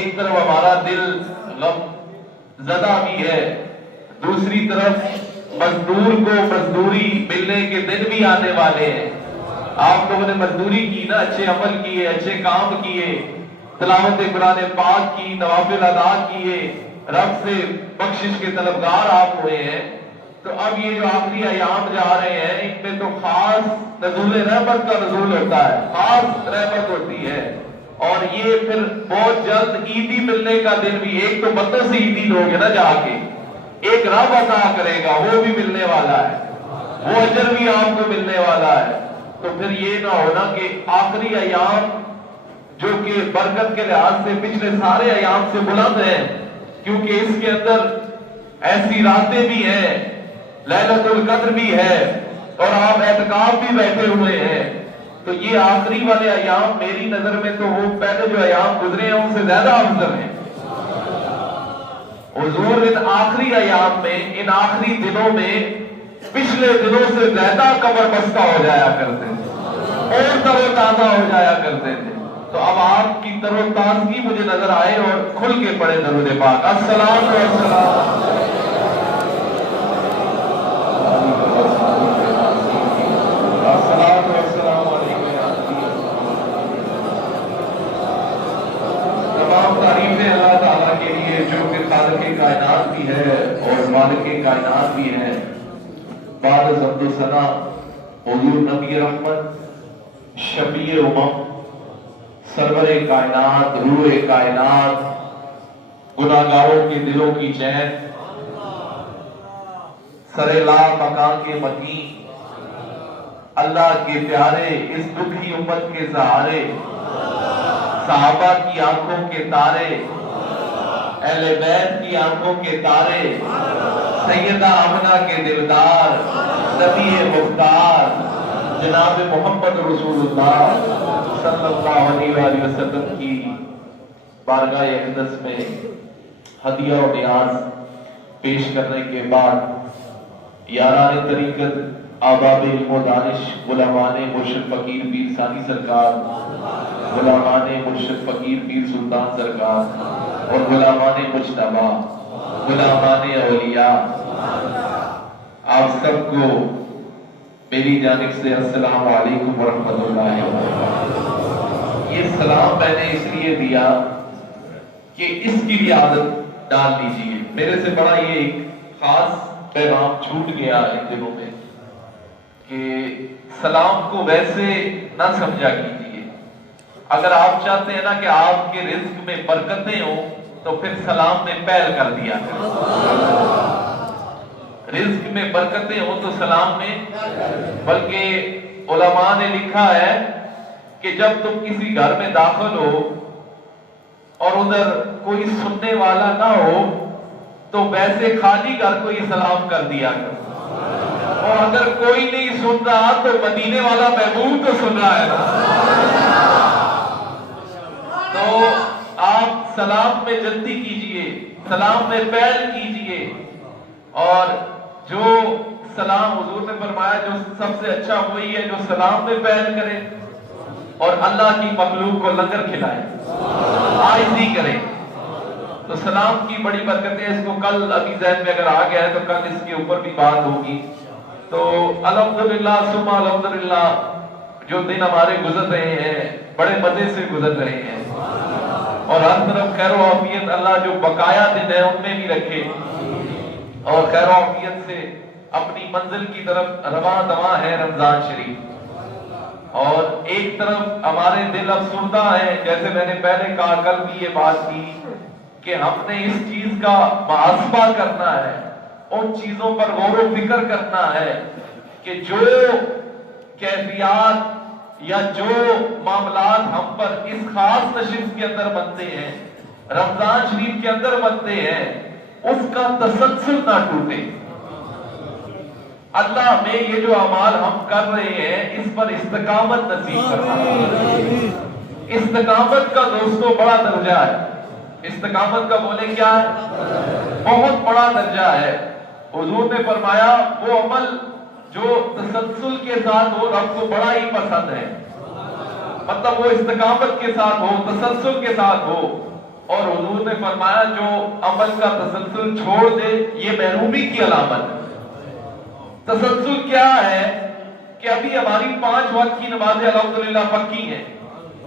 ایک طرف ہمارا دل غم زدہ بھی ہے، دوسری طرف مزدور کو مزدوری ملنے کے دن بھی آنے والے ہیں۔ آپ لوگوں نے مزدوری کی نا، اچھے عمل کیے، اچھے کام کیے، تلاوت قرآن پاک کی، نوافل ادا کیے، رب سے بخشش کے طلبگار آپ ہوئے ہیں، تو اب یہ جو آخری ایام جا رہے ہیں ان میں تو خاص نزول رحمت کا نزول ہوتا ہے، خاص رحمت ہوتی ہے، اور یہ پھر بہت جلد عیدی ملنے کا دن بھی، ایک تو بندوں سے عیدی لوگے نا جا کے، ایک رب عطا کرے گا وہ بھی ملنے والا ہے، وہ اجر بھی آپ کو ملنے والا ہے۔ تو پھر یہ نہ ہونا کہ آخری ایام جو کہ برکت کے لحاظ سے پچھلے سارے ایام سے بلند ہیں، کیونکہ اس کے اندر ایسی راتیں بھی ہیں، لیلۃ القدر بھی ہے، اور آپ اعتکاف بھی بیٹھے ہوئے ہیں، تو یہ آخری والے ایام میری نظر میں تو وہ پہلے جو ایام گزرے ہیں ان سے زیادہ افضل ہیں۔ حضور ان آخری ایام میں، ان آخری دنوں میں پچھلے دنوں سے زیادہ کمر بستہ ہو جایا کرتے تھے اور تر و تازہ ہو جایا کرتے تھے۔ تو اب آپ کی تر و تازگی مجھے نظر آئے، اور کھل کے پڑھے درود پاک، السلام والسلام اللہ تعالیٰ کے لیے جو کہ خالق کائنات بھی ہے اور مالک کائنات بھی ہے۔ بعد حمد و ثنا حضور نبی رحمت، شفیع امم، سرور کائنات، روح کائنات، گناہگاروں کے دلوں کی چین، سر لا مکان کے مکین، اللہ کے پیارے اس دکھی امت کے سہارے، صحابہ کی آنکھوں کے تارے، اہل بیت کی آنکھوں کے تارے، سیدہ آمنہ کے دلدار، نبی مختار جناب محمد رسول اللہ صلی اللہ علیہ وآلہ وسلم کی بارگاہ اقدس میں ہدیہ و نیاز پیش کرنے کے بعد یاران طریقت، احباب علم و دانش، غلامان مرشد فقیر پیر ثانی سرکار، غلامان مرشد فقیر پیر سلطان سرکار، اور غلامان مجتبی، غلامان اولیاء، آپ سب کو میری جانب سے السلام علیکم ورحمۃ اللہ وبرکاتہ۔ یہ سلام میں نے اس لیے دیا کہ اس کی بھی عادت ڈال لیجیے۔ میرے سے بڑا یہ ایک خاص پیغام چھوٹ گیا ان دنوں میں کہ سلام کو ویسے نہ سمجھا کیجیے۔ اگر آپ چاہتے ہیں نا کہ آپ کے رزق میں برکتیں ہوں تو پھر سلام میں پہل کر دیا کریں۔ رزق میں برکتیں ہوں تو سلام میں، بلکہ علماء نے لکھا ہے کہ جب تم کسی گھر میں داخل ہو اور ادھر کوئی سننے والا نہ ہو تو ویسے خالی گھر کو ہی سلام کر دیا کرو، اور اگر کوئی نہیں سن رہا تو مدینے والا محبوب تو سن رہا ہے۔ تو آپ سلام میں جلدی کیجئے، سلام میں پہل کیجئے، اور جو سلام حضور نے فرمایا جو سب سے اچھا وہی ہے جو سلام میں پہل کرے اور اللہ کی مخلوق کو لنگر کھلائے، عاجزی کرے۔ تو سلام کی بڑی برکتیں، اس کو کل ابھی ذہن میں اگر آ گیا ہے تو کل اس کے اوپر بھی بات ہوگی۔ تو الحمدللہ ثم الحمدللہ جو دن ہمارے گزر رہے ہیں بڑے مزے سے گزر رہے ہیں، اور ہر طرف خیر و عافیت اللہ جو بقایا دن ہے ان میں بھی رکھے، اور خیر و عافیت سے اپنی منزل کی طرف رواں دواں ہے رمضان شریف۔ اور ایک طرف ہمارے دل افسردہ ہیں، جیسے میں نے پہلے کہا، کل بھی یہ بات کی کہ ہم نے اس چیز کا محاسبہ کرنا ہے، ان چیزوں پر غور و فکر کرنا ہے کہ جو کیفیات یا جو معاملات ہم پر اس خاص نشست کے اندر بنتے ہیں، رمضان شریف کے اندر بنتے ہیں، اس کا تسلسل نہ ٹوٹے۔ اللہ ہمیں یہ جو اعمال ہم کر رہے ہیں اس پر استقامت نصیب فرمائے۔ استقامت کا دوستو بڑا درجہ ہے، استقامت کا بولے کیا ہے؟ بہت بڑا درجہ ہے۔ حضور نے فرمایا وہ عمل جو تسلسل کے ساتھ ہو رب کو بڑا ہی پسند ہے، مطلب وہ استقامت کے ساتھ ہو، تسلسل کے ساتھ ہو، اور حضور نے فرمایا جو عمل کا تسلسل چھوڑ دے یہ محرومی کی علامت ہے۔ تسلسل کیا ہے کہ ابھی ہماری 5 وقت کی نمازیں الحمدللہ پکی ہیں،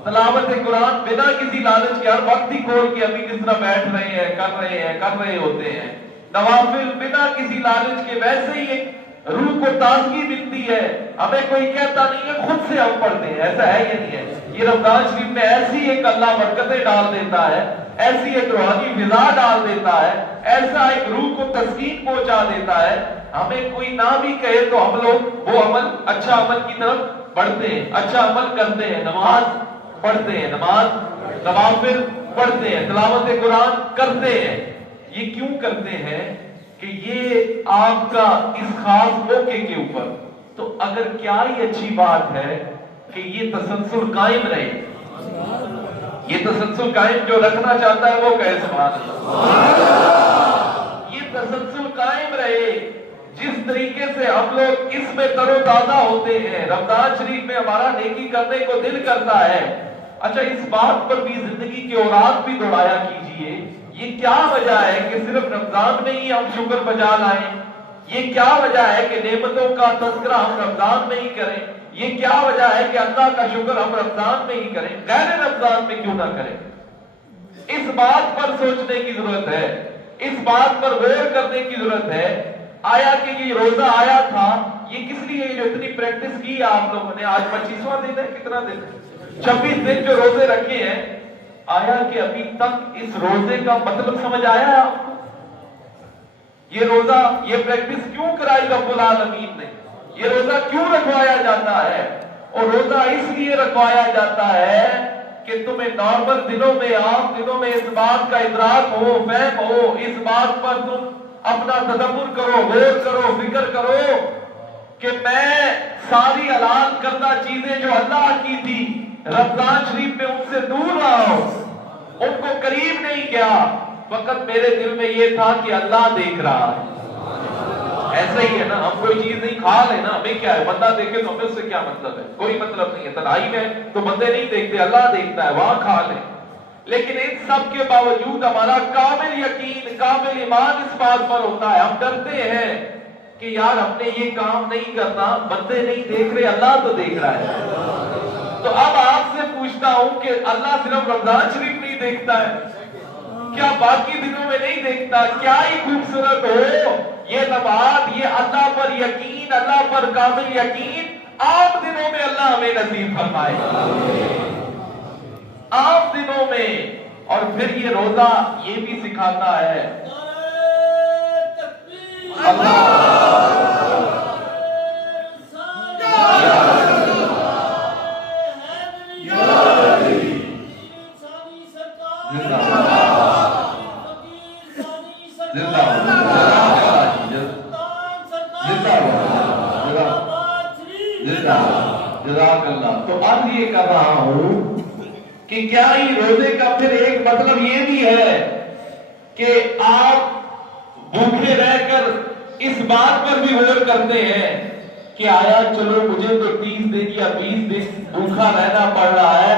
تلاوت قرآن بنا کسی لالچ کے ہر وقت ہی کھول کے ابھی کس طرح بیٹھ رہے ہیں، کر رہے ہوتے ہیں، نوافل بنا کسی لالچ کے ویسے ہی روح کو تازگی ملتی ہے، ہمیں کوئی کہتا نہیں ہے، خود سے ہم پڑھتے ہیں، ایسا ہے یا نہیں ہے؟ یہ رمضان شریف میں ایسی ایک اللہ برکتیں ڈال دیتا ہے، ایسی ایک روحانی فضا ڈال دیتا ہے، ایسا ایک روح کو تسکین پہنچا دیتا ہے، ہمیں کوئی نہ بھی کہے تو ہم لوگ وہ عمل، اچھا عمل کی طرف بڑھتے ہیں، اچھا عمل کرتے ہیں، نماز پڑھتے ہیں، نوافل پڑھتے ہیں، تلاوت قرآن کرتے ہیں۔ یہ کیوں کرتے ہیں کہ یہ آپ کا اس خاص موقع کے اوپر، تو اگر کیا ہی اچھی بات ہے کہ یہ تسلسل قائم رہے، یہ تسلسل قائم جو رکھنا چاہتا ہے وہ کہے سبحان اللہ، یہ تسلسل قائم رہے۔ جس طریقے سے ہم لوگ اس میں تر و تازہ ہوتے ہیں، رمضان شریف میں ہمارا نیکی کرنے کو دل کرتا ہے، اچھا اس بات پر بھی زندگی کے اوراق بھی دوڑایا کیجئے، یہ کیا وجہ ہے کہ صرف رمضان میں ہی ہم شکر بجا لائیں؟ یہ کیا وجہ ہے کہ نعمتوں کا تذکرہ ہم رمضان میں ہی کریں؟ یہ کیا وجہ ہے کہ اللہ کا شکر ہم رمضان میں ہی کریں، غیر رمضان میں کیوں نہ کریں؟ اس بات پر سوچنے کی ضرورت ہے، اس بات پر غور کرنے کی ضرورت ہے۔ آیا کہ یہ روزہ آیا تھا، یہ کس لیے جو اتنی پریکٹس کی آپ لوگوں نے، آج 25واں دن ہے، کتنا دن ہے؟ 26 دن جو روزے رکھے ہیں، آیا کہ ابھی تک اس روزے کا مطلب سمجھ آیا ہے آپ کو؟ یہ روزہ، یہ پریکٹس کیوں کرائی رب العالمین نے؟ یہ روزہ کیوں رکھوایا جاتا ہے؟ اور روزہ اس لیے رکھوایا جاتا ہے کہ تمہیں نارمل دنوں میں، عام دنوں میں اس بات کا ادراک ہو، فہم ہو، اس بات پر تم اپنا تدبر کرو، غور کرو، فکر کرو کہ میں ساری حلال کردہ چیزیں جو اللہ کی تھی رمضان شریف میں ان سے دور رہا ہوں، ان کو قریب نہیں کیا، فقط میرے دل میں یہ تھا کہ اللہ دیکھ رہا ہے۔ ایسا ہی ہے نا، ہم کوئی چیز نہیں کھا لیں نا، ہمیں کیا ہے، بندہ دیکھے تو ہمیں اس سے کیا مطلب ہے؟ کوئی مطلب نہیں ہے، تنہائی میں تو بندے نہیں دیکھتے، اللہ دیکھتا ہے، وہاں کھا لیں۔ لیکن ان سب کے باوجود ہمارا کامل یقین، کامل ایمان اس بات پر ہوتا ہے، ہم ڈرتے ہیں کہ یار ہم نے یہ کام نہیں کرنا، بندے نہیں دیکھ رہے، اللہ تو دیکھ رہا ہے۔ تو اب آپ سے پوچھتا ہوں کہ اللہ صرف رمضان شریف نہیں دیکھتا ہے کیا؟ باقی دنوں میں نہیں دیکھتا؟ کیا ہی خوبصورت ہو یہ نبات، یہ اللہ پر یقین، اللہ پر کامل یقین، عام دنوں میں اللہ ہمیں نصیب فرمائے، عام دنوں میں۔ اور پھر یہ روزہ یہ بھی سکھاتا ہے جزاک اللہ۔ تو اب یہ کر رہا ہوں کہ کیا ہی روزے کا پھر ایک مطلب یہ بھی ہے کہ آپ بھوکے رہ کر اس بات پر بھی غور کرتے ہیں کہ آیا چلو مجھے تو 30 دن یا 20 دن بھوکا رہنا پڑ رہا ہے،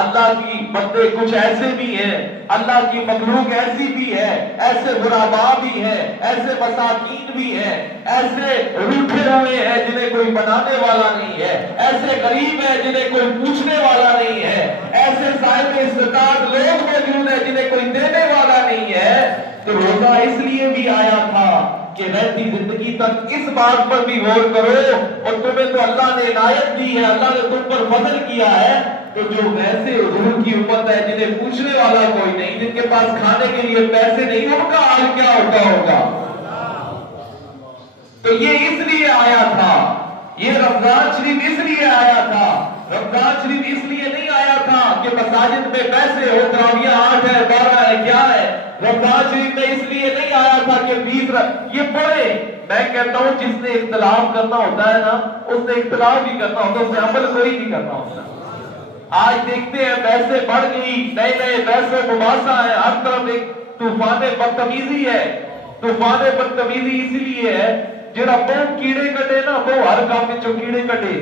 اللہ کی بندے کچھ ایسے بھی ہیں، اللہ کی مخلوق ایسی بھی ہے، ایسے غرباء بھی ہیں، ایسے مساکین بھی ہیں، ایسے روٹھے ہوئے ہیں جنہیں کوئی بنانے والا نہیں ہے، ایسے غریب ہیں جنہیں کوئی پوچھنے والا نہیں ہے، ایسے صاحب استطاعت لوگ موجود ہیں جنہیں کوئی دینے والا نہیں ہے۔ تو روزہ اس لیے بھی آیا تھا کہ رہتی زندگی تک اس بات پر بھی غور کرو، اور تمہیں تو اللہ نے عنایت دی ہے، اللہ نے تم پر فضل کیا ہے، تو جو ویسے حضور کی امت ہے جنہیں پوچھنے والا کوئی نہیں، جن کے پاس کھانے کے لیے پیسے نہیں، ان کا حال کیا ہوگا۔ تو یہ اس لیے آیا تھا، یہ رمضان شریف اس لیے آیا تھا۔ رمضان شریف اس لیے نہیں آیا تھا کہ مساجد میں پیسے ہو، تراویح 8 ہے، 12 ہے، کیا ہے۔ رمضان شریف میں اس لیے نہیں آیا تھا کہ 20 یہ پڑھے۔ میں کہتا ہوں جس نے اختلاف کرنا ہوتا ہے نا، اس نے اختلاف ہی کرنا ہوتا ہے، اس نے عمل کوئی نہیں کرنا ہوتا۔ آج دیکھتے ہیں پیسے بڑھ گئی، نئے نئے پیسے مباحثہ ہے، ہر طرف ایک طوفان بدتمیزی ہے۔ طوفان بدتمیزی اس لیے ہے جڑا بہت کیڑے کٹے نا، وہ ہر کام میں کیڑے کٹے،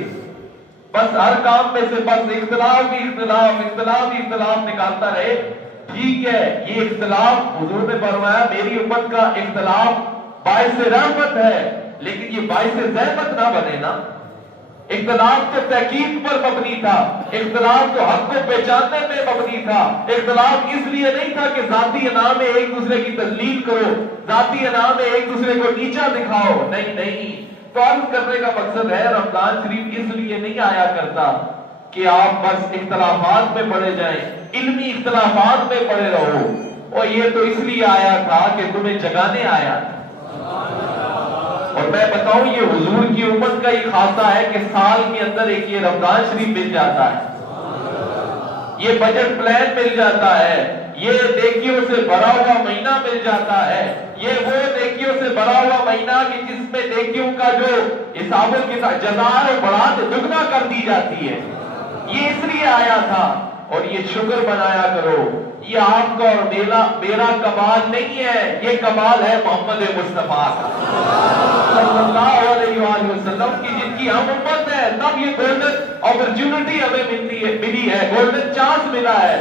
بس ہر کام میں سے بس اختلاف ہی اختلاف، اختلاف ہی اختلاف نکالتا رہے، ٹھیک ہے یہ اختلاف حضور نے فرمایا میری امت کا اختلاف باعث رحمت ہے، لیکن یہ باعث زحمت نہ بنے نا۔ اختلاف تو تحقیق پر مبنی تھا، اختلاف تو حق کو پہچاننے میں مبنی تھا، اختلاف اس لیے نہیں تھا کہ ذاتی انعام میں ایک دوسرے کی تذلیل کرو، ذاتی انعام میں ایک دوسرے کو نیچا دکھاؤ، نہیں نہیں۔ تو عرض کرنے کا مقصد ہے رمضان شریف اس لیے نہیں آیا کرتا کہ آپ بس اختلافات میں پڑے جائیں، علمی اختلافات میں پڑے رہو، اور یہ تو اس لیے آیا تھا کہ تمہیں جگانے آیا تھا۔ اور میں بتاؤں یہ حضور کی امت کا یہ خاصہ ہے کہ سال کے اندر ایک یہ رمضان شریف مل جاتا ہے، یہ بجٹ پلان مل جاتا ہے، یہ نیکیوں سے بھرا ہوا مہینہ مل جاتا ہے، یہ وہ نیکیوں سے بھرا ہوا مہینہ کہ جس میں نیکیوں کا جو حساب و کتاب جزائر اور بڑھات دگنا کر دی جاتی ہے، یہ اس لیے آیا تھا۔ اور یہ شکر بنایا کرو، یہ آپ کا اور میرا کمال نہیں ہے، یہ کمال ہے محمد مصطفیٰ کا صلی اللہ علیہ وآلہ وسلم کی، جن کی ہم امت ہے، تب یہ گولڈن اپرچونٹی ہمیں ملی ہے، گولڈن چانس ملا ہے۔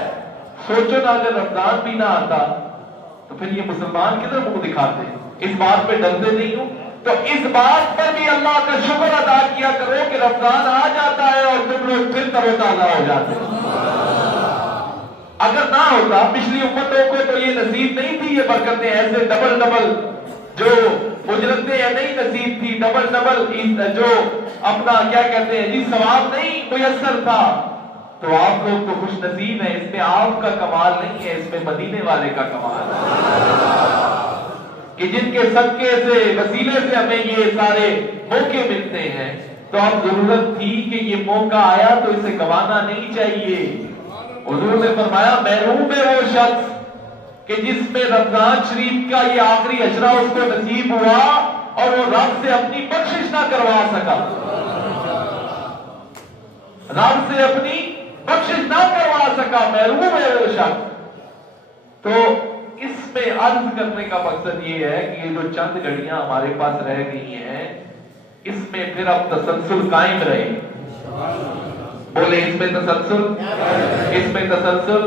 سوچو نا اگر رمضان بھی نہ آتا تو پھر یہ مسلمان کدھر منہ دکھاتے؟ اس بات پہ ڈرتے نہیں ہو تو اس بات پر بھی اللہ کا شکر ادا کیا کرو کہ رمضان آ جاتا ہے اور تم لوگ پھر تر و تازہ ہو جاتے۔ اگر نہ ہوتا پچھلی امتوں کو تو یہ نصیب نہیں تھی، یہ برکتیں ایسے ڈبل جو اجرتیں نہیں نصیب تھی، ڈبل جو اپنا کیا کہتے ہیں جی ثواب نہیں میسر تھا۔ تو آپ لوگ تو خوش نصیب ہیں، اس میں آپ کا کمال نہیں ہے، اس میں مدینے والے کا کمال ہے کہ جن کے صدقے سے وسیلے سے ہمیں یہ سارے موقع ملتے ہیں۔ تو اب ضرورت تھی کہ یہ موقع آیا تو اسے گوانا نہیں چاہیے۔ حضور نے فرمایا محروم ہے وہ شخص کہ جس میں رمضان شریف کا یہ آخری اشرا اس کو نصیب ہوا اور وہ رب سے اپنی بخشش نہ کروا سکا، رب سے اپنی بخشش نہ کروا سکا، محروم ہے وہ شخص۔ تو اس میں عرض کرنے کا مقصد یہ ہے کہ یہ جو چند گھڑیاں ہمارے پاس رہ گئی ہیں اس میں پھر اب تسلسل قائم رہے، بولے اس میں تسلسل، اس میں تسلسل،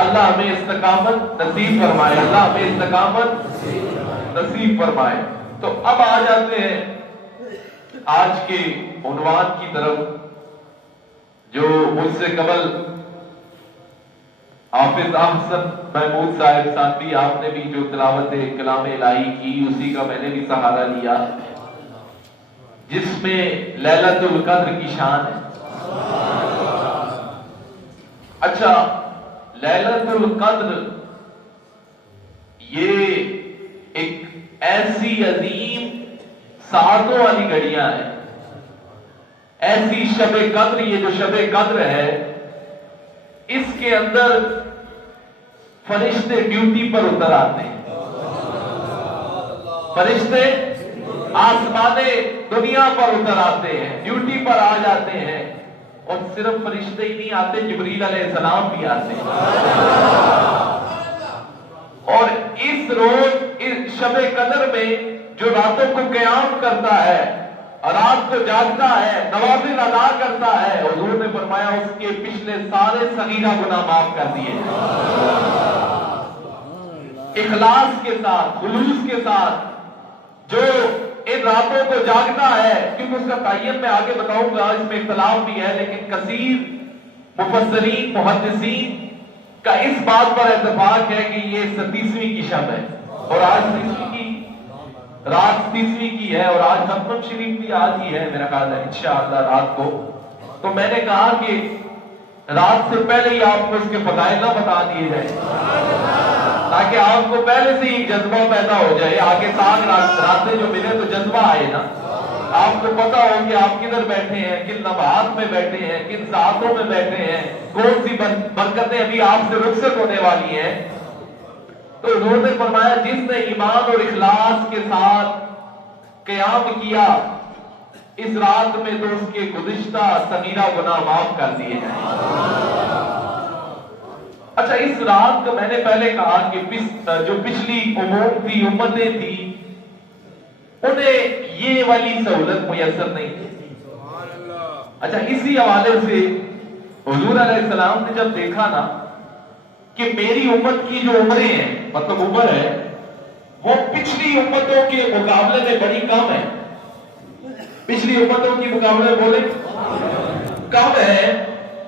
اللہ ہمیں استقامت نصیب فرمائے، اللہ ہمیں استقامت نصیب فرمائے۔ تو اب آ جاتے ہیں آج کے عنوان کی طرف، جو مجھ سے قبل حافظ احسن محمود صاحب ساتھی آپ نے بھی جو تلاوت کلام الہی کی اسی کا میں نے بھی سہارا لیا، جس میں لیلۃ القدر کی شان ہے۔ اچھا لیلۃ القدر یہ ایک ایسی عظیم سعادتوں والی گھڑیاں ہیں، ایسی شب قدر، یہ جو شب قدر ہے اس کے اندر فرشتے ڈیوٹی پر اتر آتے ہیں، فرشتے آسمان دنیا پر اتر آتے ہیں، ڈیوٹی پر آ جاتے ہیں، اور صرف فرشتے ہی نہیں آتے، جبریل علیہ السلام بھی آتے ہیں۔ اور اس روز اس شب قدر میں جو راتوں کو قیام کرتا ہے، رات کو جاگتا ہے، نوافل ادا کرتا ہے، حضور نے فرمایا اس کے پچھلے سارے صغیرہ گناہ معاف کر دیے ہیں۔ اخلاص کے ساتھ، خلوص کے ساتھ جو ان راتوں کو جاگتا ہے، کیونکہ اس کا تعین میں آگے بتاؤں گا، اس میں اختلاف بھی ہے، لیکن کثیر مفسرین محدثین کا اس بات پر اتفاق ہے کہ یہ 37ویں کی شب ہے، اور آج 30ویں کی رات 30ویں کی ہے، اور آج ختم شریف بھی آج ہی ہے میرا خیال ہے انشاءاللہ رات کو۔ تو میں نے کہا کہ رات سے پہلے ہی آپ کو اس کے فضائل نہ بتا دیے جائیں تاکہ آپ کو پہلے سے ہی جذبہ پیدا ہو جائے، آگے ساتھ راتیں جو ملے تو جذبہ آئے نا، آپ کو پتا ہو کہ آپ کدھر بیٹھے ہیں، کن لمحات میں بیٹھے ہیں، کن ساعتوں میں بیٹھے ہیں، کون سی برکتیں ابھی آپ سے رخصت ہونے والی ہیں۔ تو حضور نے فرمایا جس نے ایمان اور اخلاص کے ساتھ قیام کیا اس رات میں تو اس کے گزشتہ صغیرہ گناہ معاف کر دیے جائیں۔ اچھا اس رات کا میں نے پہلے کہا کہ جو پچھلی عموم تھی، امتیں تھی، انہیں یہ والی سہولت میسر نہیں تھی۔ اچھا اسی حوالے سے حضور علیہ السلام نے جب دیکھا نا کہ میری امت کی جو عمریں ہیں، مطلب عمر ہے، وہ پچھلی امتوں کے مقابلے میں بڑی کم ہے. پچھلی امتوں کے مقابلے بولے کم ہے.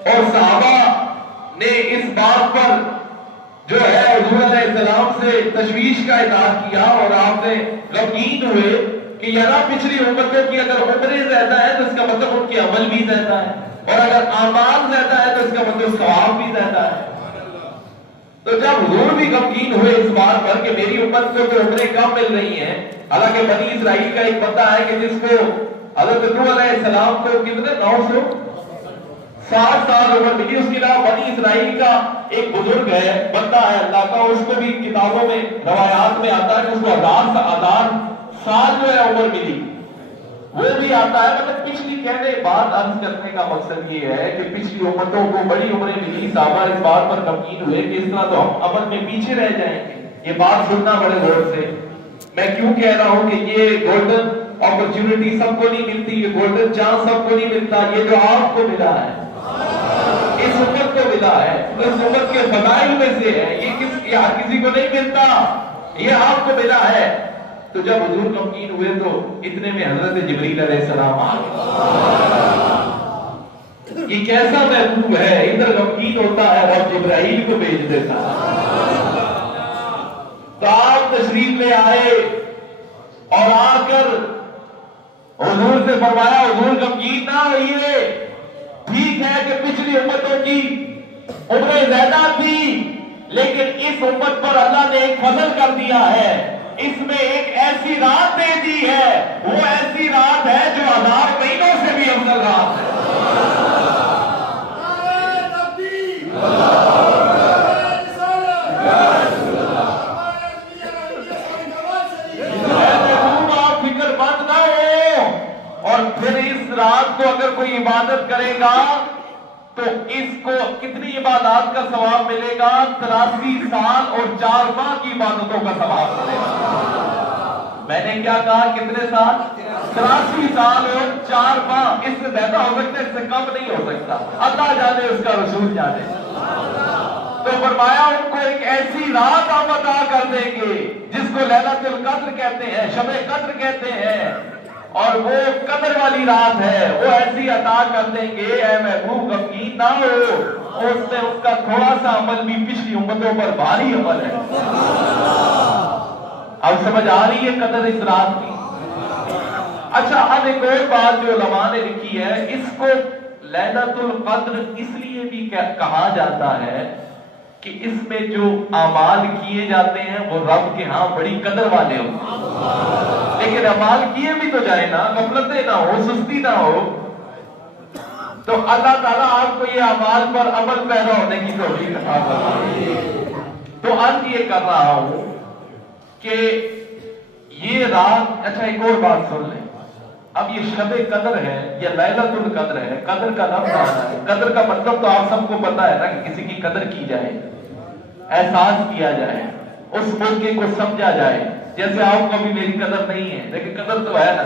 اور صحابہ نے اس بات پر جو ہے حضور علیہ السلام سے تشویش کا اظہار کیا اور آپ نے غمگین ہوئے کہ یار پچھلی امتوں کی اگر عمریں زیادہ ہے تو اس کا مطلب ان کے عمل بھی زیادہ ہے، اور اگر اعمال زیادہ ہے تو اس کا مطلب ثواب بھی زیادہ ہے. تو جب حضور بھی غمگین ہوئے اس بات پر کہ میری امت کو تو عمریں کم مل رہی ہیں، حالانکہ بنی اسرائیل کا ایک بندہ ہے کہ جس کو حضرت نوح علیہ السلام کو کتنے 960 سال عمر ملی. اس کے علاوہ بنی اسرائیل کا ایک بزرگ ہے، بندہ ہے اللہ کا، اس کو بھی کتابوں میں روایات میں آتا ہے کہ اس کو 1000 سال جو ہے عمر ملی، وہ بھی آتا ہے. مطلب پچھلی کہنے بات عرض کرنے کا مقصد یہ ہے کہ پچھلی امتوں کو بڑی عمریں ملی. صحابہ اس بات پر غمگین ہوئے کہ اس طرح تو ہم عمل میں پیچھے رہ جائیں گے. یہ بات سننا بڑے غور سے. میں کیوں کہہ رہا ہوں کہ یہ گولڈن اپرچونٹی سب کو نہیں ملتی، یہ گولڈن چانس سب کو نہیں ملتا. یہ جو آپ کو ملا ہے، اس امت کو ملا ہے، اس امت کے فضائل میں سے ہے. یہ ہر کسی کو نہیں ملتا، یہ آپ کو ملا ہے. تو جب حضور غمگین ہوئے تو اتنے میں حضرت جبریل علیہ السلام آ گئے. یہ کیسا محبوب ہے، ادھر غمگین ہوتا ہے رب جبرائیل کو بھیج دیتا. تو آپ تشریف لے آئے اور آ کر حضور سے فرمایا حضور غمگین نہ ہوئیے، ٹھیک ہے کہ پچھلی امتوں کی عمریں زیادہ تھی، لیکن اس امت پر اللہ نے ایک فضل کر دیا ہے، اس میں ایک ایسی رات دے دی ہے، وہ ایسی رات ہے جو 1000 مہینوں سے بھی افضل رات ہے. آپ فکر مند نہ ہو، اور پھر اس رات کو اگر کوئی عبادت کرے گا تو اس کو کتنی عبادات کا ثواب ملے گا؟ 83 سال اور 4 ماہ کی عبادتوں کا ثواب ملے گا. میں نے کیا کہا؟ کتنے سال؟ 83 سال اور 4 ماہ. اس سے زیادہ ہو سکتا ہے، اس سے کم نہیں ہو سکتا. اللہ جانے، اس کا رسول جانے. تو فرمایا ان کو ایک ایسی رات ہم عطا کر دیں گے جس کو لیلۃ القدر کہتے ہیں، شب قدر کہتے ہیں، اور وہ قدر والی رات ہے. وہ ایسی عطا کر دیں گے اے محبوب غمگین نہ ہو. اس میں ان کا تھوڑا سا عمل بھی پچھلی امتوں پر بھاری عمل ہے. اب سمجھ آ رہی ہے قدر اس رات کی؟ اچھا، اب ایک اور بات جو علماء نے لکھی ہے، اس کو لیلۃ القدر اس لیے بھی کہا جاتا ہے کہ اس میں جو اعمال کیے جاتے ہیں وہ رب کے ہاں بڑی قدر والے ہوتے ہیں. لیکن اعمال کیے بھی تو جائے نا، غفلتیں نہ ہو، سستی نہ ہو. تو اللہ تعالیٰ آپ کو یہ اعمال پر عمل پیدا ہونے کی توفیق عطا فرمائے. تو عرض یہ کر رہا ہوں کہ یہ رات، اچھا ایک اور بات سن لیں. اب یہ شب قدر ہے یا لیلۃ القدر ہے، قدر کا لفظ آتا ہے. قدر کا مطلب تو آپ سب کو پتا ہے نا کہ کسی کی قدر کی جائے، احساس کیا جائے، اس موقع کو سمجھا جائے. جیسے آپ کو بھی میری قدر نہیں ہے لیکن قدر تو ہے نا.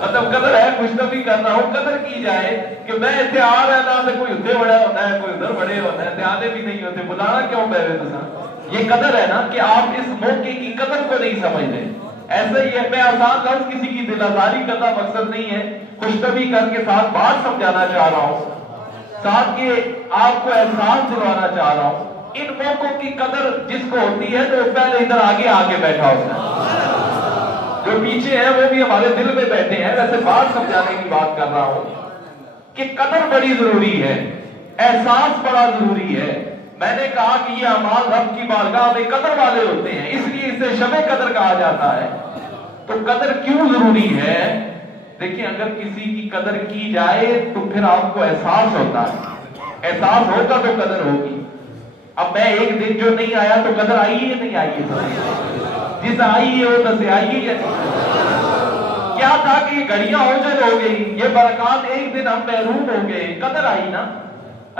مطلب قدر ہے، کچھ تو بھی کر رہا ہوں، قدر کی جائے کہ میں اتنے آ رہا ہے، کوئی اتنے بڑا ہوتا ہے، کوئی ادھر بڑے ہوتا ہے، آنے بھی نہیں ہوتے، بلانا کیوں پہ رہے تو. یہ قدر ہے نا کہ آپ اس موقع کی قدر کو نہیں سمجھتے. ایسا ہی ہے، میں آسان لفظ کسی کی دل آزاری کرنا مقصد نہیں ہے، خوشطبی کر کے ساتھ بات سمجھانا چاہ رہا ہوں، ساتھ کے آپ کو احساس دلوانا چاہ رہا ہوں. ان موقعوں کی قدر جس کو ہوتی ہے تو پہلے ادھر آگے بیٹھا ہوتا ہے، جو پیچھے ہیں وہ بھی ہمارے دل میں بیٹھے ہیں. ویسے بات سمجھانے کی بات کر رہا ہوں کہ قدر بڑی ضروری ہے، احساس بڑا ضروری ہے. میں نے کہا کہ یہ اعمال رب کی بارگاہ میں قدر والے ہوتے ہیں، اس لیے اسے شب قدر کہا جاتا ہے. تو قدر کیوں ضروری ہے؟ دیکھیں، اگر کسی کی قدر کی جائے تو پھر آپ کو احساس ہوتا ہے، احساس ہوگا تو قدر ہوگی. اب میں ایک دن جو نہیں آیا تو قدر آئی ہے نہیں آئی ہے؟ جس آئی ہے وہ دسے آئی ہے. کیا تھا کہ یہ گھڑیاں اوجل ہو گئی، یہ برکات ایک دن ہم محروم ہو گئے، قدر آئی نا.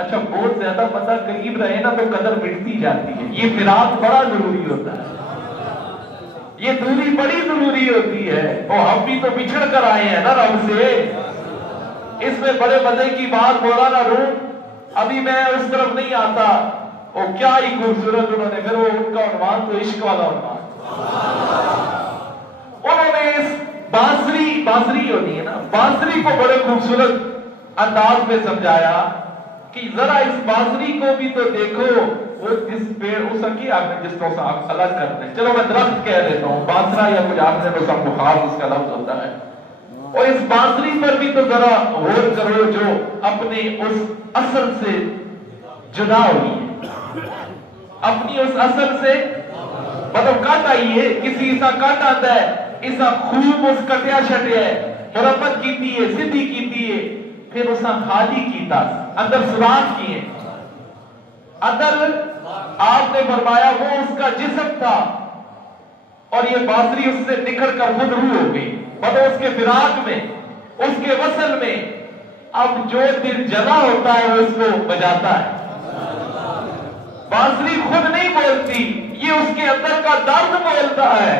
اچھا، بہت زیادہ بندہ قریب رہے نا تو قدر مٹتی جاتی ہے. یہ فراق بڑا ضروری ہوتا ہے، یہ دوری بڑی ضروری ہوتی ہے. اور ہم بھی تو بچھڑ کر آئے ہیں نا رب سے. اس میں بڑے مزے کی بات مولانا روم، ابھی میں اس طرف نہیں آتا، وہ کیا ہی خوبصورت انہوں نے، پھر وہ ان کا عنوان تو عشق والا عنوان، انہوں نے اس بانسری ہوتی ہے نا، بانسری کو بڑے خوبصورت انداز میں سمجھایا کہ ذرا اس بانسری کو بھی تو دیکھو، وہ جس پیڑ اس کی آپ نے جس کو الگ کرتے ہیں، چلو میں درخت کہہ دیتا ہوں، بانسرا یا کچھ آپ نے تو سب بخار اس کا لفظ ہوتا ہے، اور اس بانسری پر بھی تو ذرا غور کرو جو اپنے اس اصل سے جدا ہوئی ہے، اپنی اس اصل سے مطلب کٹ آئی ہے، کسی ایسا کٹ آتا ہے، ایسا خوب اس کٹیا شٹیا ہے، مرمت کیتی ہے، سدھی کیتی ہے، پھر اسا خالی کیتا، اندر سوراخ کیے، اندر آپ نے فرمایا وہ اس کا جسم تھا، اور یہ بانسری اس سے نکھر کر خود روح ہو گئی، مطلب اس کے فراق میں، اس کے وصل میں، اب جو دل جلا ہوتا ہے وہ اس کو بجاتا ہے، بانسری خود نہیں بولتی، یہ اس کے اندر کا درد بولتا ہے۔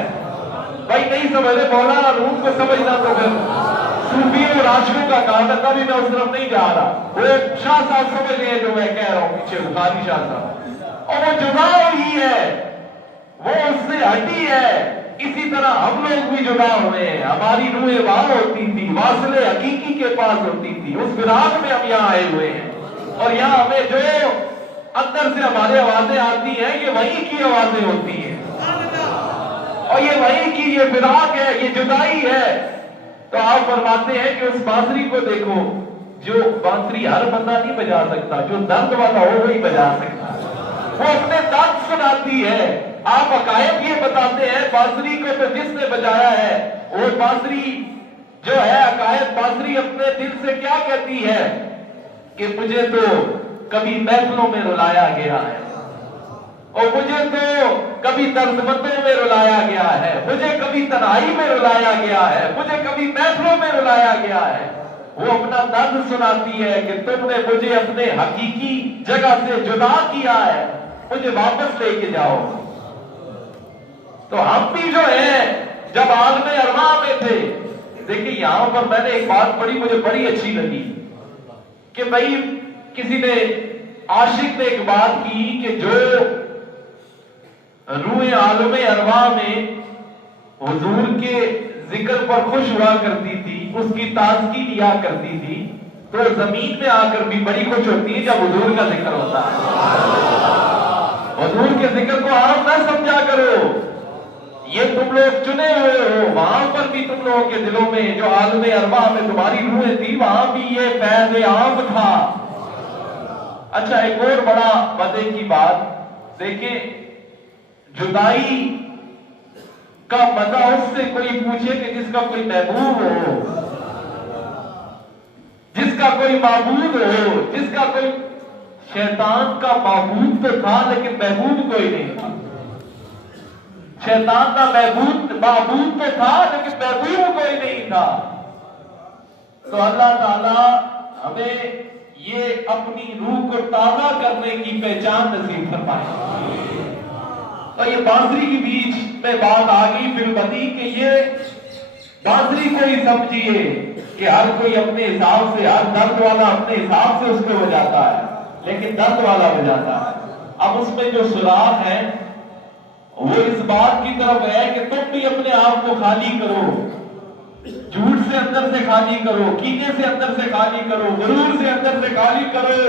بھائی نہیں سمجھے، مولانا روم کو سمجھنا تو پھر صوفیوں اور عاشقوں کا کام ہے، تبھی میں اس طرف نہیں جا رہا، وہ شاہ صاحب سمجھ لیں جو میں کہہ رہا ہوں پیچھے، بخاری شاہ صاحب، اور وہ جدا ہوئی ہے، وہ اس سے ہٹی ہے، اسی طرح ہم لوگ بھی جدا ہوئے ہیں، ہماری روحیں وہاں ہوتی تھی، واصل حقیقی کے پاس ہوتی تھی، اس فراق میں ہم یہاں آئے ہوئے ہیں، اور یہاں ہمیں جو اندر سے ہمارے آوازیں آتی ہیں، یہ وہی کی آوازیں ہوتی ہیں، اور یہ وہی کی یہ فراق ہے، یہ جدائی ہے۔ تو آپ فرماتے ہیں کہ اس بانسری کو دیکھو، جو بانسری ہر بندہ نہیں بجا سکتا، جو درد والا ہو وہی بجا سکتا، وہ اپنے درد سناتی ہے۔ آپ حقائق یہ بتاتے ہیں، بانسری کو تو جس نے بجایا ہے، وہ بانسری جو ہے، حقائق بانسری اپنے دل سے کیا کہتی ہے کہ مجھے تو کبھی محفلوں میں رلایا گیا ہے، اور مجھے تو کبھی درد مندوں میں رلایا گیا ہے، مجھے کبھی تنہائی میں رلایا گیا ہے، مجھے کبھی محفلوں میں رلایا گیا ہے۔ وہ اپنا درد سناتی ہے کہ تم نے مجھے اپنے حقیقی جگہ سے جدا کیا ہے، مجھے واپس لے کے جاؤ۔ تو ہم بھی جو ہیں، جب عالم ارواح میں تھے، دیکھیں یہاں پر میں نے ایک بات پڑھی، مجھے بڑی اچھی لگی کہ بھائی کسی نے عاشق نے ایک بات کی کہ جو روح عالم ارواح میں حضور کے ذکر پر خوش ہوا کرتی تھی، اس کی تازگی لیا کرتی تھی، تو زمین میں آ کر بھی بڑی خوش ہوتی ہے جب حضور کا ذکر ہوتا ہے۔ حضور کے ذکر کو عام نہ سمجھا کرو، یہ تم لوگ چنے ہوئے ہو، وہاں پر بھی تم لوگوں کے دلوں میں جو عالم ارواح میں تمہاری روحیں تھی، وہاں بھی یہ فیض عام تھا۔ اچھا ایک اور بڑا مزے کی بات دیکھیں، جدائی کا مزہ اس سے کوئی پوچھے کہ جس کا کوئی محبوب ہو، جس کا کوئی معبود ہو، جس کا کوئی شیطان کا معبود تو تھا لیکن محبوب کوئی نہیں تھا، شیطان کا معبود تو تھا لیکن محبوب کوئی نہیں تھا۔ تو اللہ تعالی ہمیں یہ اپنی روح کو تازہ کرنے کی پہچان نصیب فرمائے۔ تو یہ بانسری کے بیچ میں بات آ گئی پھر بدی کہ یہ بانسری کو ہی سمجھیے کہ ہر کوئی اپنے حساب سے، ہر درد والا اپنے حساب سے اس کو بجاتا ہے، لیکن درد والا بجاتا ہے۔ اب اس میں جو سراغ ہے وہ اس بات کی طرف ہے کہ تم بھی اپنے آپ کو خالی کرو، جھوٹ سے اندر سے خالی کرو، کینے سے اندر سے خالی کرو، غرور سے اندر سے خالی کرو۔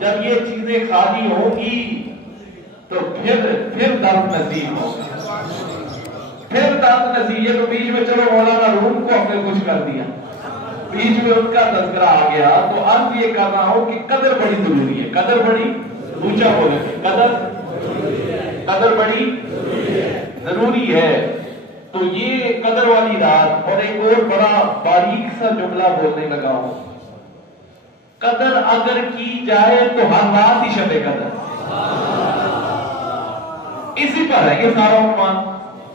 جب یہ چیزیں خالی ہوں گی تو پھر درد نصیب ہوگا، پھر درد نصیب۔ یہ تو بیچ میں چلو مولانا روم کو ہم نے کچھ کر دیا، بیچ میں ان کا تذکرہ آ گیا، تو اب یہ کر رہا ہوں کہ قدر بڑی ضروری ہے، قدر بڑی اونچا بولے، قدر بڑی ضروری ہے۔ تو یہ قدر والی رات، اور ایک اور بڑا باریک سا جملہ بولنے لگا ہوں، قدر اگر کی جائے تو ہر رات ہی شب قدر، اسی پر ہے یہ سارا عنوان،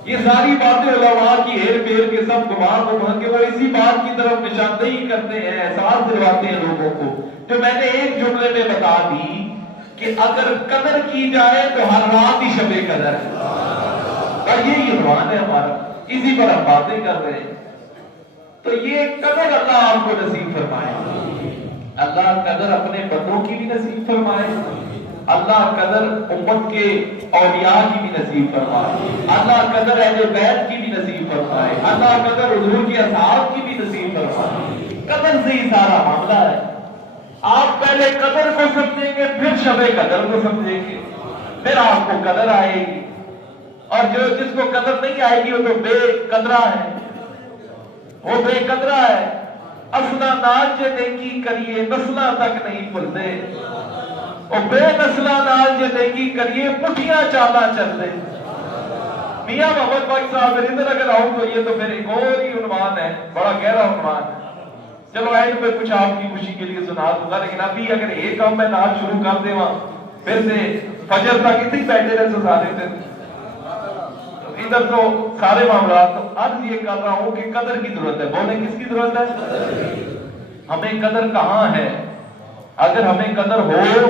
یہ ساری باتیں علماء کی ہیر پھیر کے سب گمان کے وہ اسی بات کی طرف نشاندہی کرتے ہیں، احساس دلواتے ہیں لوگوں کو، جو میں نے ایک جملے میں بتا دی کہ اگر قدر کی جائے تو ہر رات ہی شب قدر ہے، اور یہ عنوان ہے ہمارا، اسی پر ہم باتیں کر رہے ہیں۔ تو یہ قدر اللہ آپ کو نصیب فرمائے، اللہ قدر اپنے بندوں کی بھی نصیب فرمائے، اللہ قدر امت کے اولیاء کی بھی نصیب فرمائے، اللہ قدر اہل بیت کی بھی نصیب فرمائے، اللہ قدر حضور کے اصحاب کی بھی نصیب فرمائے۔ قدر سے ہی سارا معاملہ ہے۔ آپ پہلے قدر کو سمجھیں گے، پھر شب قدر کو سمجھیں گے، پھر آپ کو قدر آئے گی۔ اور جس کو قدر نہیں آئے گی وہ تو بے قدرہ ہے، وہ بے قدرہ ہے۔ اصلا نال جے نیکی کریے نسلہ تک نہیں بھلتے، اور بے نسلہ نال جے نیکی کریے پٹھیاں چالا چل دے۔ میاں محمد باقی صاحب ادھر اگر آؤں تو یہ تو پھر ایک اور ہی عنوان ہے، بڑا گہرا عنوان ہے۔ چلو اینڈ پہ کچھ آپ کی خوشی کے لیے سنا دوں گا، لیکن ابھی اگر ایک کام میں نال شروع کر دے وہاں پھر سے فجر تک اتنی بیٹھے رہے سارے دن، ادھر تو سارے معاملات۔ عرض یہ کر رہا ہوں کہ قدر کی ضرورت ہے۔ بولیں کس کی ضرورت ہے؟ ہمیں قدر کہاں ہے؟ اگر ہمیں قدر ہو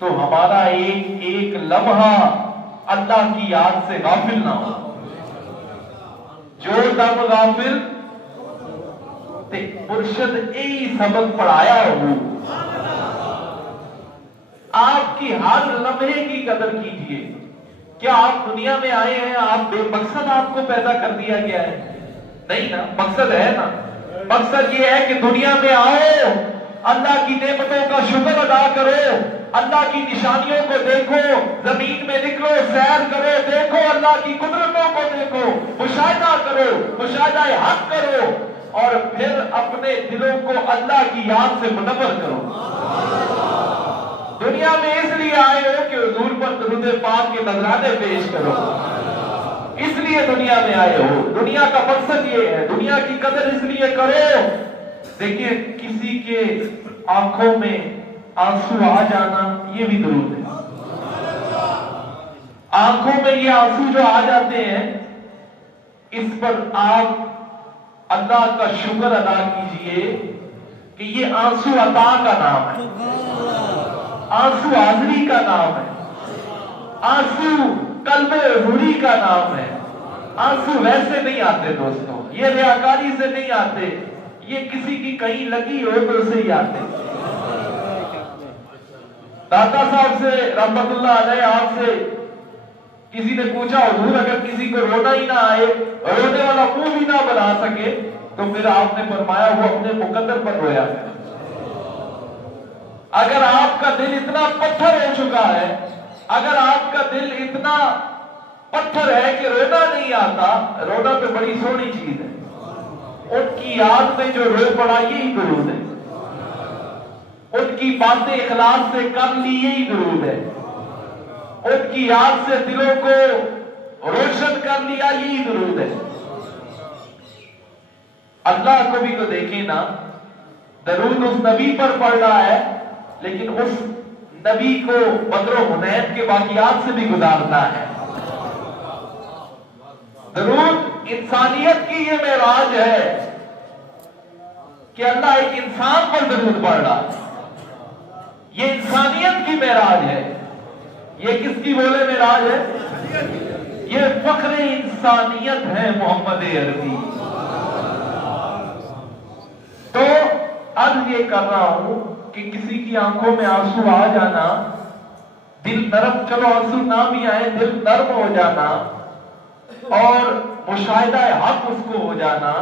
تو ہمارا ایک لمحہ اللہ کی یاد سے غافل نہ ہو۔ جو دم غافل تے مرشد ای سبق پڑھایا ہو۔ آپ کی ہر لمحے کی قدر کیجئے۔ کیا آپ دنیا میں آئے ہیں آپ بے مقصد آپ کو پیدا کر دیا گیا ہے؟ نہیں نا، مقصد ہے نا۔ مقصد یہ ہے کہ دنیا میں آؤ، اللہ کی نعمتوں کا شکر ادا کرو، اللہ کی نشانیوں کو دیکھو، زمین میں نکلو، سیر کرو، دیکھو اللہ کی قدرتوں کو دیکھو، مشاہدہ کرو، مشاہدہ حق کرو، اور پھر اپنے دلوں کو اللہ کی یاد سے منور کرو۔ دنیا میں اس لیے آئے ہو کہ حضور پر درود پاک کے نذرانے پیش کرو، اس لیے دنیا میں آئے ہو۔ دنیا کا مقصد یہ ہے، دنیا کی قدر اس لیے کرو۔ دیکھیے کسی کے آنکھوں میں آنسو آ جانا یہ بھی درود ہے۔ آنکھوں میں یہ آنسو جو آ جاتے ہیں، اس پر آپ اللہ کا شکر ادا کیجئے کہ یہ آنسو عطا کا نام ہے، آنسو حاضری کا نام ہے، آنسو قلب حضوری کا نام ہے۔ آنسو ویسے نہیں آتے دوستوں، یہ ریاکاری سے نہیں آتے، یہ کسی کی کہیں لگی ہو تو اسے ہی آتے۔ داتا صاحب سے رحمت اللہ علیہ آپ سے کسی نے پوچھا حضور اگر کسی کو رونا ہی نہ آئے، رونے والا منہ بھی نہ بنا سکے، تو پھر آپ نے فرمایا وہ اپنے مقدر پر رویا ہے۔ اگر آپ کا دل اتنا پتھر ہو چکا ہے، اگر آپ کا دل اتنا پتھر ہے کہ رونا نہیں آتا، رونا تو بڑی سونی چیز ہے، ان کی یاد میں جو رو پڑا یہی درود ہے، ان کی باتیں اخلاص سے کر لی یہی درود ہے، ان کی یاد سے دلوں کو روشن کر لیا یہی درود ہے۔ اللہ کو بھی تو دیکھیں نا، درود اس نبی پر پڑھ رہا ہے، لیکن اس نبی کو بدر و حنین کے واقعات سے بھی گزارتا ہے۔ درود انسانیت کی یہ معراج ہے کہ اللہ ایک انسان پر درود پڑھ رہا ہے، یہ انسانیت کی معراج ہے۔ یہ کس کی بولے معراج ہے؟ یہ فخر انسانیت ہے محمد عربی۔ تو اب یہ کر رہا ہوں کہ کسی کی آنکھوں میں آنسو آ جانا، دل نرم، چلو آنسو نہ بھی آئے، دل نرم ہو جانا اور مشاہدہ حق اس کو ہو جانا،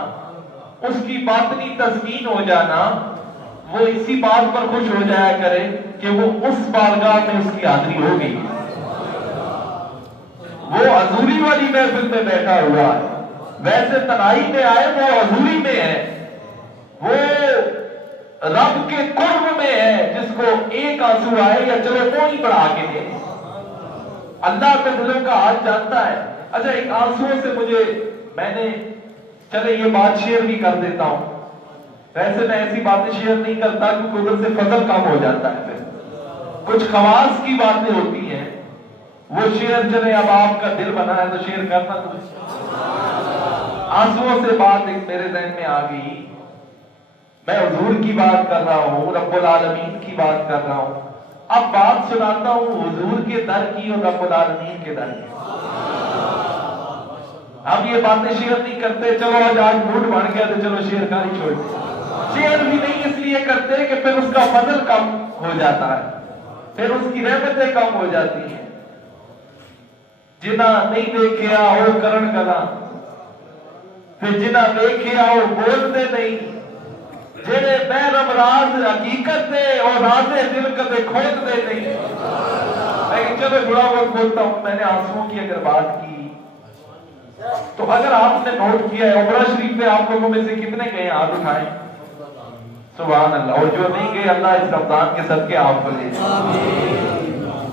اس کی باطنی تسکین ہو جانا، وہ اسی بات پر خوش ہو جایا کرے کہ وہ اس بارگاہ میں اس کی حاضری ہوگی، وہ حضوری والی محفل میں بیٹھا ہوا ہے، ویسے تنہائی میں آئے وہ حضوری میں ہے، وہ رب کے قرب میں ہے، جس کو ایک آنسو آئے یا چلو وہ ہی بڑھا کے دے، اللہ کے دلوں کا حال جانتا ہے۔ اچھا ایک آنسو سے میں نے چلے یہ بات شیئر بھی کر دیتا ہوں، ویسے میں ایسی باتیں شیئر نہیں کرتا کیونکہ ادھر سے فضل کم ہو جاتا ہے، پھر کچھ خواص کی باتیں ہوتی ہیں وہ شیئر، چلے اب آپ کا دل بنا ہے تو شیئر کرنا کچھ۔ آنسوؤں سے بات ایک میرے ذہن میں آ گئی، میں حضور کی بات کر رہا ہوں، رب العالمین کی بات کر رہا ہوں، اب بات سناتا ہوں حضور کے در کی اور رب العالمین کے در کی۔ اب یہ باتیں شیئر نہیں کرتے، چلو آج موڈ بن گیا تو چلو شیئر کا ہی چھوڑ دیں، شیئر بھی نہیں اس لیے کرتے کہ پھر اس کا فضل کم ہو جاتا ہے۔ پھر اس کی رحمتیں کم ہو جاتی ہیں. جنا نہیں دیکھیا وہ کرن گلا، پھر جنا دیکھیا وہ بولتے نہیں، جنہیں بہرم راز حقیقت دے اور راز دل کدے کھود دے نہیں. لیکن چلو تھوڑا بہت بولتا ہوں. میں نے آنسوؤں کی اگر بات کی تو اگر آپ نے نوٹ کیا ہے عمرہ شریف پہ آپ لوگوں میں سے کتنے گئے ہاتھ اٹھائیں؟ سبحان اللہ. اور جو نہیں گئے اللہ اس رمضان کے صدقے آپ کو لے جائے.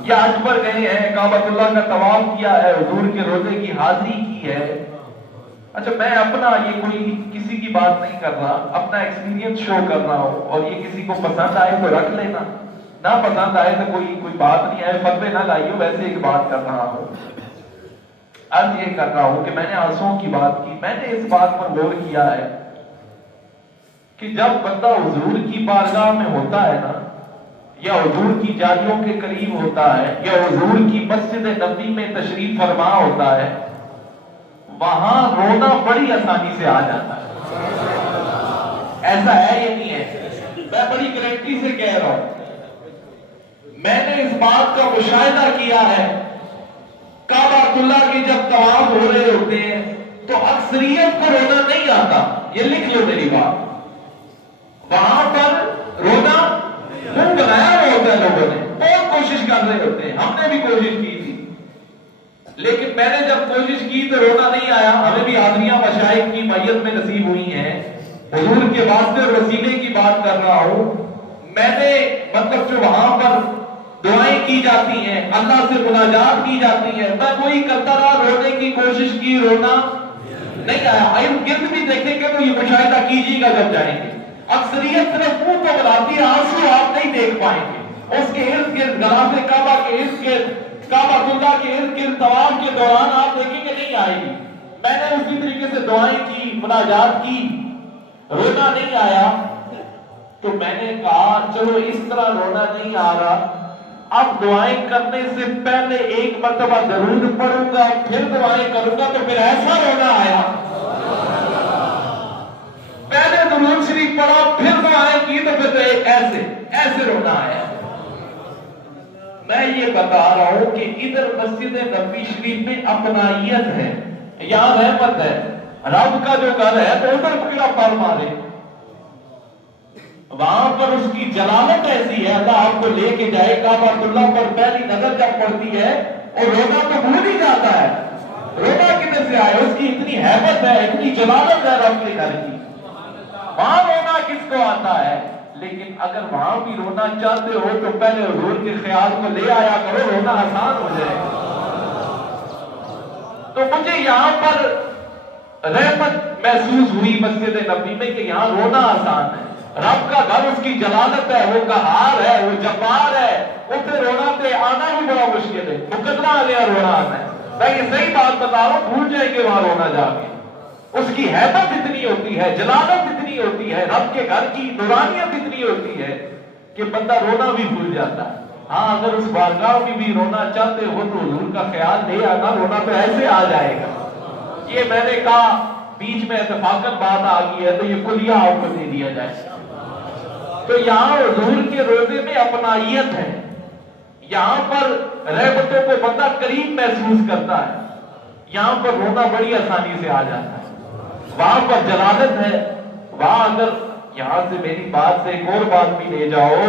یا حج پر گئے ہیں، کعبۃ اللہ کا طواف کیا ہے، حضور کے روزے کی حاضری کی ہے. اچھا میں اپنا یہ کوئی کسی کی بات نہیں کر رہا، اپنا ایکسپیرینس شو کر رہا ہوں. اور یہ کسی کو پسند آئے تو رکھ لینا، نہ پسند آئے تو کوئی بات نہیں ہے، فتوے نہ لائیو. ویسے ایک بات کر رہا ہوں، اب یہ کر رہا ہوں کہ میں نے آنسوؤں کی بات کی. میں نے اس بات پر غور کیا ہے کہ جب بندہ حضور کی بارگاہ میں ہوتا ہے نا، یا حضور کی جالیوں کے قریب ہوتا ہے، یا حضور کی مسجد نبوی میں تشریف فرما ہوتا ہے، وہاں رونا بڑی آسانی سے آ جاتا ہے. ایسا ہے یا نہیں ہے؟ میں بڑی گارنٹی سے کہہ رہا ہوں. میں نے اس بات کا مشاہدہ کیا ہے، کعبۃ اللہ کے جب طواف ہو رہے ہوتے ہیں تو اکثریت کو رونا نہیں آتا. یہ لکھ لو میری بات. وہاں پر رونا منہ بنایا ہوا ہوتا ہے، لوگوں نے بہت کوشش کر رہے ہوتے ہیں. ہم نے بھی کوشش کی تھی، لیکن میں نے جب کوشش کی تو رونا نہیں آیا. ہمیں بھی حاضریاں مشائخ کی میت میں نصیب ہوئی ہیں. حضور کے واسطے اور وسیلے کی بات کر رہا ہوں. میں نے مطلب جو وہاں پر دعائیں کی جاتی ہیں، اللہ سے مناجات کی جاتی ہیں، میں وہی کرتا رہا، رونے کی کوشش کی، رونا نہیں آیا. ارد گرد بھی دیکھیں گے تو یہ مشاہدہ کیجیے گا جب جائیں گے. اکثریت صرف منہ تو بناتی ہے، آنسو آپ نہیں دیکھ پائیں گے. اس کے ارد گرد غلاف کعبہ کے ارد گرد، کعبۃ اللہ کے ارد گرد طواف کے دوران آپ دیکھیں گے نہیں آئے گی. میں نے اسی طریقے سے دعائیں کی، مناجات کی، رونا نہیں آیا. تو میں نے کہا چلو اس طرح رونا نہیں آ رہا، اب دعائیں کرنے سے پہلے ایک مرتبہ درود پڑھوں گا، پھر دعائیں کروں گا، تو پھر ایسا رونا آیا. پہلے درود شریف پڑھا، پھر دعائیں کی، تو پھر ایسے رونا آیا. میں یہ بتا رہا ہوں کہ ادھر مسجد نبوی شریف میں اپنائیت ہے، یہاں رحمت ہے. رب کا جو گھر ہے تو ادھر کیڑا پر مارے، وہاں پر اس کی جلالت ایسی ہے. اللہ آپ کو لے کے جائے کعبۃ اللہ پر پہلی نظر جب پڑتی ہے اور رونا تو بھول ہی جاتا ہے. رونا کدھر سے آئے؟ اس کی اتنی حیبت ہے، اتنی جلالت ہے رب کے گھر کی. وہاں رونا کس کو آتا ہے؟ لیکن اگر وہاں بھی رونا چاہتے ہو تو پہلے حضور کے خیال کو لے آیا کرو، رونا آسان ہو جائے. تو مجھے یہاں پر رحمت محسوس ہوئی مسجد نبوی میں کہ یہاں رونا آسان ہے. رب کا گھر، اس کی جلالت ہے، وہ قہار ہے، وہ جبار ہے. اسے رونا پہ آنا بھی بڑا مشکل ہے، مقدرہ آ گیا رونا آنا ہے. میں یہ صحیح بات بتا رہا ہوں، بھول جائیں گے وہاں رونا جا کے. اس کی حیبت اتنی ہوتی ہے، جلالت اتنی ہوتی ہے، رب کے گھر کی نورانیت اتنی ہوتی ہے کہ بندہ رونا بھی بھول جاتا ہے. ہاں اگر اس بارگاہ میں بھی رونا چاہتے ہو تو حضور کا خیال لے آنا، رونا تو ایسے آ جائے گا. یہ میں نے کہا بیچ میں اتفاقاً بات آ گئی ہے تو یہ کلیہ آپ کو دے دیا جائے. تو یہاں حضور کے روزے میں اپنائیت ہے، یہاں پر رحمتوں کو بندہ قریب محسوس کرتا ہے. یہاں پر رونا بڑی آسانی سے آ جاتا ہے. وہاں پر جلالت ہے. وہاں اگر یہاں سے میری بات سے ایک اور بات بھی لے جاؤ،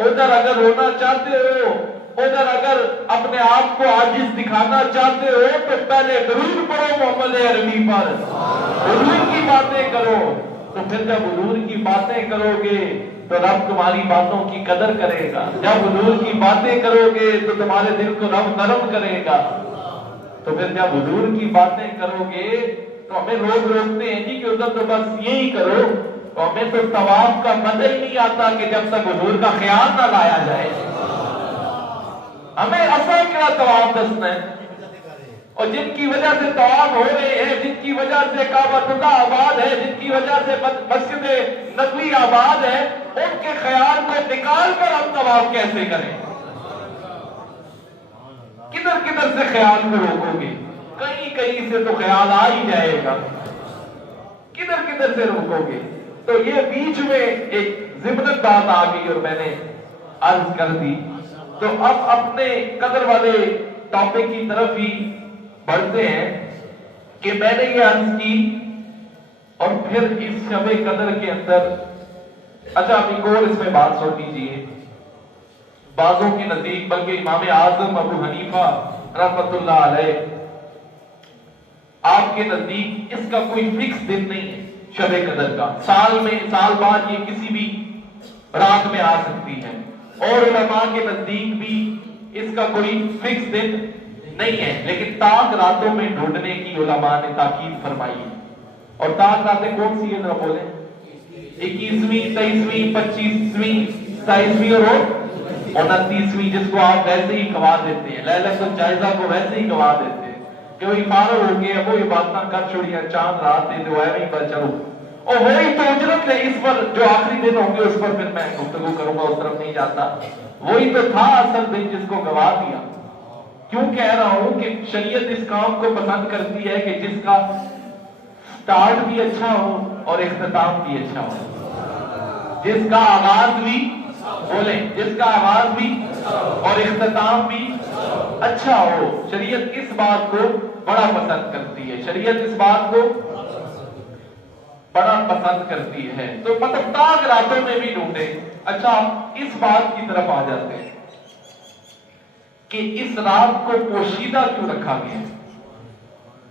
ادھر اگر رونا چاہتے ہو، ادھر اگر اپنے آپ کو عاجز دکھانا چاہتے ہو تو پہلے درود پڑھو محمد عربی پر، حضور کی باتیں کرو. تو پھر جب حضور کی باتیں کرو گے تو رب تمہاری باتوں کی قدر کرے گا. جب حضور کی باتیں کرو گے تو تمہارے دل کو رب نرم کرے گا. تو پھر جب حضور کی باتیں کرو گے تو ہمیں لوگ روکتے ہیں جی کہ ادھر تو بس یہی کرو، تو ہمیں تو طواف کا مزہ ہی نہیں آتا کہ جب تک حضور کا خیال نہ لایا جائے. ہمیں اصل کیا طواف دسنا ہے. اور جن کی وجہ سے طواف ہو رہے ہیں، جن کی وجہ سے کعبۃ اللہ آباد ہے، جن کی وجہ سے مسجد نبوی آباد ہے، ان کے خیال کو نکال کر ہم طواف کیسے کریں؟ کدھر کدھر سے خیال کو روکو گے؟ کہیں کہیں سے تو خیال آ ہی جائے گا، کدھر کدھر سے روکو گے؟ تو یہ بیچ میں ایک ضمنت بات آ گئی اور میں نے عرض کر دی تو اب اپنے قدر والے ٹاپک کی طرف ہی بڑھتے ہیں کہ میں نے یہ عرض کی اور پھر اس شب قدر کے اندر اچھا آپ ایک اور اس میں بات سن لیجیے. بعضوں کے نزدیک بلکہ امام اعظم ابو حنیفہ رحمۃ اللہ علیہ آپ کے نزدیک اس کا کوئی فکس دن نہیں ہے شب قدر کا. سال بعد یہ کسی بھی رات میں آ سکتی ہے. اور علماء کے نزدیک بھی اس کا کوئی فکس دن نہیں ہے. لیکن تاک راتوں میں ڈھونڈنے کی علماء نے تاکید فرمائی ہے. اور تاک راتیں کون سی ہیں ذرا بولیں؟ 21ویں 23ویں 25ویں 27ویں اور 29ویں، جس کو آپ ویسے ہی گوا دیتے ہیں. لیلۃ الجائزہ کو ویسے ہی گوا دیتے ہیں کہ وہ فارغ ہو گئے وہ عبادتیں کر چھوڑیاں، چاند رات دے تو ہے پر چلو. اور وہی تو اجرت ہے اس پر جو آخری دن ہوں گے اس پر پھر میں گفتگو کروں گا، اس طرف نہیں جاتا. وہی تو تھا اصل دن جس کو گوا دیا. کیوں کہہ رہا ہوں کہ شریعت اس کام کو پسند کرتی ہے کہ جس کا سٹارٹ بھی اچھا ہو اور اختتام بھی اچھا ہو، جس کا آغاز بھی بولیں جس کا آغاز بھی اور اختتام بھی اچھا ہو. شریعت اس بات کو بڑا پسند کرتی ہے. شریعت اس بات کو بڑا پسند کرتی ہے. تو مطلب تاک راتوں میں بھی ڈھونڈے. اچھا اس بات کی طرف آ جاتے ہیں کہ اس رات کو پوشیدہ کیوں رکھا گیا.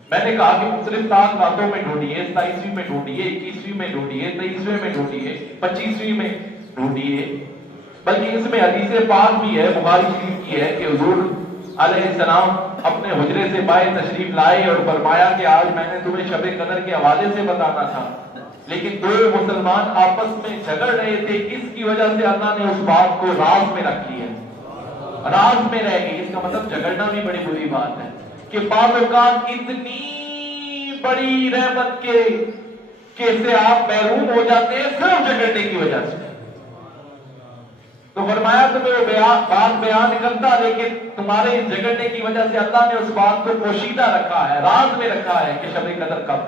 میں نے کہا کہ مختلف تاک راتوں میں ڈھونڈیے، 27ویں میں ڈھونڈیے، 21ویں میں ڈھونڈیے، 23ویں میں ڈھونڈیے، 25ویں میں ڈھونڈیے. بلکہ اس میں حدیث پاک بھی ہے، بخاری شریف کی ہے کہ حضور علیہ السلام اپنے حجرے سے باہر تشریف لائے اور فرمایا کہ آج میں نے تمہیں شب قدر کے حوالے سے بتانا تھا، لیکن دو مسلمان آپس میں جھگڑ رہے تھے، اس کی وجہ سے اللہ نے اس بات کو راز میں رکھ لیا، راز میں رہ گئی. اس کا مطلب جھگڑنا بھی بڑی بری بات ہے کہ بعض اوقات اتنی بڑی رحمت کے سے آپ محروم ہو جاتے ہیں صرف جھگڑنے کی وجہ سے. تو فرمایا تمہیں وہ بات بیان کرتا، لیکن تمہارے جھگڑنے کی وجہ سے اللہ نے اس بات کو پوشیدہ رکھا ہے، راز میں رکھا ہے کہ شب قدر کب.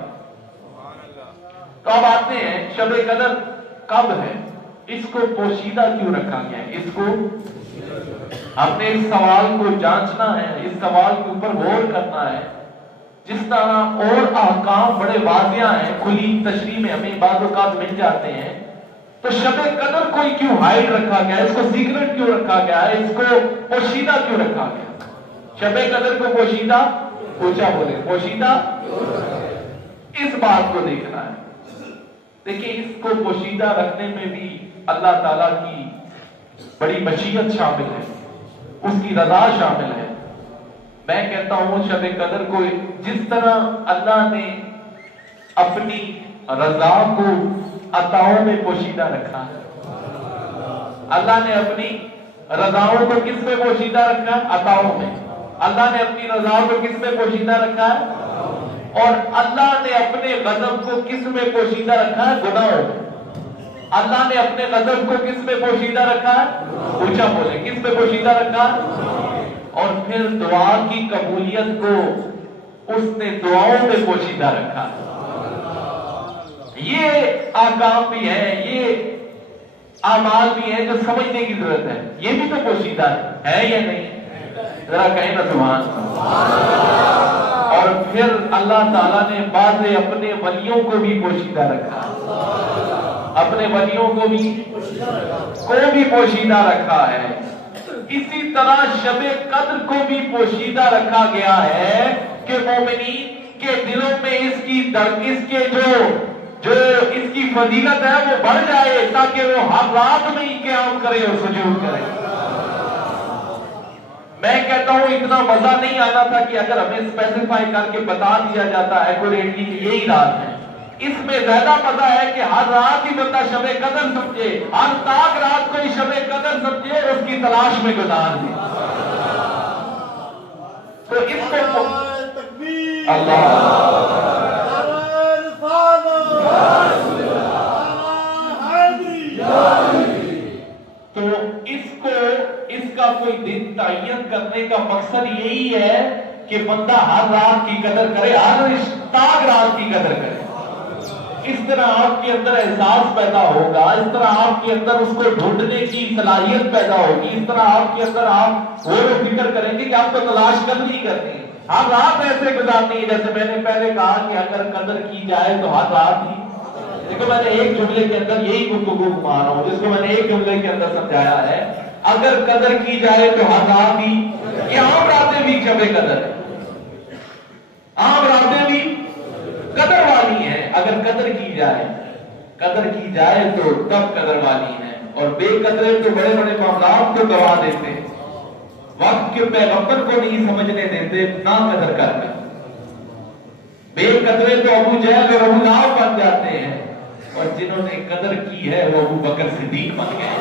تو اب آتے ہیں شب قدر کب ہے، اس کو پوشیدہ کیوں رکھا گیا ہے. اس کو ہم نے اس سوال کو جانچنا ہے، اس سوال کے اوپر غور کرنا ہے. جس طرح اور احکام بڑے واضح ہیں، کھلی تشریح میں ہمیں بعض اوقات مل جاتے ہیں، تو شب قدر کو کیوں ہائڈ رکھا گیا، اس کو سیکرٹ کیوں رکھا گیا، اس کو پوشیدہ کیوں رکھا گیا. شب قدر کو پوشیدہ، پوچھا بولے پوشیدہ، اس بات کو دیکھنا ہے. دیکھیں اس کو پوشیدہ رکھنے میں بھی اللہ تعالیٰ کی بڑی مشیت شامل ہے، اس کی رضا شامل ہے. میں کہتا ہوں شب قدر کو جس طرح اللہ نے اپنی رضا کو عطاؤں میں پوشیدہ رکھا ہے، اللہ نے اپنی رضاؤں کو کس میں پوشیدہ رکھا ہے؟ عطاؤں میں. اللہ نے اپنی رضاؤں کو کس میں پوشیدہ رکھا ہے؟ اور اللہ نے اپنے غضب کو کس میں پوشیدہ رکھا ہے؟ گناہوں میں. اللہ نے اپنے غضب کو کس میں پوشیدہ رکھا ہے؟ اونچا بولے کس میں پوشیدہ رکھا ہے؟ اور پھر دعا کی قبولیت کو اس نے دعاؤں میں پوشیدہ رکھا. یہ احکام بھی ہیں، یہ اعمال بھی ہیں جو سمجھنے کی ضرورت ہے. یہ بھی تو پوشیدہ ہے یا نہیں؟ ذرا کہیں نا سبحان اللہ. اور پھر اللہ تعالیٰ نے بعض اپنے ولیوں کو بھی پوشیدہ رکھا، اپنے ولیوں کو بھی پوشیدہ رکھا ہے. اسی طرح شب قدر کو بھی پوشیدہ رکھا گیا ہے کہ مومنین کے دلوں میں اس کے جو اس کی فضیلت ہے وہ بڑھ جائے، تاکہ وہ ہر رات میں ہی قیام کرے اور سجود کرے. میں کہتا ہوں اتنا مزہ نہیں آتا تھا کہ اگر ہمیں اسپیسیفائی کر کے بتا دیا جاتا ایکوریٹلی کہ یہی رات ہے. اس میں زیادہ مزہ ہے کہ ہر رات ہی بندہ شب قدر سمجھے، ہر تاک رات کو ہی شب قدر سمجھے، اس کی تلاش میں گزار دے. تو اس کو اللہ تو اس کا کوئی دن تعین کرنے کا مقصد یہی ہے کہ بندہ ہر رات کی قدر کرے، ہر تاک رات کی قدر کرے. اس طرح آپ کے اندر احساس پیدا ہوگا، اس طرح آپ کے اندر اس کو ڈھونڈنے کی صلاحیت پیدا ہوگی، اس طرح آپ کے اندر آپ غور و فکر کریں گے کہ آپ کو تلاش کرنی کرنی ہے۔ ہر رات ایسے گزارنی ہے، جیسے میں نے پہلے کہا کہ اگر قدر کی جائے تو ہر رات ہی، دیکھو میں نے ایک جملے کے اندر یہی گفتگو گھما رہا ہوں، جس کو میں نے ایک جملے کے اندر سمجھایا ہے، اگر قدر کی جائے تو ہر رات ہی۔ یہ عام راتیں بھی شب قدر ہے، عام راتیں بھی قدر والی ہیں، اگر قدر کی جائے تو تب قدر والی ہیں۔ اور بے قدرے تو بڑے بڑے معاملات کو گوا دیتے ہیں، وقت کے پیغمبر کو نہیں سمجھنے دیتے، نہ قدر کرتے۔ بے قدرے تو ابو جہل اور ابو لہب بن جاتے ہیں، اور جنہوں نے قدر کی ہے وہ ابو بکر صدیق بن گئے ہیں،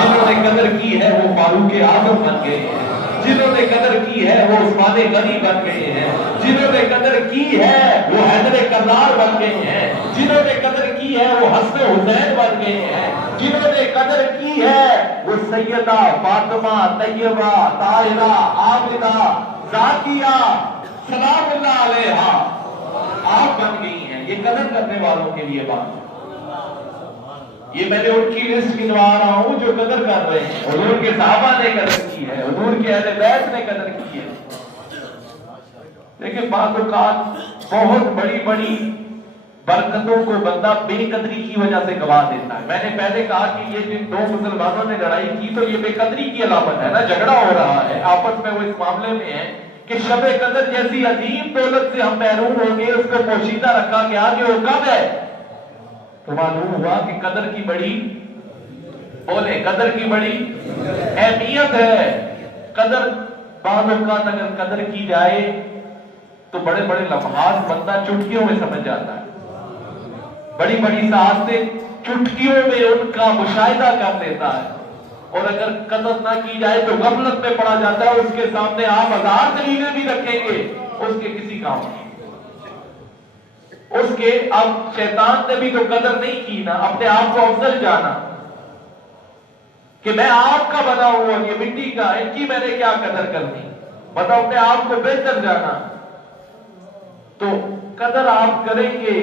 جنہوں نے قدر کی ہے وہ فاروق اعظم بن گئے ہیں، جنہوں نے قدر کی ہے وہ عثمان غنی بن گئے ہیں، جنہوں نے قدر کی ہے وہ حیدر کرار بن گئے ہیں، جنہوں نے قدر کی ہے وہ حسن حسین بن گئے ہیں، جنہوں نے قدر کی ہے وہ سیدہ فاطمہ طیبہ طاہرہ عابدہ ذاتیہ سلام اللہ علیہا آپ بن گئی ہیں۔ یہ قدر کرنے والوں کے لیے بات، یہ میں نے ان کی لسٹ گنوا رہا ہوں جو قدر کر رہے ہیں۔ حضور کے صحابہ نے قدر کی ہے، حضور کے اہل بیت نے قدر کی ہے۔ دیکھیں بعض اوقات بہت بڑی بڑی برکتوں کو بندہ بے قدری کی وجہ سے گوا دیتا ہے۔ میں نے پہلے کہا کہ یہ جن دو مسلمانوں نے لڑائی کی تو یہ بے قدری کی علامت ہے نا، جھگڑا ہو رہا ہے آپس میں، وہ اس معاملے میں ہے کہ شب قدر جیسی عظیم دولت سے ہم محروم ہوں گے، اس کو پوشیدہ رکھا گیا کہ وہ کب ہے؟ تو معلوم ہوا کہ قدر کی بڑی قدر کی بڑی اہمیت ہے۔ قدر بعض اوقات اگر قدر کی جائے تو بڑے بڑے لمحات بندہ چٹکیوں میں سمجھ جاتا ہے، بڑی بڑی سعادتیں چٹکیوں میں ان کا مشاہدہ کر لیتا ہے، اور اگر قدر نہ کی جائے تو غفلت میں پڑا جاتا ہے۔ اس کے سامنے آپ ہزار دلیلیں بھی رکھیں گے اس کے کسی کام کی، اس کے اب شیطان نے بھی تو قدر نہیں کی نا، اپنے آپ کو افضل جانا کہ میں آپ کا بنا ہوا، یہ مٹی کا، ان کی میں نے کیا قدر کرنی، بتا اپنے آپ کو بہتر جانا۔ تو قدر آپ کریں گے،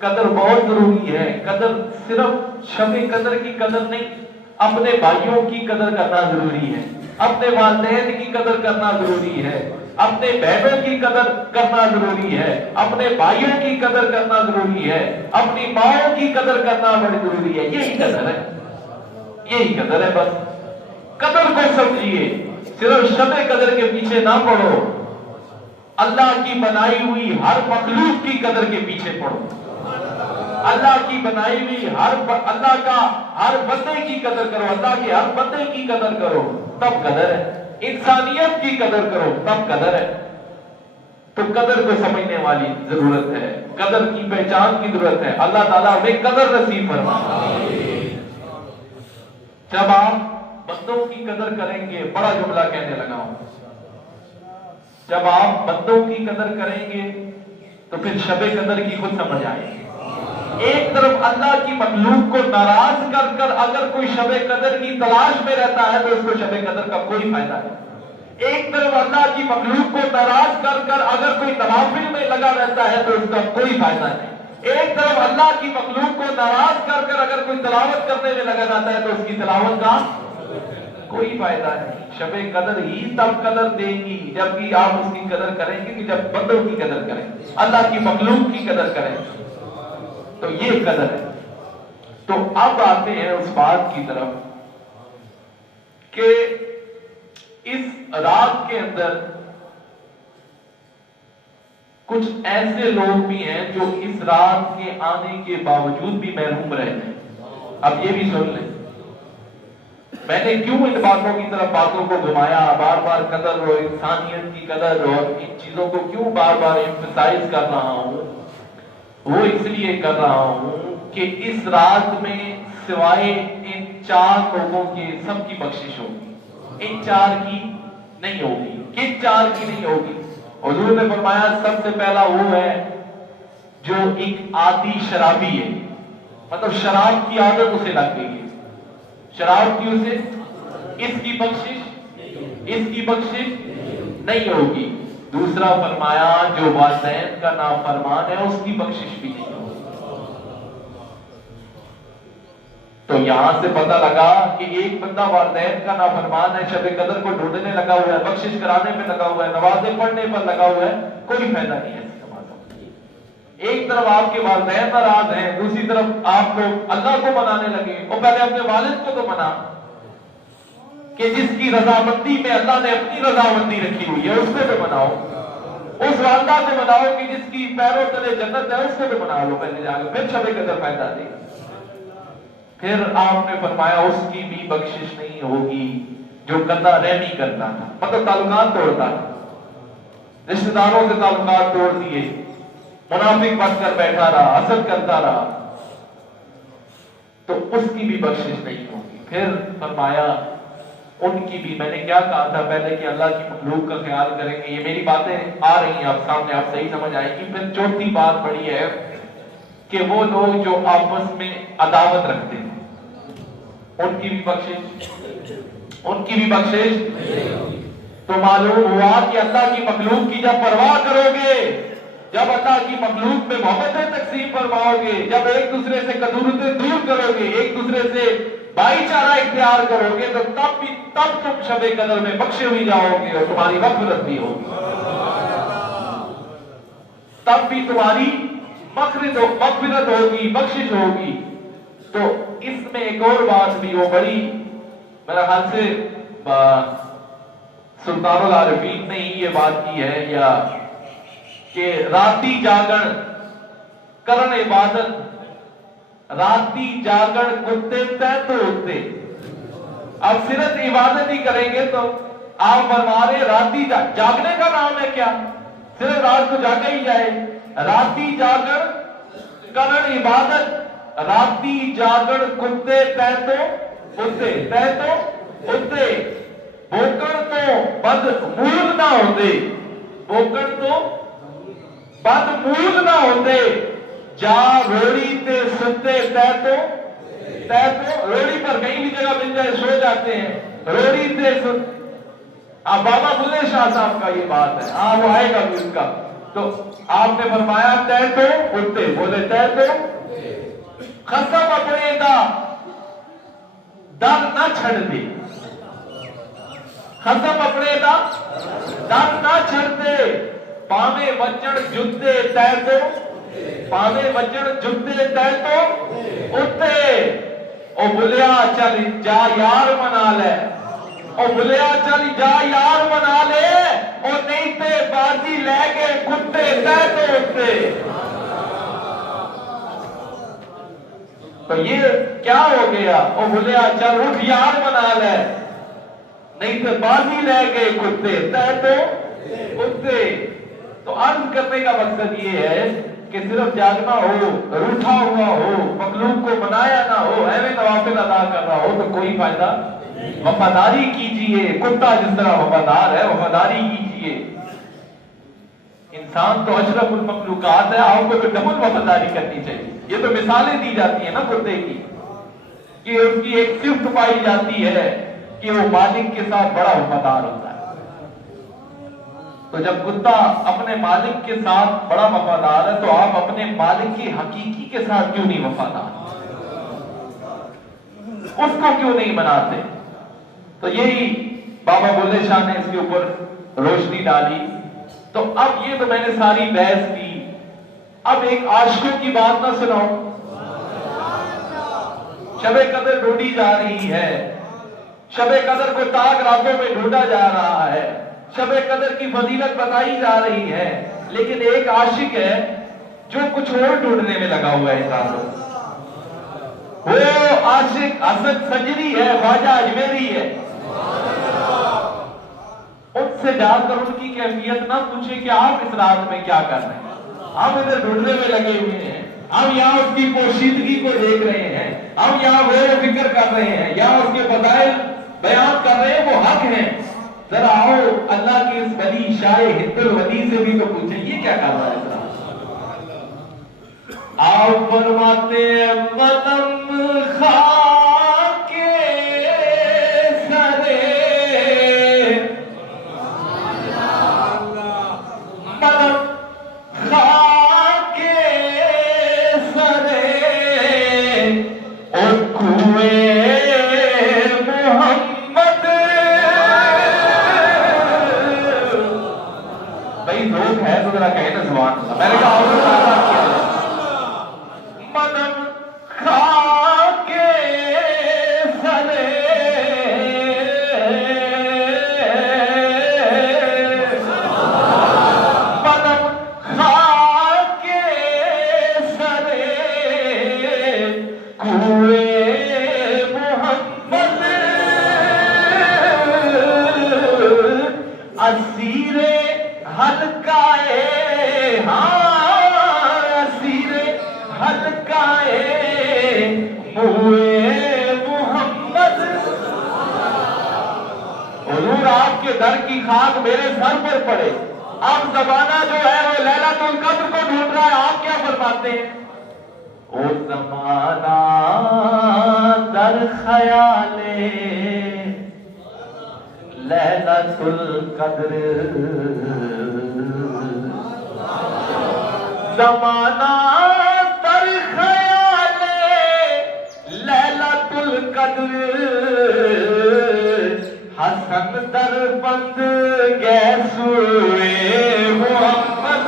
قدر بہت ضروری ہے۔ قدر صرف شب قدر کی قدر نہیں، اپنے بھائیوں کی قدر کرنا ضروری ہے، اپنے والدین کی قدر کرنا ضروری ہے، اپنے بہنوں کی قدر کرنا ضروری ہے، اپنے بھائیوں کی قدر کرنا ضروری ہے، اپنی ماؤں کی قدر کرنا بڑی ضروری ہے۔ یہی قدر ہے، یہی قدر ہے۔ بس قدر کو سمجھیے، صرف شب قدر کے پیچھے نہ پڑو، اللہ کی بنائی ہوئی ہر مخلوق کی قدر کے پیچھے پڑو، اللہ کی بنائی ہوئی اللہ کا ہر بندے کی قدر کرو، اللہ کے ہر بندے کی قدر کرو، تب قدر ہے۔ انسانیت کی قدر کرو تب قدر ہے۔ تو قدر کو سمجھنے والی ضرورت ہے، قدر کی پہچان کی ضرورت ہے۔ اللہ تعالیٰ ہمیں قدر نصیب فرمائے۔ جب آپ بندوں کی قدر کریں گے، بڑا جملہ کہنے لگا ہوں، جب آپ بندوں کی قدر کریں گے تو پھر شب قدر کی خود سمجھ آئے گی۔ ایک طرف اللہ کی مخلوق کو ناراض کر کر اگر کوئی شب قدر کی تلاش میں رہتا ہے تو اس کو شب قدر کا کوئی فائدہ نہیں۔ ایک طرف اللہ کی مخلوق کو ناراض کر کر اگر کوئی تنافل میں لگا رہتا ہے تو اس کا کوئی فائدہ نہیں۔ ایک طرف اللہ کی مخلوق کو ناراض کر کر اگر کوئی تلاوت کرنے میں لگا رہتا ہے تو اس کی تلاوت کا کوئی فائدہ نہیں۔ شب قدر ہی تب قدر دے گی جبکہ آپ اس کی قدر کریں گے کہ جب بندوں کی قدر کریں، اللہ کی مخلوق کی قدر کریں، تو یہ قدر ہے۔ تو اب آتے ہیں اس بات کی طرف کہ اس رات کے اندر کچھ ایسے لوگ بھی ہیں جو اس رات کے آنے کے باوجود بھی محروم رہتے ہیں۔ اب یہ بھی سن لیں، میں نے کیوں ان باتوں کو گھمایا، بار بار قدر اور انسانیت کی قدر اور ان چیزوں کو کیوں بار بار ایمفسائز کر رہا ہوں؟ وہ اس لیے کر رہا ہوں کہ اس رات میں سوائے ان 4 لوگوں کے سب کی بخشش ہوگی، ان 4 کی نہیں ہوگی۔ کن 4 کی نہیں ہوگی؟ حضور نے فرمایا سب سے پہلا وہ ہے جو ایک عادی شرابی ہے، مطلب شراب کی عادت اسے لگ گئی ہے، شراب کی اسے، اس کی بخشش نہیں ہوگی۔ دوسرا فرمایا جو والدین کا نافرمان ہے اس کی بخشش بھی نہیں ہوگی۔ تو یہاں سے پتہ لگا کہ ایک بندہ والدین کا نافرمان ہے، شب قدر کو ڈھونڈنے لگا ہوا ہے، بخشش کرانے پہ لگا ہوا ہے، نمازیں پڑھنے پر لگا ہوا ہے، کوئی فائدہ نہیں ہے اس نمازوں۔ ایک طرف آپ کے والدین ناراض ہیں، دوسری طرف آپ لوگ اللہ کو منانے لگے، اور پہلے اپنے والد کو تو منا کہ جس کی رضامندی میں اللہ نے اپنی رضامندی رکھی ہوئی ہے اس سے بھی مناؤ، اس والدہ سے مناؤ کہ جس کی پیروں تلے جنت ہے اس سے بھی منا لو پہلے جا کے، پھر شب قدر فائدہ دے گا۔ پھر آپ نے فرمایا اس کی بھی بخشش نہیں ہوگی جو قطع رحمی کرتا تھا، مطلب تعلقات توڑتا تھا، رشتہ داروں سے تعلقات توڑ دیے، منافق بن کر بیٹھا رہا، حسد کرتا رہا، تو اس کی بھی بخشش نہیں ہوگی۔ پھر فرمایا ان کی بھی، میں نے کیا کہا تھا پہلے کہ اللہ کی مخلوق کا خیال کریں گے، یہ میری باتیں آ رہی ہیں آپ سامنے، آپ صحیح سمجھ آئے گی۔ پھر چوتھی بات بڑی ہے کہ وہ لوگ جو آپس میں عداوت رکھتے ہیں ان کی بھی بخشش تو معلوم ہوا کہ اللہ کی مخلوق کی جب پرواہ کرو گے، جب اللہ کی مخلوق میں محبتیں تقسیم فرماؤ گے، جب ایک دوسرے سے کدورتیں دور کرو گے، ایک دوسرے سے بھائی چارہ اختیار کرو گے، تو تب تم شب قدر میں بخشے ہوئی جاؤ گے اور تمہاری مغفرت بھی ہوگی، تب بھی تمہاری مغفرت ہوگی، بخشش ہوگی۔ تو اس میں ایک اور بات بھی وہ بڑی میرا خیال سے سلطان العارفین نے ہی یہ بات کی ہے، یا کہ راتی جاگن کرن عبادت، راتی جاگن کتے تے تو ہوتے۔ اب صرف عبادت ہی کریں گے تو آپ فرما رہے راتی جاگنے کا نام ہے کیا؟ صرف رات کو جاگا ہی جائے، راتی جاگن کرن عبادت، راتی جاگن کتے تے تو ہوتے، تے تو ہوتے، بوکن تو بد مول نہ ہوتے، بوکن تو بد مول نہ ہوتے، جا روڑی تے ستے تے تو روڑی پر کہیں بھی جگہ مل جائے سو جاتے ہیں، روڑی تے ستے۔ اب بابا بلے شاہ صاحب کا یہ بات ہے، وہ آئے گا بھی اس کا۔ تو آپ نے فرمایا تے تو اٹھتے، بولے تے تو خسم اپنے دا در نہ چھڑ دے، خسم اپنے دا در نہ چھڑ دے، پاوے وجن جتے تے تو، پاوے وجن جتے تے تو اٹھتے، او بلیا چل جا یار منا لے، او بلیا چل جا یار منا لے، او نہیں تے بازی لے کے کتے تے تو اٹھتے۔ تو یہ کیا ہو گیا؟ او بلیا چل اٹھ یار منا لے، نہیں تے بازی لے کے کتے تے تو اٹھتے۔ تو عرض کرنے کا مقصد یہ ہے کہ صرف جاگنا ہو، روٹھا ہوا ہو، مخلوق کو منایا نہ ہو، ایویں نوافل ادا کر رہا ہو تو کوئی فائدہ۔ وفاداری کیجئے، کتا جس طرح وفادار ہے وفاداری کیجئے۔ انسان تو اشرف المخلوقات ہے، آپ کو تو ڈبل وفاداری کرنی چاہیے۔ یہ تو مثالیں دی جاتی ہیں نا کتے کی، کہ اس کی ایک صفت پائی جاتی ہے کہ وہ مالک کے ساتھ بڑا وفادار ہوتا ہے۔ تو جب کتا اپنے مالک کے ساتھ بڑا وفادار ہے تو آپ اپنے مالک کی حقیقی کے ساتھ کیوں نہیں وفادار؟ اس کو کیوں نہیں مناتے؟ تو یہی بابا بلے شاہ نے اس کے اوپر روشنی ڈالی۔ تو اب یہ تو میں نے ساری بحث کی، اب ایک عاشقوں کی بات نہ سناؤں؟ شب قدر ڈھونڈی جا رہی ہے، شب قدر کو تاک راتوں میں ڈھونڈا جا رہا ہے، شب قدر کی فضیلت بتائی جا رہی ہے، لیکن ایک عاشق ہے جو کچھ اور ڈھونڈنے میں لگا ہوا ہے انسانوں۔ وہ عاشق حسن سجری ہے، خواجہ اجمیری ہے۔ ان سے جا کر ان کی کیفیت نہ پوچھے کہ آپ اس رات میں کیا کر رہے ہیں، ہم ادھر ڈھونڈنے میں لگے ہوئے ہیں، ہم یہاں اس کی پوشیدگی کو دیکھ رہے ہیں، ہم یہاں غور و فکر کر رہے ہیں، یہاں اس کے فضائل بیان کر رہے ہیں، وہ حق ہیں۔ ذرا آؤ اللہ کے اس ولی شاہ ہند الولی سے بھی تو پوچھیں یہ کیا کر رہا ہے ذرا۔ آپ فرماتے ہیں مدم خاک سرے، مدم خاک سرے اور کوئے بھائی ذوق ہے تو ذرا کہے نا سبحان اللہ. میں نے کہا اور زیادہ کیا ہے. منم خاک سرے اسیر حلقائے اسیر حلقائے محمد. حضور آپ کے در کی خاک میرے سر پر پڑے. اب زمانہ جو ہے وہ لیلۃ القدر کو ڈھونڈ رہا ہے. آپ کیا فرماتے ہیں؟ او زمانہ در خیالے لیلۃ القدر زمانہ در خیال لیلۃ القدر حسن در بند گیسوئے محمد.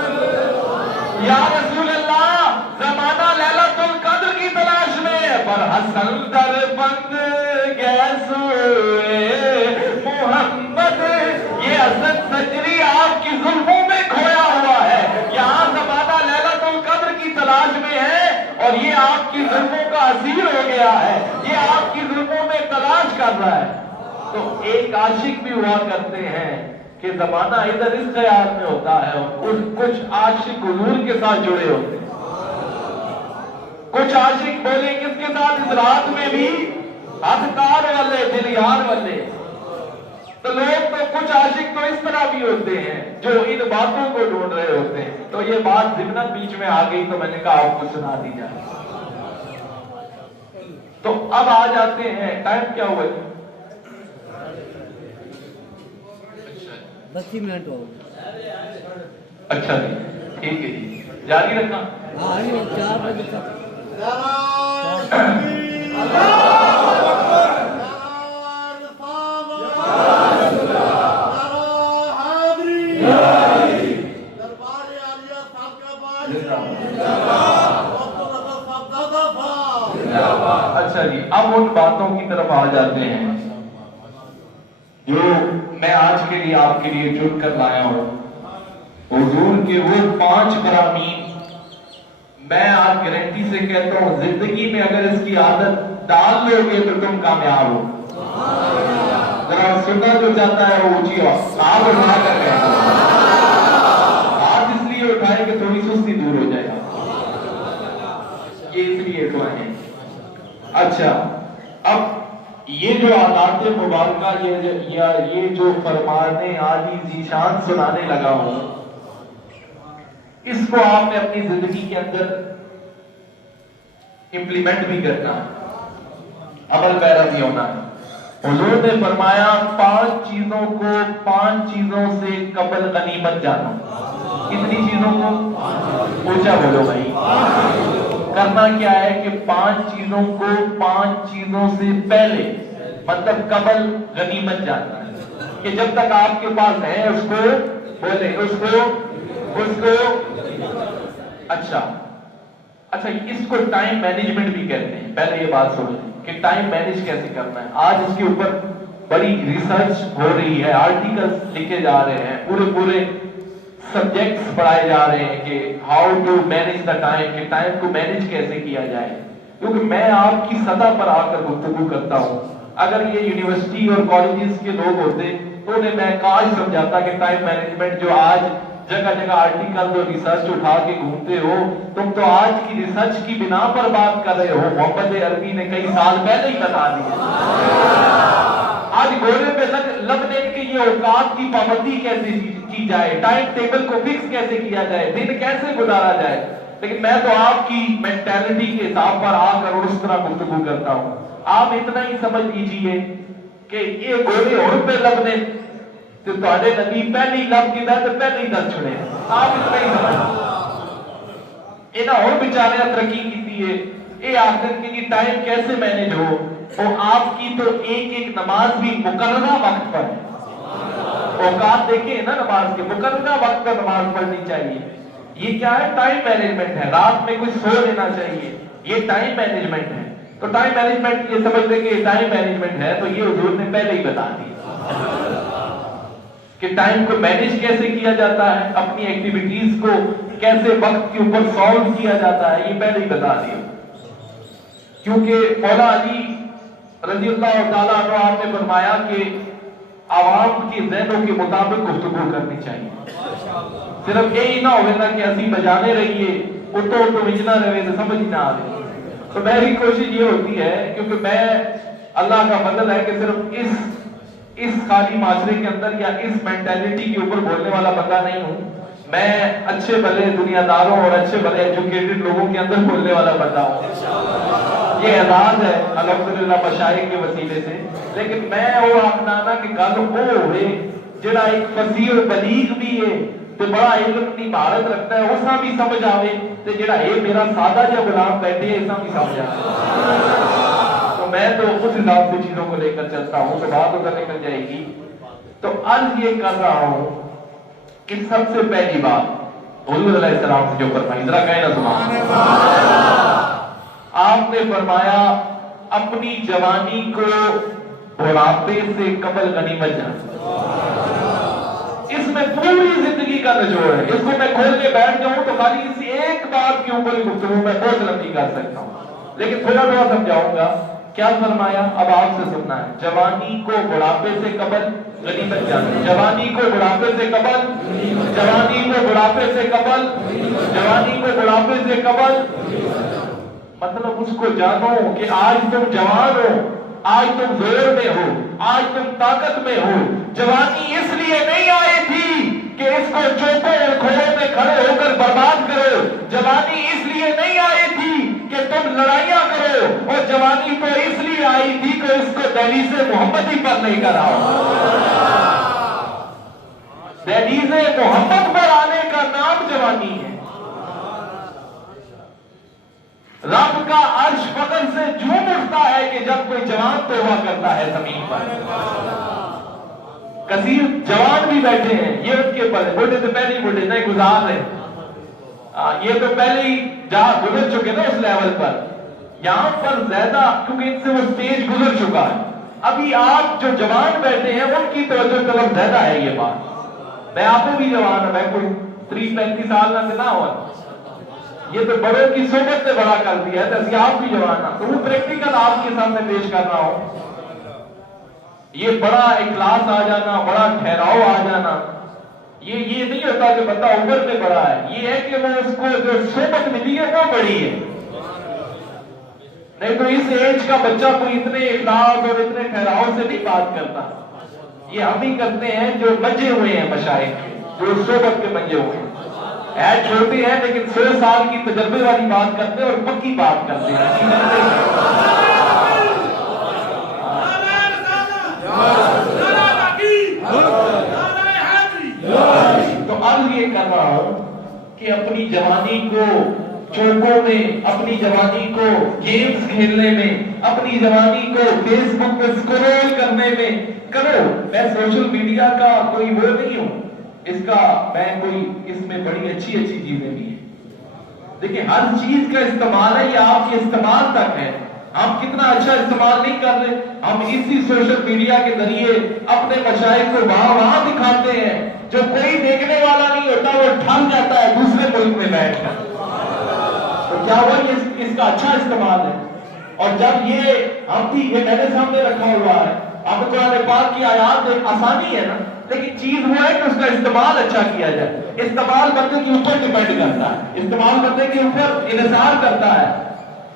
یا رسول اللہ زمانہ لیلۃ القدر کی تلاش میں ہے پر حسن در بند گیسوئے محمد. یہ حسن سجری آپ کی زلفوں میں کھویا ہوا ہے. یہاں زمانہ لیلۃ القدر کی تلاش میں ہے اور یہ آپ کی زلفوں کا اسیر ہو گیا ہے. یہ آپ کی زلفوں میں تلاش کر رہا ہے. تو ایک عاشق بھی ہوا کرتے ہیں کہ زمانہ ادھر اس خیال میں ہوتا ہے اور کچھ عاشق حضور کے ساتھ جڑے ہوتے ہیں. کچھ عاشق بولے کس کے ساتھ اس رات میں بھی ادکار والے دل یار والے. تو لوگ تو کچھ عاشق تو اس طرح بھی ہوتے ہیں جو ان باتوں کو ڈھونڈ رہے ہوتے ہیں. تو یہ بات ضمناً بیچ میں آ گئی تو میں نے کہا آپ کو سنا دی جائے. تو اب آ جاتے ہیں. ٹائم کیا ہوا ہے؟ 10 منٹ ہو. اچھا جی ٹھیک ہے جی جاری رکھنا. 4 بجے تک. اچھا جی اب ان باتوں کی طرف آ جاتے ہیں جو میں آج کے لیے آپ کے لیے چن کر لایا ہوں. حضور کے وہ 5 فرامین میں آپ گارنٹی سے کہتا ہوں زندگی میں اگر اس کی عادت ڈال لو گے تو تم کامیاب ہو. ذرا سننا جو چاہتا ہے وہ اونچی آپ اٹھا کر کہتا ہاتھ اس لیے اٹھائے کہ تھوڑی سستی دور ہو جائے. یہ اس لیے اٹھوائے ہیں. اچھا اب یہ جو آیات مبارکہ یہ جو فرمانے عالی ذیشان سنانے لگا ہوں اس کو آپ نے اپنی زندگی کے اندر امپلیمنٹ بھی کرنا ہے, عمل پیرا بھی ہونا ہے. حضور نے فرمایا 5 چیزوں کو 5 چیزوں سے قبل غنیمت جانا. کتنی چیزوں کو؟ اونچا بولو بھائی. کرنا کیا ہے کہ 5 چیزوں کو 5 چیزوں سے پہلے مطلب قبل غنیمت جانا ہے کہ جب تک آپ کے پاس ہے اس کو بولے اس کو اچھا اس کو ٹائم مینجمنٹ بھی کہتے ہیں. پہلے یہ بات سن لیں کہ ٹائم مینج کیسے کرنا ہے. آج اس کے اوپر بڑی ریسرچ ہو رہی ہے, آرٹیکلز لکھے جا رہے ہیں, پورے سبجیکٹس پڑھائے جا رہے ہیں کہ how to manage the time, کہ ٹائم کو مینج کیسے کیا جائے. کیونکہ میں آپ کی سطح پر آ کر گفتگو کرتا ہوں. اگر یہ یونیورسٹی اور کالجز کے لوگ ہوتے تو انہیں میں کاش سمجھاتا کہ ٹائم مینجمنٹ جو آج جگہ جگہ آرٹیکل اور ریسرچ اٹھا کے گھومتے ہو تم تو آج کی ریسرچ کی بنا پر بات کر رہے ہو. محمد عربی نے کئی سال پہلے ہی بتا دیا. آج گھوڑے پہ لگنے کے یہ اوقات کی پابندی کیسے کی جائے, ٹائم ٹیبل کو فکس کیسے کیا جائے, دن کیسے گزارا جائے. لیکن میں تو آپ کی مینٹیلٹی کے حساب پر آ کر اور اس طرح گفتگو کرتا ہوں. آپ اتنا ہی سمجھ لیجیے کہ یہ گھوڑے اور پہ لگنے تو تھوڑے نبی پہلی لب کی در پہلے ہی در چھڑے. آپ اتنا ہی سمجھ یہ اور بیچارے ترقی کی ہے. یہ آخر کی ٹائم کیسے مینج ہو, اور آپ کی تو ایک نماز بھی مقررہ وقت پر ہے. اوقات دیکھیں نا نماز کے، مقررہ وقت پر نماز پڑھنی چاہیے. یہ کیا ہے؟ ٹائم مینجمنٹ ہے. رات میں کچھ سو لینا چاہیے، یہ ٹائم مینجمنٹ ہے. تو ٹائم مینجمنٹ یہ سمجھ لیں کہ یہ ٹائم مینجمنٹ ہے، تو یہ حضور نے پہلے ہی بتا دیا کہ ٹائم کو مینج کیسے کیا جاتا ہے، اپنی ایکٹیویٹیز کو کیسے وقت کے اوپر سالو کیا جاتا ہے، یہ پہلے ہی بتا دیا. کیونکہ مولا علی رضی اللہ تعالیٰ عنہ آپ نے فرمایا کہ عوام کے ذہنوں کے مطابق گفتگو کرنی چاہیے. صرف یہی نہ ہوئے نا کہ اسی بجانے رہیے، اٹھو وجنا رہے تو سمجھ نہ آ رہے. تو میری کوشش یہ ہوتی ہے، کیونکہ میں اللہ کا فضل ہے کہ صرف اس خالی معاشرے کے اندر یا اس مینٹیلٹی کے اوپر بولنے والا بندہ نہیں ہوں. میں اچھے بھلے دنیا داروں اور اچھے بھلے ایجوکیٹڈ لوگوں کے اندر بولنے والا بندہ ہوں. یہ اعزاز ہے الحمدللہ مشائخ کے وسیلے سے. لیکن میں وہ آخنا کہ گل وہ ہوئے جڑا ایک فصیح اور بلیغ بھی ہے تو بڑا علم کی مہارت رکھتا ہے، اسا بھی سمجھ آوے، تو جڑا یہ میرا سادہ جا غلام بیٹھے ہے اسا بھی سمجھ آوے. تو میں تو اس حساب سے چیزوں کو لے کر چلتا ہوں، تو بات ادھر نکل جائے گی. تو عرض یہ کر رہا ہوں کہ سب سے پہلی بات حضور علیہ السلام سے جو فرمائی، ذرا کہیں نا سبحان اللہ. آپ نے فرمایا اپنی جوانی کو بڑھاپے سے قبل غنیمت جان. اس میں پوری زندگی کا نچوڑ ہے. اس کو میں کھول کے بیٹھ جاؤں تو خالی اسی ایک بات کے اوپر گفتگو میں بہت لمبی کر سکتا ہوں، لیکن تھوڑا تھوڑا سمجھاؤں گا. کیا فرمایا؟ اب آپ سے سننا ہے. جوانی کو بڑھاپے سے قبل غنیمت جانو. جوانی کو بڑھاپے سے قبل، جوانی کو بڑھاپے سے قبل، جوانی کو بڑھاپے سے قبل. مطلب اس کو جانو کہ آج تم جوان ہو، آج تم زور میں ہو، آج تم طاقت میں ہو. جوانی اس لیے نہیں آئی تھی کہ اس کو چوکوں اور کھوڑوں میں کھڑے ہو کر برباد کرو. جوانی اس لیے نہیں آئی تھی کہ تم لڑائیاں کرو، اور جوانی تو اس لیے آئی تھی کہ اس کو دہلیز محمدی پر نہیں کراؤ. دہلیز محمد پر آنے کا نام جوانی ہے. رب کا عرش فخر سے جھوم اٹھتا ہے کہ جب کوئی جوان توبہ کرتا ہے زمین پر. کثیر جوان بھی بیٹھے ہیں، یہ ان کے پر بوڑھے سے پہلے ہی بوڑھے نہیں گزار رہے. یہ تو پہلے ہی جا گزر چکے نا اس لیول پر. یہاں پر زیادہ کیونکہ ان سے وہ سٹیج گزر چکا ہے. ابھی آپ جو جوان بیٹھے ہیں ان کی توجہ طرف زیادہ ہے یہ بات. میں آپ کو بھی جوان ہوں، میں کوئی 30-35 سال نہ ہوا. یہ تو بڑوں کی صحبت نے بڑا کر دیا ہے. تو آپ بھی جوان ہیں، تو وہ پریکٹیکل آپ کے سامنے پیش کر رہا ہوں. یہ بڑا اخلاص آ جانا، بڑا ٹھہراؤ آ جانا، یہ نہیں ہوتا کہ بندہ عمر میں بڑا ہے. یہ ہے کہ وہ اس کو جو صحبت ملی ہے وہ بڑی ہے. نہیں تو اس ایج کا بچہ کوئی اتنے اخلاص اور اتنے ٹھہراؤ سے نہیں بات کرتا. یہ ہم ہی کرتے ہیں جو منجے ہوئے ہیں مشائخ، جو صحبت کے منجے ہوئے ہیں. چھوٹے ہیں لیکن 100 سال کی تجربے والی بات کرتے ہیں اور پکی بات کرتے ہیں. تو عرض یہ کر رہا ہوں کہ اپنی جوانی کو چوکوں میں، اپنی جوانی کو گیمز کھیلنے میں، اپنی جوانی کو فیس بک پہ سکرول کرنے میں کرو. میں سوشل میڈیا کا کوئی وہ نہیں ہوں، اس کا میں کوئی اس میں بڑی اچھی چیزیں بھی ہیں. دیکھیں ہر چیز کا استعمال ہے، یہ آپ کے استعمال تک ہے. ہم کتنا اچھا استعمال نہیں کر رہے. ہم اسی سوشل میڈیا کے ذریعے اپنے مشائخ کو وہاں دکھاتے ہیں جو کوئی دیکھنے والا نہیں ہوتا، وہ ٹھن جاتا ہے دوسرے ملک میں بیٹھ کر. تو کیا وہ اس کا اچھا استعمال ہے؟ اور جب یہ ہم بھی یہ میرے سامنے رکھا ہوا ہے، اب قرآن پاک کی آیات ایک آسانی ہے نا، لیکن چیز وہ ہے کہ اس کا استعمال اچھا کیا جائے. استعمال بندے کے اوپر ڈیپینڈ کرتا ہے، استعمال بندے کے اوپر انحصار کرتا ہے.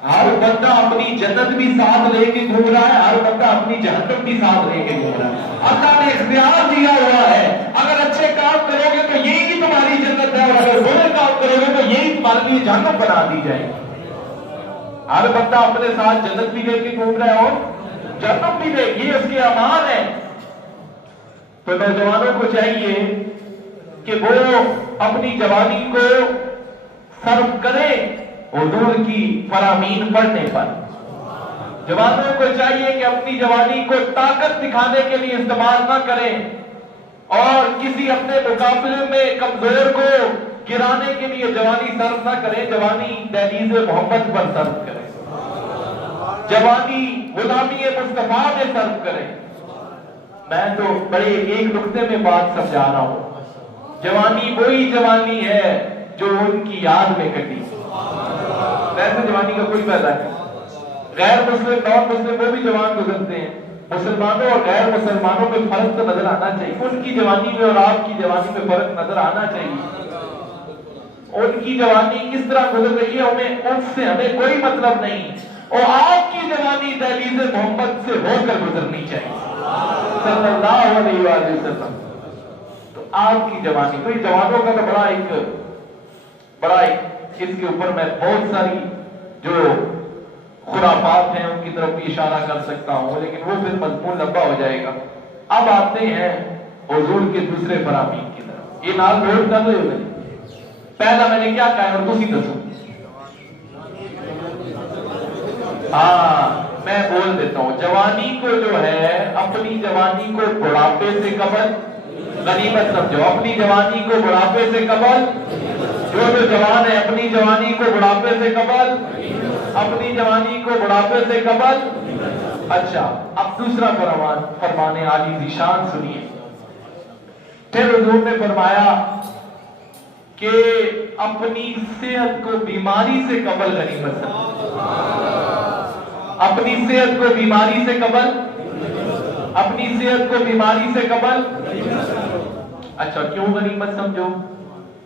ہر بندہ اپنی جنت بھی ساتھ لے کے گھوم رہا ہے، ہر بندہ اپنی جہنم بھی ساتھ لے کے گھوم رہا ہے. اللہ نے اختیار دیا ہوا ہے، اگر اچھے کام کرو گے تو یہی تمہاری جنت ہے، اور اگر برے کام کرو گے تو یہی تمہارے لیے جہنم بنا دی جائے گی. ہر بندہ اپنے ساتھ جنت بھی لے کے گھوم رہا ہے اور جہنم بھی لے، یہ اس کے امان ہے. تو نوجوانوں کو چاہیے کہ وہ اپنی جوانی کو صرف کریں حضور کی فرامین پڑھنے پر. جوانوں کو چاہیے کہ اپنی جوانی کو طاقت دکھانے کے لیے استعمال نہ کریں، اور کسی اپنے مقابلے میں کمزور کو گرانے کے لیے جوانی صرف نہ کریں، جوانی دہلیز محبت پر صرف کریں، جوانی غلامی مصطفیٰ میں صرف کریں۔ میں تو بڑے ایک نقطے میں بات سمجھا رہا ہوں، جوانی وہی جوانی ہے جو ان کی یاد میں کٹی، ویسے جوانی کا کوئی فائدہ نہیں۔ غیر مسلم نان مسلم وہ بھی جوان گزرتے ہیں، مسلمانوں اور غیر مسلمانوں میں فرق تو نظر آنا چاہیے، ان کی جوانی میں اور آپ کی جوانی میں فرق نظر آنا چاہیے۔ ان کی جوانی کس طرح گزر رہی ہے ان سے ہمیں کوئی مطلب نہیں، اور آپ کی جوانی دہلیز محمد سے ہو کر گزرنی چاہیے صلی اللہ علیہ وآلہ وسلم۔ تو آپ کی جوانی، تو یہ جوانوں کا تو بڑا ایک اس کے اوپر میں بہت ساری جو خرافات ہیں ان کی طرف بھی اشارہ کر سکتا ہوں، لیکن وہ پھر مضمون لمبا ہو جائے گا۔ اب آتے ہیں حضور کے دوسرے فرامین کی طرف۔ یہ نام نوٹ کر رہے ہو گئے؟ پہلا میں نے کیا کہا ہے اور تسی دسو؟ ہاں میں بول دیتا ہوں، جوانی کو جو ہے اپنی جوانی کو بڑھاپے سے قبل غنیمت سمجھو، اپنی جوانی کو بڑھاپے سے قبل، جو جوان ہے اپنی جوانی کو بڑھاپے سے قبل، اپنی جوانی کو بڑھاپے سے قبل۔ اچھا اب دوسرا فرمان عالی ذیشان سنیے۔ پھر حضور نے فرمایا کہ اپنی صحت کو بیماری سے قبل غنیمت سمجھو، اپنی صحت کو بیماری سے قبل، اپنی صحت کو بیماری سے قبل۔ اچھا کیوں غنیمت سمجھو؟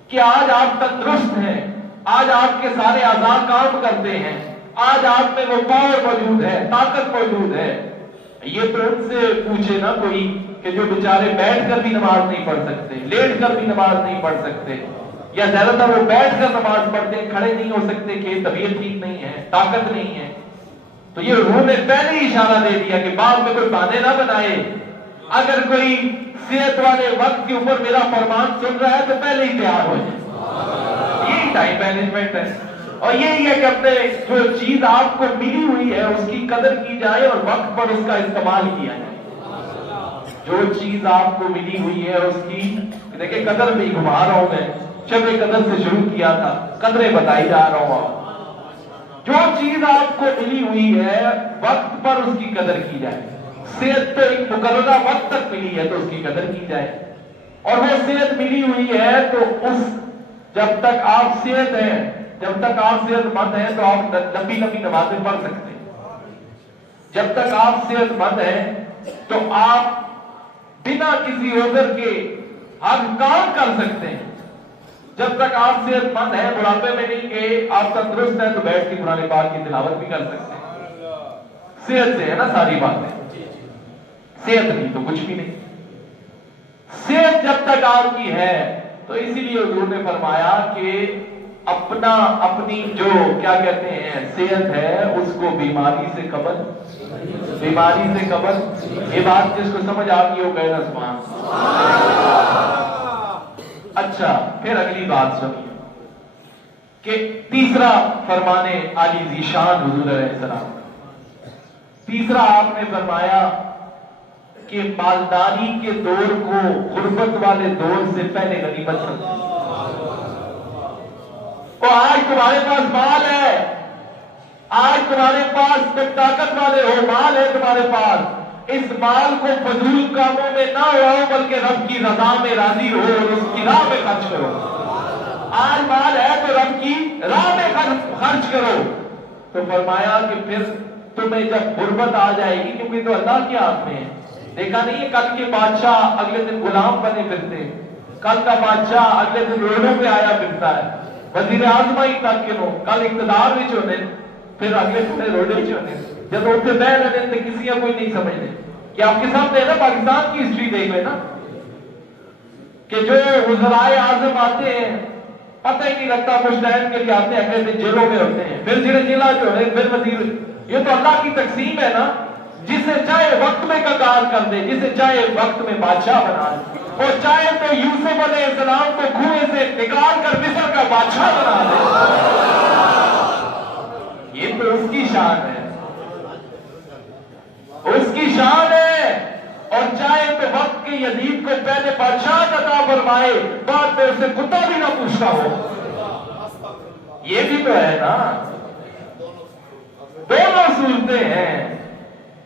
کہ آج آپ تندرست ہیں، آج آپ کے سارے اعضاء کام کرتے ہیں، آج آپ میں وہ پاور موجود ہے، طاقت موجود ہے۔ یہ تو ان سے پوچھے نا کوئی کہ جو بیچارے بیٹھ کر بھی نماز نہیں پڑھ سکتے، لیٹ کر بھی نماز نہیں پڑھ سکتے، یا زیادہ تر وہ بیٹھ کر نماز پڑھتے ہیں، کھڑے نہیں ہو سکتے کہ طبیعت ٹھیک نہیں ہے، طاقت نہیں ہے۔ تو یہ انہوں نے پہلے ہی اشارہ دے دیا کہ بعد میں کوئی بہانے نہ بنائے، اگر کوئی صحت والے وقت کے اوپر میرا فرمان سن رہا ہے تو پہلے ہی تیار ہو جائے۔ یہی ٹائم مینجمنٹ ہے، اور یہی ہے کہ اپنے جو چیز آپ کو ملی ہوئی ہے اس کی قدر کی جائے اور وقت پر اس کا استعمال کیا جائے۔ جو چیز آپ کو ملی ہوئی ہے اس کی دیکھیں قدر بھی گھما رہا ہوں، میں شب قدر سے شروع کیا تھا، قدریں بتائی جا رہا ہوں۔ جو چیز آپ کو ملی ہوئی ہے وقت پر اس کی قدر کی جائے۔ صحت تو ایک مقررہ وقت تک ملی ہے تو اس کی قدر کی جائے، اور وہ صحت ملی ہوئی ہے تو جب تک آپ صحت ہیں، جب تک آپ صحت مند ہیں تو آپ لمبی لمبی نمازیں پڑھ سکتے ہیں۔ جب تک آپ صحت مند ہیں تو آپ بنا کسی عذر کے آپ کام کر سکتے ہیں۔ جب تک آپ صحت مند ہیں، بڑھاپے میں نہیں کہ آپ تندرست ہیں تو بیٹھ کے قرآن پاک کی تلاوت بھی کر سکتے ہیں۔ صحت سے ہے نا ساری باتیں، صحت نہیں تو کچھ بھی نہیں۔ صحت جب تک آپ کی ہے تو اسی لیے حضور نے فرمایا کہ اپنی جو کیا کہتے ہیں صحت ہے اس کو بیماری سے قبل، بیماری سے قبل۔ یہ بات جس کو سمجھ آ گئی ہو کہنا سبحان اللہ۔ اچھا پھر اگلی بات سنیے کہ تیسرا فرمانے عالی ذیشان حضور علیہ السلام، تیسرا آپ نے فرمایا کہ مالداری کے دور کو غربت والے دور سے پہلے غنیمت سمجھو۔ تو آج تمہارے پاس مال ہے، آج تمہارے پاس طاقت والے ہو، مال ہے تمہارے پاس، اس مال کو فضول کاموں میں نہ اڑاؤ بلکہ رب کی رضا میں راضی ہو اور اس کی راہ میں خرچ کرو۔ آج مال ہے تو رب کی راہ میں خرچ کرو۔ تو فرمایا کہ پھر تمہیں جب غربت آ جائے گی، کیونکہ تو اللہ کے ہاتھ میں ہے، دیکھا نہیں ہے کل کے بادشاہ اگلے دن غلام بنے پھرتے، کل کا بادشاہ اگلے دن روڈوں پہ آیا پھرتا ہے، وزیر اعظم ہی تک کے کل اقتدار وچ ہونے پھر اگلے دن روڈے وچ ہونے، جب اتنے بہ رہے تھے کسی کا کوئی نہیں سمجھتے۔ کہ آپ کے سامنے ہے نا پاکستان کی ہسٹری دیکھ لیں نا کہ جو وزرائے اعظم آتے ہیں پتہ ہی نہیں لگتا، مشتہد کے لیے آتے ہیں اگلے دن جیلوں میں ہوتے ہیں، پھر ضلع ضلع جو ہے پھر وزیر۔ یہ تو اللہ کی تقسیم ہے نا، جسے چاہے وقت میں قرار کر دے، جسے چاہے وقت میں بادشاہ بنا دے، اور چاہے تو یوسف علیہ السلام کو کنویں سے نکال کر مصر کا بادشاہ بنا دے۔ یہ تو اس کی شان ہے، اس کی شان ہے، اور چاہے تو وقت کے کہ یزید کو پہلے بادشاہ عطا فرمائے، بعد میں اسے کتا بھی نہ پوچھتا ہو. یہ بھی تو ہے نا. دونوں صورتیں ہیں.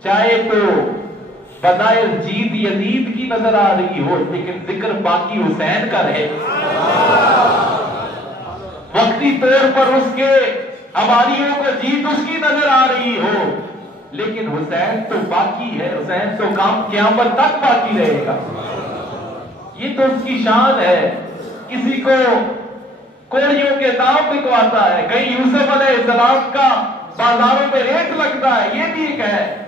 چاہے تو بظاہر جیت یزید کی نظر آ رہی ہو لیکن ذکر باقی حسین کا رہے. وقتی طور پر اس کے حواریوں کو جیت اس کی نظر آ رہی ہو لیکن حسین تو باقی ہے. حسین تو کام قیامت تک باقی رہے گا. یہ تو اس کی شان ہے. کسی کو کوڑیوں کے دام بکواتا ہے، کہیں یوسف علیہ السلام کا بازاروں میں ریٹ لگتا ہے، یہ بھی ایک ہے.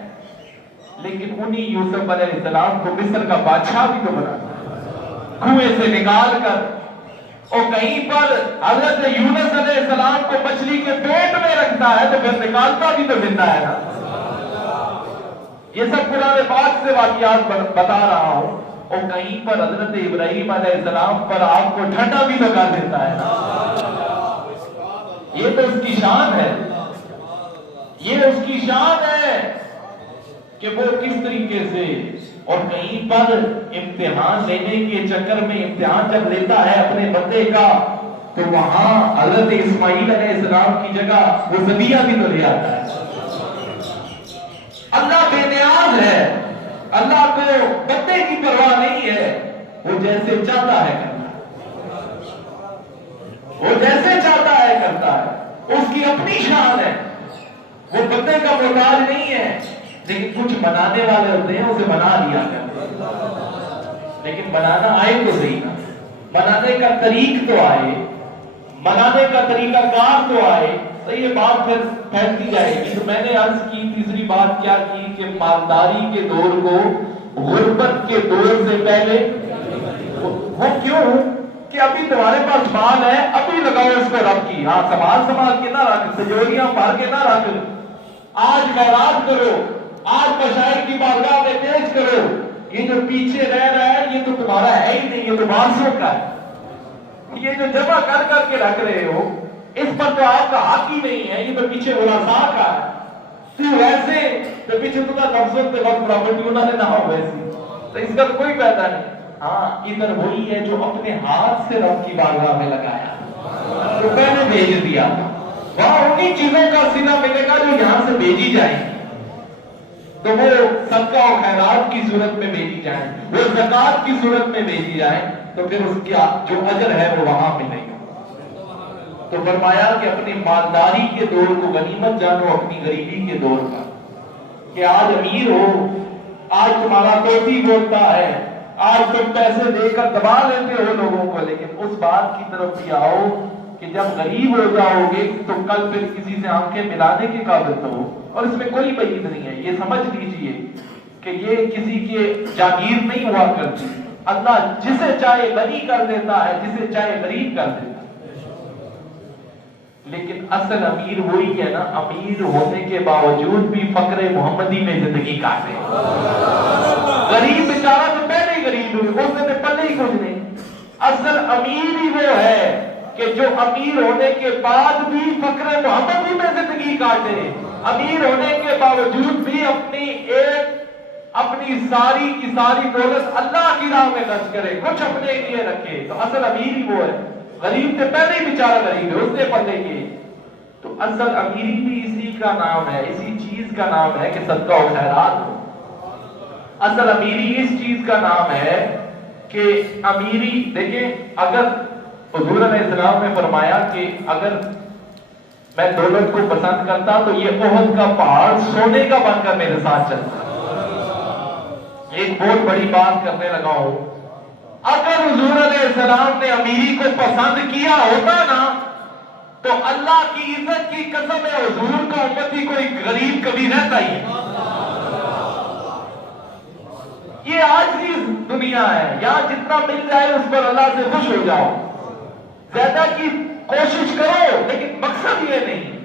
لیکن انہی یوسف علیہ السلام کو مصر کا بادشاہ بھی تو بناتا ہے کنویں سے نکال کر. اور کہیں پر حضرت یونس علیہ السلام کو مچھلی کے پیٹ میں رکھتا ہے تو پھر نکالتا بھی تو زندہ ہے نا. یہ سب قرآن پاک سے واقعات بتا رہا ہوں. اور کہیں پر حضرت ابراہیم علیہ السلام پر آپ کو ٹھنڈا بھی لگا دیتا ہے. یہ تو اس کی شان ہے. یہ اس کی شان ہے کہ وہ کس طریقے سے. اور کہیں پر امتحان لینے کے چکر میں امتحان جب لیتا ہے اپنے بندے کا تو وہاں حضرت اسماعیل علیہ السلام کی جگہ وہ ذبیحہ بھی تو لے آتا ہے. اللہ بے نیاز ہے. اللہ کو بندے کی پرواہ نہیں ہے. وہ جیسے چاہتا ہے کرتا ہے. وہ جیسے چاہتا ہے کرتا ہے. اس کی اپنی شان ہے. وہ بندے کا محتاج نہیں ہے. لیکن کچھ بنانے والے ہوتے ہیں اسے بنا لیا کرتے ہیں. لیکن بنانا آئے تو صحیح نا. بنانے کا طریق تو آئے, بنانے کا طریقہ کار تو آئے, تو یہ بات پھر پھیلتی جائے گی. تو میں نے عرض کی تیسری بات کیا کی کہ مالداری کے دور کو غربت کے دور سے پہلے, وہ کیوں کہ ابھی تمہارے پاس مال ہے, ابھی لگاؤ اس کو رب کی. ہاں سنبھال کے نہ رکھ, تجوریاں بھر کے نہ رکھ. آج خیرات کرو, آج مشائخ کی بارگاہ میں پیش کرو. یہ جو پیچھے رہ رہا ہے یہ تو تمہارا ہے ہی نہیں, یہ تو وارثوں کا ہے. یہ جو جمع کر کر کے رکھ رہے ہو اس پر تو آپ کا حق ہی نہیں ہے, یہ تو پیچھے ورثاء کا ہے. تو ویسے تو پیچھے تمہارا نفسوں کے وقت پراپرٹی انہوں نے نہ ہو ویسی, تو اس کا کوئی فائدہ نہیں. ہاں ادھر وہی ہے جو اپنے ہاتھ سے رب کی بارگاہ میں لگایا, روپے نے بھیج دیا, وہاں انہی چیزوں کا صلہ ملے گا جو یہاں سے بھیجی جائیں. تو وہ صدقہ و خیرات کی صورت میں بھیجی جائیں, وہ زکات کی صورت میں بھیجی جائیں, تو پھر اس کی جو اجر ہے وہ وہاں ملے گا. تو فرمایا کہ اپنی مالداری کے دور کو غنیمت جانو اپنی غریبی کے دور کا. کہ آج امیر ہو, آج تمہارا توتی بولتا ہے, آج تم پیسے دے کر دبا لیتے ہو لوگوں کو, لیکن اس بات کی طرف بھی آؤ کہ جب غریب ہو جاؤ گے تو کل پھر کسی سے آنکھیں ملانے کے قابل تو ہو. اور اس میں کوئی بعید نہیں ہے, یہ سمجھ لیجئے کہ یہ کسی کے جاگیر نہیں ہوا کرتی. اللہ جسے چاہے غنی کر دیتا ہے, جسے چاہے غریب کر دیتا ہے. لیکن اصل امیر وہی ہے نا, امیر ہونے کے باوجود بھی فقر محمدی میں زندگی کاٹے. غریب بیچارہ تو پہلے ہی غریب ہوئے, اس نے پلے ہی کچھ نہیں. اصل امیر ہی وہ ہے کہ جو امیر ہونے کے بعد بھی فقر محمدی میں زندگی کاٹے, امیر ہونے کے باوجود بھی اپنی ساری کی ساری دولت اللہ کی راہ میں خرچ کرے, کچھ اپنے لیے رکھے. تو اصل امیر ہی وہ ہے. غریب سے پہلے ہی بیچارہ غریب ہے, اس نے پلے کیے. تو اصل امیری بھی اسی کا نام ہے, اسی چیز کا نام ہے کہ صدقہ و خیرات ہو. اصل امیری اس چیز کا نام ہے کہ امیری, دیکھیں اگر حضور علیہ السلام نے فرمایا کہ اگر میں دولت کو پسند کرتا تو یہ احد کا پہاڑ سونے کا بن کر میرے ساتھ چلتا. ایک بہت بڑی بات کرنے لگا ہوں. اگر حضور علیہ السلام نے امیری کو پسند کیا ہوتا نا تو اللہ کی عزت کی قسم ہے حضور کا امتی کوئی غریب کبھی رہتا ہی ہے. یہ آج کی دنیا ہے, یہاں جتنا مل جائے اس پر اللہ سے خوش ہو جاؤ, زیادہ کی کوشش کرو, لیکن مقصد یہ نہیں,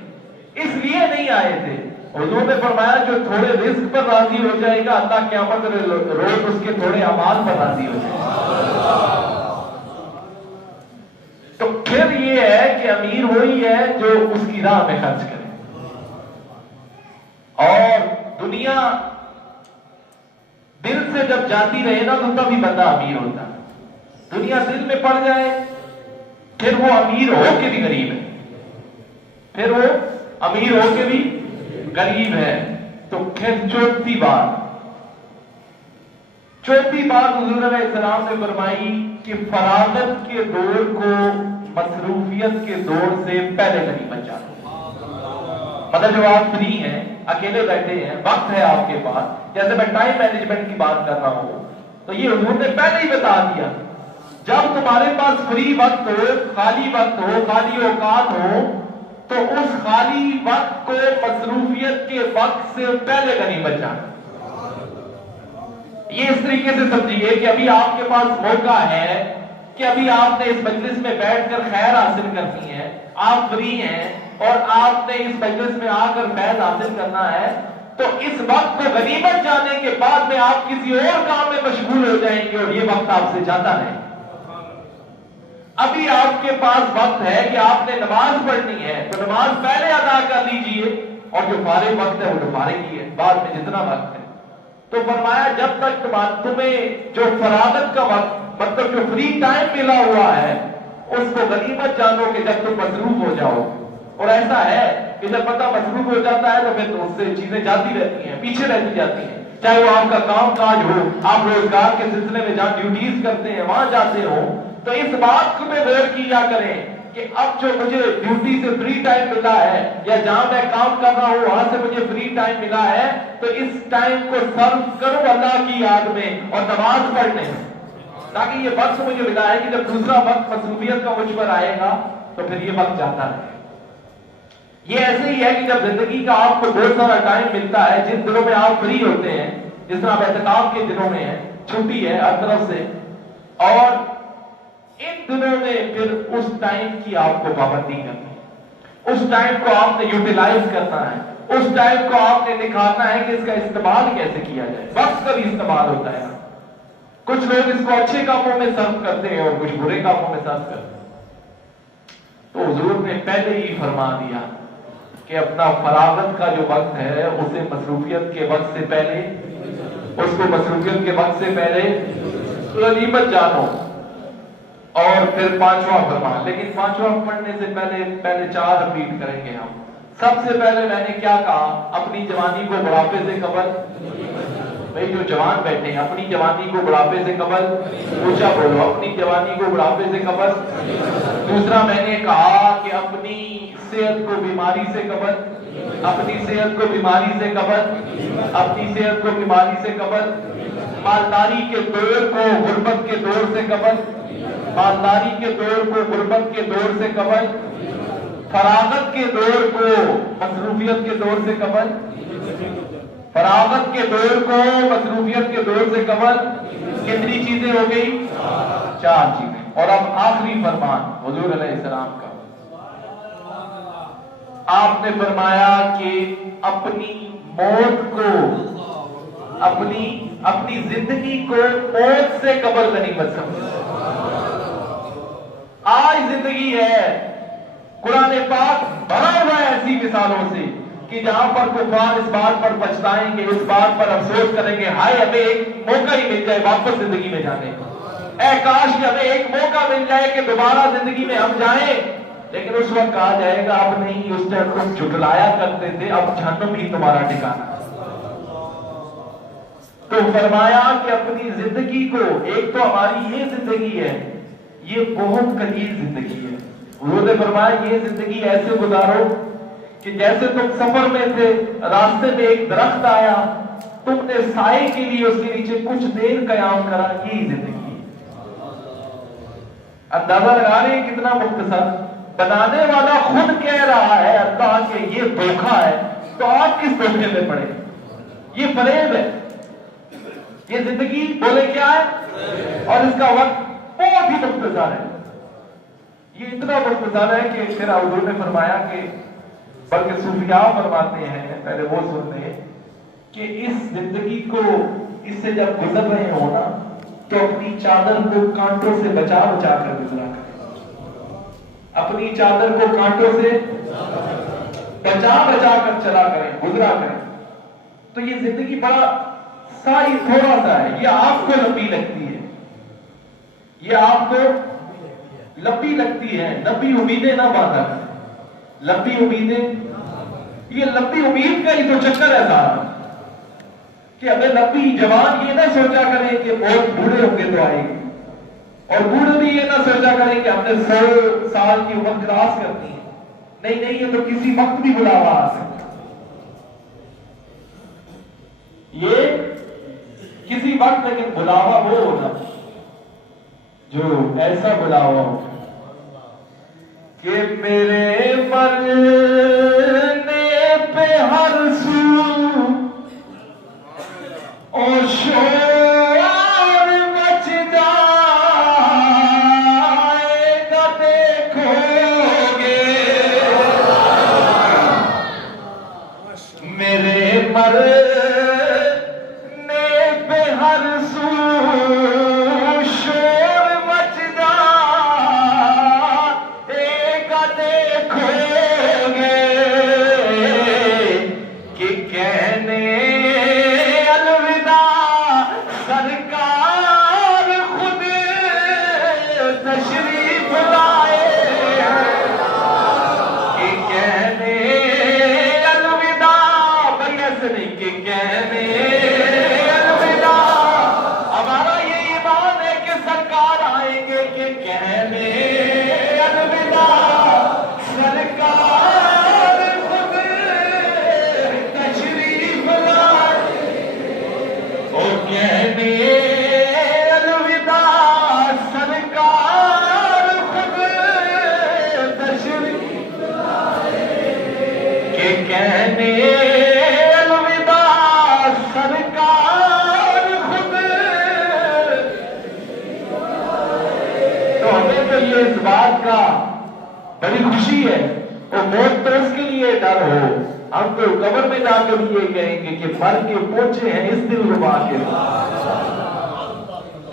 اس لیے نہیں آئے تھے. حضور نے فرمایا جو تھوڑے رزق پر راضی ہو جائے گا اللہ قیامت روز اس کے تھوڑے اعمال پر راضی ہو جائے گا. تو پھر یہ ہے کہ امیر وہی ہے جو اس کی راہ میں خرچ کرے. اور دنیا دل سے جب جب جاتی رہے نا تو تب ہی بندہ امیر ہوتا ہے. دنیا دل میں پڑ جائے پھر وہ امیر ہو کے بھی غریب ہے, پھر وہ امیر ہو کے بھی غریب ہے. تو پھر چوتھی بات حضور علیہ السلام نے فرمائی کہ فراغت کے دور کو مصروفیت کے دور سے پہلے غنیمت جانو. مطلب جب آپ فری ہیں, اکیلے بیٹھے ہیں, وقت ہے آپ کے پاس, جیسے میں ٹائم مینجمنٹ کی بات کر رہا ہوں, تو یہ حضور نے پہلے ہی بتا دیا. جب تمہارے پاس فری وقت ہو, خالی وقت ہو, خالی اوقات ہو, تو اس خالی وقت کو مصروفیت کے وقت سے پہلے غنیمت جانو. یہ اس طریقے سے سمجھیے کہ ابھی آپ کے پاس موقع ہے کہ ابھی آپ نے اس مجلس میں بیٹھ کر خیر حاصل کرنی ہے, آپ فری ہیں اور آپ نے اس مجلس میں آ کر فیض حاصل کرنا ہے, تو اس وقت کو غنیمت جانے کے بعد میں آپ کسی اور کام میں مشغول ہو جائیں گے اور یہ وقت آپ سے جاتا ہے. ابھی آپ کے پاس وقت ہے کہ آپ نے نماز پڑھنی ہے تو نماز پہلے ادا کر لیجئے, اور جو فارغ وقت ہے وہ تو فارغ ہی ہے, بعد میں جتنا وقت ہے. تو فرمایا جب تک تمہیں جو فراغت کا وقت, مطلب جو فری ٹائم ملا ہوا ہے, اس کو غنیمت جانو کہ جب تم مصروف ہو جاؤ. اور ایسا ہے کہ جب بندہ مصروف ہو جاتا ہے تو پھر اس سے چیزیں جاتی رہتی ہیں, پیچھے رہتی جاتی ہیں, چاہے وہ آپ کا کام کاج ہو, آپ روزگار کے سلسلے میں جہاں ڈیوٹیز کرتے ہیں وہاں جاتے ہو. تو اس بات کو میں غور کیا کریں کہ اب جو مجھے ڈیوٹی سے فری ٹائم ملا ہے, یا جہاں میں کام کر رہا ہوں وہاں سے مجھے فری ٹائم ملا ہے, تو اس ٹائم کو صرف کرو اللہ کی یاد میں اور نماز پڑھنے میں, تاکہ یہ وقت مجھے ملا ہے کہ جب دوسرا وقت مصروفیت کا مجھ پر آئے گا تو پھر یہ وقت جاتا ہے. یہ ایسے ہی ہے کہ جب زندگی کا آپ کو بہت سارا ٹائم ملتا ہے, جن دنوں میں آپ فری ہوتے ہیں, جس طرح احتکاف کے دنوں میں ہے, چھٹی ہے ہر طرف سے, اور ان دنوں میں پھر اس ٹائم کی آپ کو پابندی کرنی ہے, اس ٹائم کو آپ نے یوٹیلائز کرنا ہے, اس ٹائم کو آپ نے دکھانا ہے کہ اس کا استعمال کیسے کیا جائے. وقت کا بھی استعمال ہوتا ہے, کچھ لوگ اس کو اچھے کاموں میں صرف کرتے ہیں اور کچھ برے کاموں میں صرف کرتے ہیں. تو حضور نے پہلے ہی فرما دیا کہ اپنا فراغت کا جو وقت ہے اسے مصروفیت کے وقت سے پہلے, اس کو مصروفیت کے وقت سے پہلے غنیمت جانو. اور پھر پانچواں فرمان, لیکن پانچواں پڑھنے سے پہلے چار ریپیٹ کریں گے ہم. سب سے پہلے میں نے کیا کہا, اپنی جوانی کو بڑھاپے سے قبل, بھائی جو جوان بیٹھے ہیں اپنی جوانی کو بڑھاپے سے قبل, اونچا بولو, اپنی جوانی کو بڑھاپے سے قبل. دوسرا میں نے کہا کہ اپنی صحت کو بیماری سے قبل, اپنی صحت کو بیماری سے قبل, اپنی صحت کو بیماری سے قبل. مالداری کے دور کو غربت کے دور سے قبل, مالداری کے دور کو غربت کے دور سے قبل. فراغت کے دور کو مصروفیت کے دور سے قبل, فراغت کے دور کو مصروفیت کے دور سے قبل. کتنی چیزیں ہو گئی؟ چار چیزیں. اور اب آخری فرمان حضور علیہ السلام کا, آپ نے فرمایا کہ اپنی موت کو, اپنی زندگی کو موت سے قبل غنیمت سمجھو. آج زندگی ہے, قرآن پاک بھرا ہوا ہے ایسی مثالوں سے کہ جہاں پر کفار اس بات پر پچھتائیں گے, اس بات پر افسوس کریں گے, ہائے ہمیں ایک موقع ہی مل جائے واپس زندگی میں جانے کا, اے کاش کہ ہمیں ایک موقع مل جائے کہ دوبارہ زندگی میں ہم جائیں. لیکن اس وقت کہا جائے گا اب نہیں, اس ٹائم تم جھٹلایا کرتے تھے, اب جہنم ہی تمہارا ٹھکانہ. تو فرمایا کہ اپنی زندگی کو, ایک تو ہماری یہ زندگی ہے, یہ بہت قلیل زندگی ہے. حضور نے فرمایا یہ زندگی ایسے گزارو کہ جیسے تم سفر میں تھے, راستے میں ایک درخت آیا, تم نے سائے کے لیے اس کے نیچے کچھ دیر قیام کرا, یہی زندگی ہے. اندازہ لگا رہے ہیں کتنا مختصر. بنانے والا خود کہہ رہا ہے اللہ کہ یہ دھوکہ ہے, تو آپ کس دھوکے میں پڑے؟ یہ فریب ہے. یہ زندگی بولے کیا ہے, اور اس کا وقت بہت ہی مختصر ہے. یہ اتنا مختصر ہے کہ پھر حضور نے فرمایا کہ, بلکہ صوفیاء فرماتے ہیں, پہلے وہ سنتے ہیں کہ اس زندگی کو, اس سے جب گزر رہے ہو نا, تو اپنی چادر کو کانٹوں سے بچا بچا کر گزرا کریں. اپنی چادر کو کانٹوں سے بچا بچا کر چلا کریں, گزرا کریں. تو یہ زندگی بڑا سائز تھوڑا سا ہے، یہ آپ کو لمبی لگتی ہے، یہ آپ کو لمبی لگتی ہے. لمبی امیدیں نہ باندھا کریں، لمبی امیدیں، یہ لمبی امید کا ہی تو چکر ہے سارا کہ ہمیں لمبی جوان یہ نہ سوچا کریں کہ بہت بوڑھے ہوں گے تو آئے گی، اور بوڑھے بھی یہ نہ سوچا کریں کہ ہم نے 100 سال کی عمر کراس کرنی ہے. نہیں نہیں، یہ تو کسی وقت بھی بلاوا آ سکتا، یہ کسی وقت، لیکن بلاوا وہ ہونا جو ایسا بلاوا ہو کہ میرے مرنے پہ ہر سو اور شور مچ جائے گا، دیکھو گے میرے مرنے پہ ہر سو شور مچ جائے گا، دیکھو گے کہ کہنے سرکار خود تشریف لائے کہ کہنے الوداع، بھائی ایسے نہیں کہ کہنے الوداع. ہمارا یہ ایمان ہے کہ سرکار آئیں گے کہ کہنے الوداع، سرکار خود تشریف لائے اور کہنے الوداع، سرکار خود تشریف کہ کہنے الوداع، سرکار خود. تو ہمیں تو یہ اس بات کا بڑی خوشی ہے، اور موت تو اس کے لیے ڈر ہو، ہم تو قبر میں جا کر یہ کہیں گے کہ مر کے پہنچے ہیں اس دل ربا کے.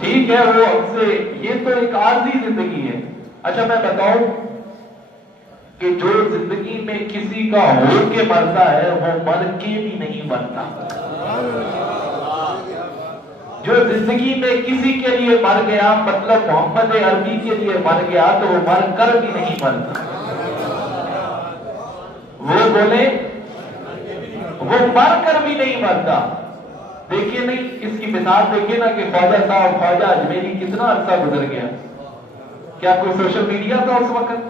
ٹھیک ہے، وہ ہم سے، یہ تو ایک عارضی زندگی ہے. اچھا میں بتاؤں کہ جو زندگی میں کسی کا ہو کے مرتا ہے وہ مر کے بھی نہیں مرتا. جو زندگی میں کسی کے لیے مر گیا، مطلب محمد عربی کے لیے مر گیا، تو وہ مر کر بھی نہیں مرتا. وہ بولے وہ مر کر بھی نہیں مرتا. دیکھیے نہیں، اس کی مثال دیکھیے نا کہ خواجہ صاحب خواجہ اجمیری کتنا عرصہ گزر گیا. کیا کوئی سوشل میڈیا تھا اس وقت؟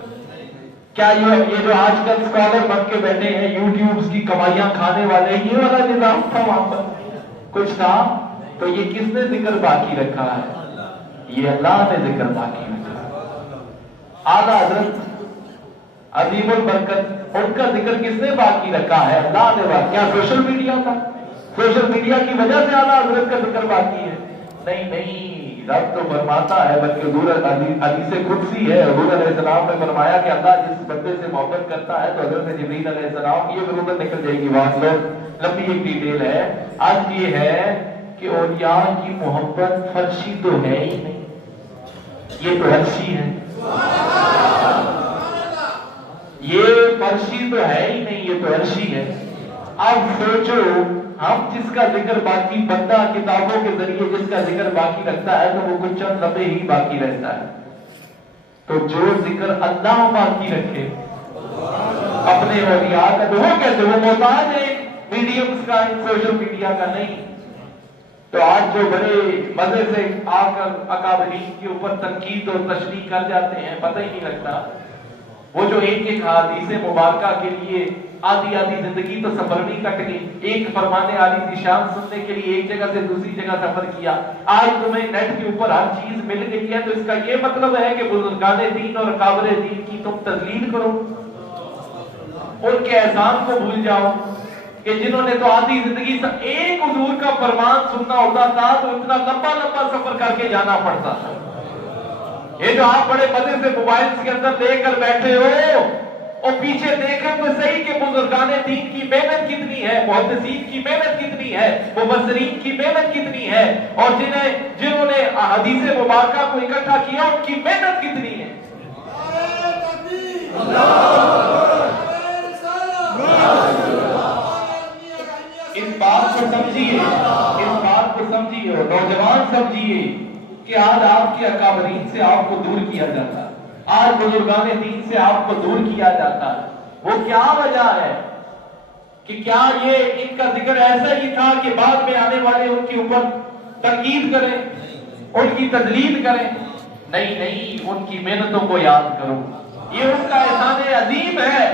کیا یہ جو آج کل اسکالر بن کے بیٹھے ہیں، یوٹیوبز کی کمائیاں کھانے والے، یہ والا نظام تھا وہاں پر؟ کچھ تھا؟ تو یہ کس نے ذکر باقی رکھا ہے؟ یہ اللہ نے ذکر باقی رکھا. اعلیٰ حضرت عظیم البرکت، ان کا ذکر کس نے باقی رکھا ہے؟ اللہ نے. کیا سوشل میڈیا تھا؟ سوشل میڈیا کی وجہ سے اعلیٰ حضرت کا ذکر باقی ہے؟ نہیں نہیں، رب تو فرماتا ہے، بلکہ حضور حدیث قدسی ہے، حضور علیہ السلام نے فرمایا کہ اللہ جس بندے سے محبت کرتا ہے تو حضرت جبریل علیہ السلام، یہ ضرورت نکل جائے گی بات، لمبی ایک ڈیٹیل ہے. آج یہ ہے کہ اولیاء کی محبت فرشی تو ہے ہی نہیں، یہ تو عرشی ہے. یہ فرشی تو ہے ہی نہیں، یہ تو عرشی ہے. اب سوچو، ہم جس کا ذکر باقی، بندہ کتابوں کے ذریعے جس کا ذکر باقی رکھتا ہے تو وہ کچھ چند لمحے ہی باقی رہتا ہے. تو جو ذکر اللہ باقی رکھے اپنے اولیاء کا، تو وہ کیسے؟ وہ محتاج ہے میڈیمز کا، سوشل میڈیا کا نہیں. تو آج جو بڑے مزے سے آ کر اکابرین کے اوپر تنقید اور تشریح کر جاتے ہیں، پتہ ہی نہیں لگتا. وہ جو ایک ایک حدیث مبارکہ کے لیے آدھی زندگی تو سفر نہیں کٹ گئی، ایک فرمانے عالی کی شان سننے کے لیے ایک جگہ سے دوسری جگہ سفر کیا. آج تمہیں نیٹ کے اوپر ہر چیز مل گئی ہے، تو اس کا یہ مطلب ہے کہ بزرگان دین اور اکابر دین کی تم تذلیل کرو، ان کے احسان کو بھول جاؤ، کہ جنہوں نے تو آدھی زندگی ایک حضور کا فرمان سننا ہوتا تھا تو اتنا لمبا سفر کر کے جانا پڑتا تھا. یہ جو آپ بڑے مزے سے موبائل کے اندر لے کر بیٹھے ہو، اور پیچھے دیکھیں تو صحیح کہ بزرگان دین کی محنت کتنی ہے، محدثین کی محنت کتنی ہے، مفسرین کی محنت کتنی ہے، اور جنہوں نے حدیث مبارکہ کو اکٹھا کیا ان کی محنت کتنی ہے. اس بات کو سمجھیے، اس بات کو کہ آج آپ کے اکابرین سے آپ کو دور کیا جاتا ہے، آج بزرگان دین سے آپ کو دور کیا جاتا ہے؟ وہ کیا وجہ ہے؟ کہ کیا یہ ان کا ذکر ایسا ہی تھا کہ بعد میں آنے والے ان کے اوپر تنقید کریں، ان کی تذلیل کریں؟ نہیں نہیں، ان کی محنتوں کو یاد کرو، یہ ان کا احسان عظیم ہے،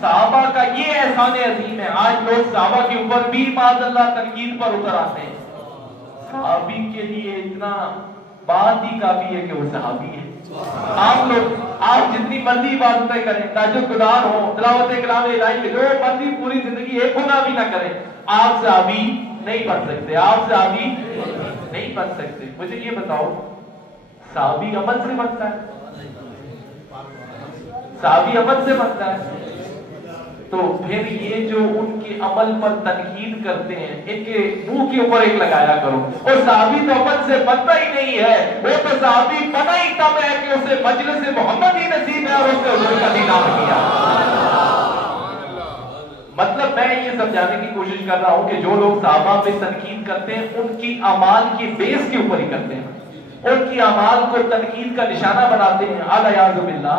صحابہ کا یہ احسان عظیم ہے۔ آج لوگ صحابہ کے اوپر بھی معاذ اللہ تنقید پر اتر آتے ہیں، صحابی کے لیے اتنا بات ہی کافی ہے کہ وہ صحابی ہے۔ آپ جتنی مرضی عبادتیں کریں، تہجد گزار ہو، تلاوت کلام الہی، جو مرضی پوری زندگی ایک گناہ بھی نہ کریں، آپ صحابی نہیں بن سکتے، آپ صحابی نہیں بن سکتے۔ مجھے یہ بتاؤ، صحابی عمل سے بنتا ہے؟ صحابی عمل سے بنتا ہے؟ تو پھر یہ جو ان کے عمل پر تنقید کرتے ہیں، ان کے منہ کے اوپر ایک لگایا کرو، اور صحابی تو عمل سے بنتا ہی نہیں ہے، وہ تو صحابی بنا ہی تب ہے کہ اسے مجلس محمد ہی نصیب ہے اور اس نے حضور کا دیدار کیا۔ مطلب میں یہ سمجھانے کی کوشش کر رہا ہوں کہ جو لوگ صحابہ پہ تنقید کرتے ہیں، ان کی اعمال کی بیس کے اوپر ہی کرتے ہیں، ان کی اعمال کو تنقید کا نشانہ بناتے ہیں، اعوذ باللہ۔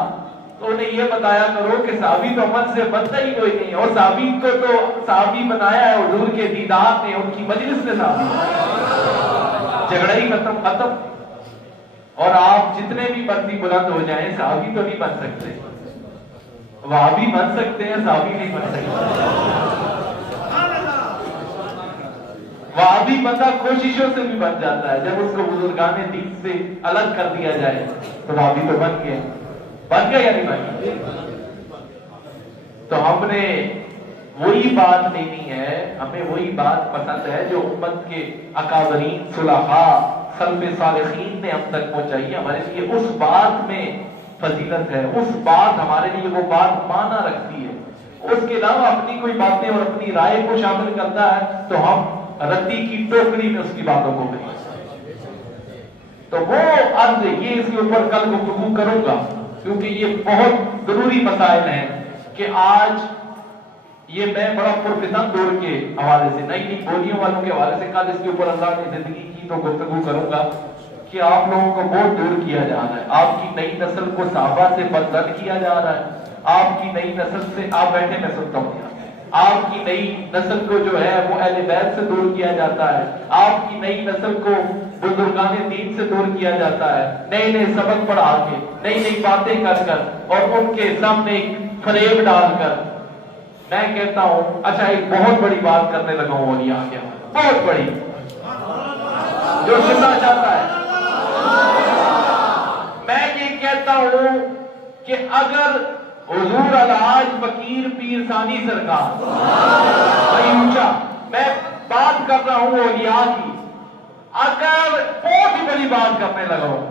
تو انہیں یہ بتایا کرو کہ صحابی تو عمل سے بنتا ہی کوئی نہیں، اور صحابی کو تو صحابی بنایا ہے حضور کے دیدار نے، ان کی مجلس نے صحابی، جھگڑا ہی ختم۔ اور آپ جتنے بھی مرضی بلند ہو جائیں، صحابی تو نہیں بن سکتے، وہابی بن سکتے ہیں، صحابی نہیں بن سکتے۔ وہابی بندہ کوششوں سے بھی بن جاتا ہے، جب اس کو بزرگان دین سے الگ کر دیا جائے تو وہابی تو بن گیا یا نہیں بن گیا؟ تو ہم نے وہی بات لینی ہے، ہمیں وہی بات پسند ہے جو امت کے اکابرین، صلحاء، سلف صالحین نے ہم تک پہنچائی ہے۔ ہمارے لیے اس بات میں فضیلت ہے، اس بات ہمارے لیے وہ بات معنی رکھتی ہے۔ اس کے علاوہ اپنی کوئی باتیں اور اپنی رائے کو شامل کرتا ہے تو ہم ردی کی ٹوکری میں اس کی باتوں کو بھیجتے ہیں۔ تو وہ عرض یہ اس کے اوپر کل گفتگو کروں گا، کیونکہ یہ بہت ضروری مسائل ہیں کہ آج یہ میں بڑا پرفتن دور کے حوالے سے، نئی نئی بولیوں والوں کے حوالے سے کل اس کے اوپر اللہ نے زندگی کی تو گفتگو کروں گا کہ آپ لوگوں کو بہت دور کیا جا رہا ہے، آپ کی نئی نسل کو صحابہ سے بدل کیا جا رہا ہے، آپ کی نئی نسل سے، آپ بیٹھے میں سنتا ہوں، آپ کی نئی نسل کو جو ہے وہ اہل بیت سے دور کیا جاتا ہے، آپ کی نئی نسل کو بزرگان دین سے دور کیا جاتا ہے، نئے نئے سبق پڑھا کے، نئی نئی باتیں کر کر اور ان کے سامنے فریب ڈال کر۔ میں کہتا ہوں اچھا ایک بہت بڑی بات کرنے لگا ہوں، اور یہاں کیا بہت بڑی جو سننا چاہتا ہے، میں یہ کہتا ہوں کہ اگر حضور الحاج فقیر پیر ثانی سرکار، بڑی اونچا میں بات کر رہا ہوں اولیاء کی، اگر بہت ہی بڑی بات کرنے لگا ہوں،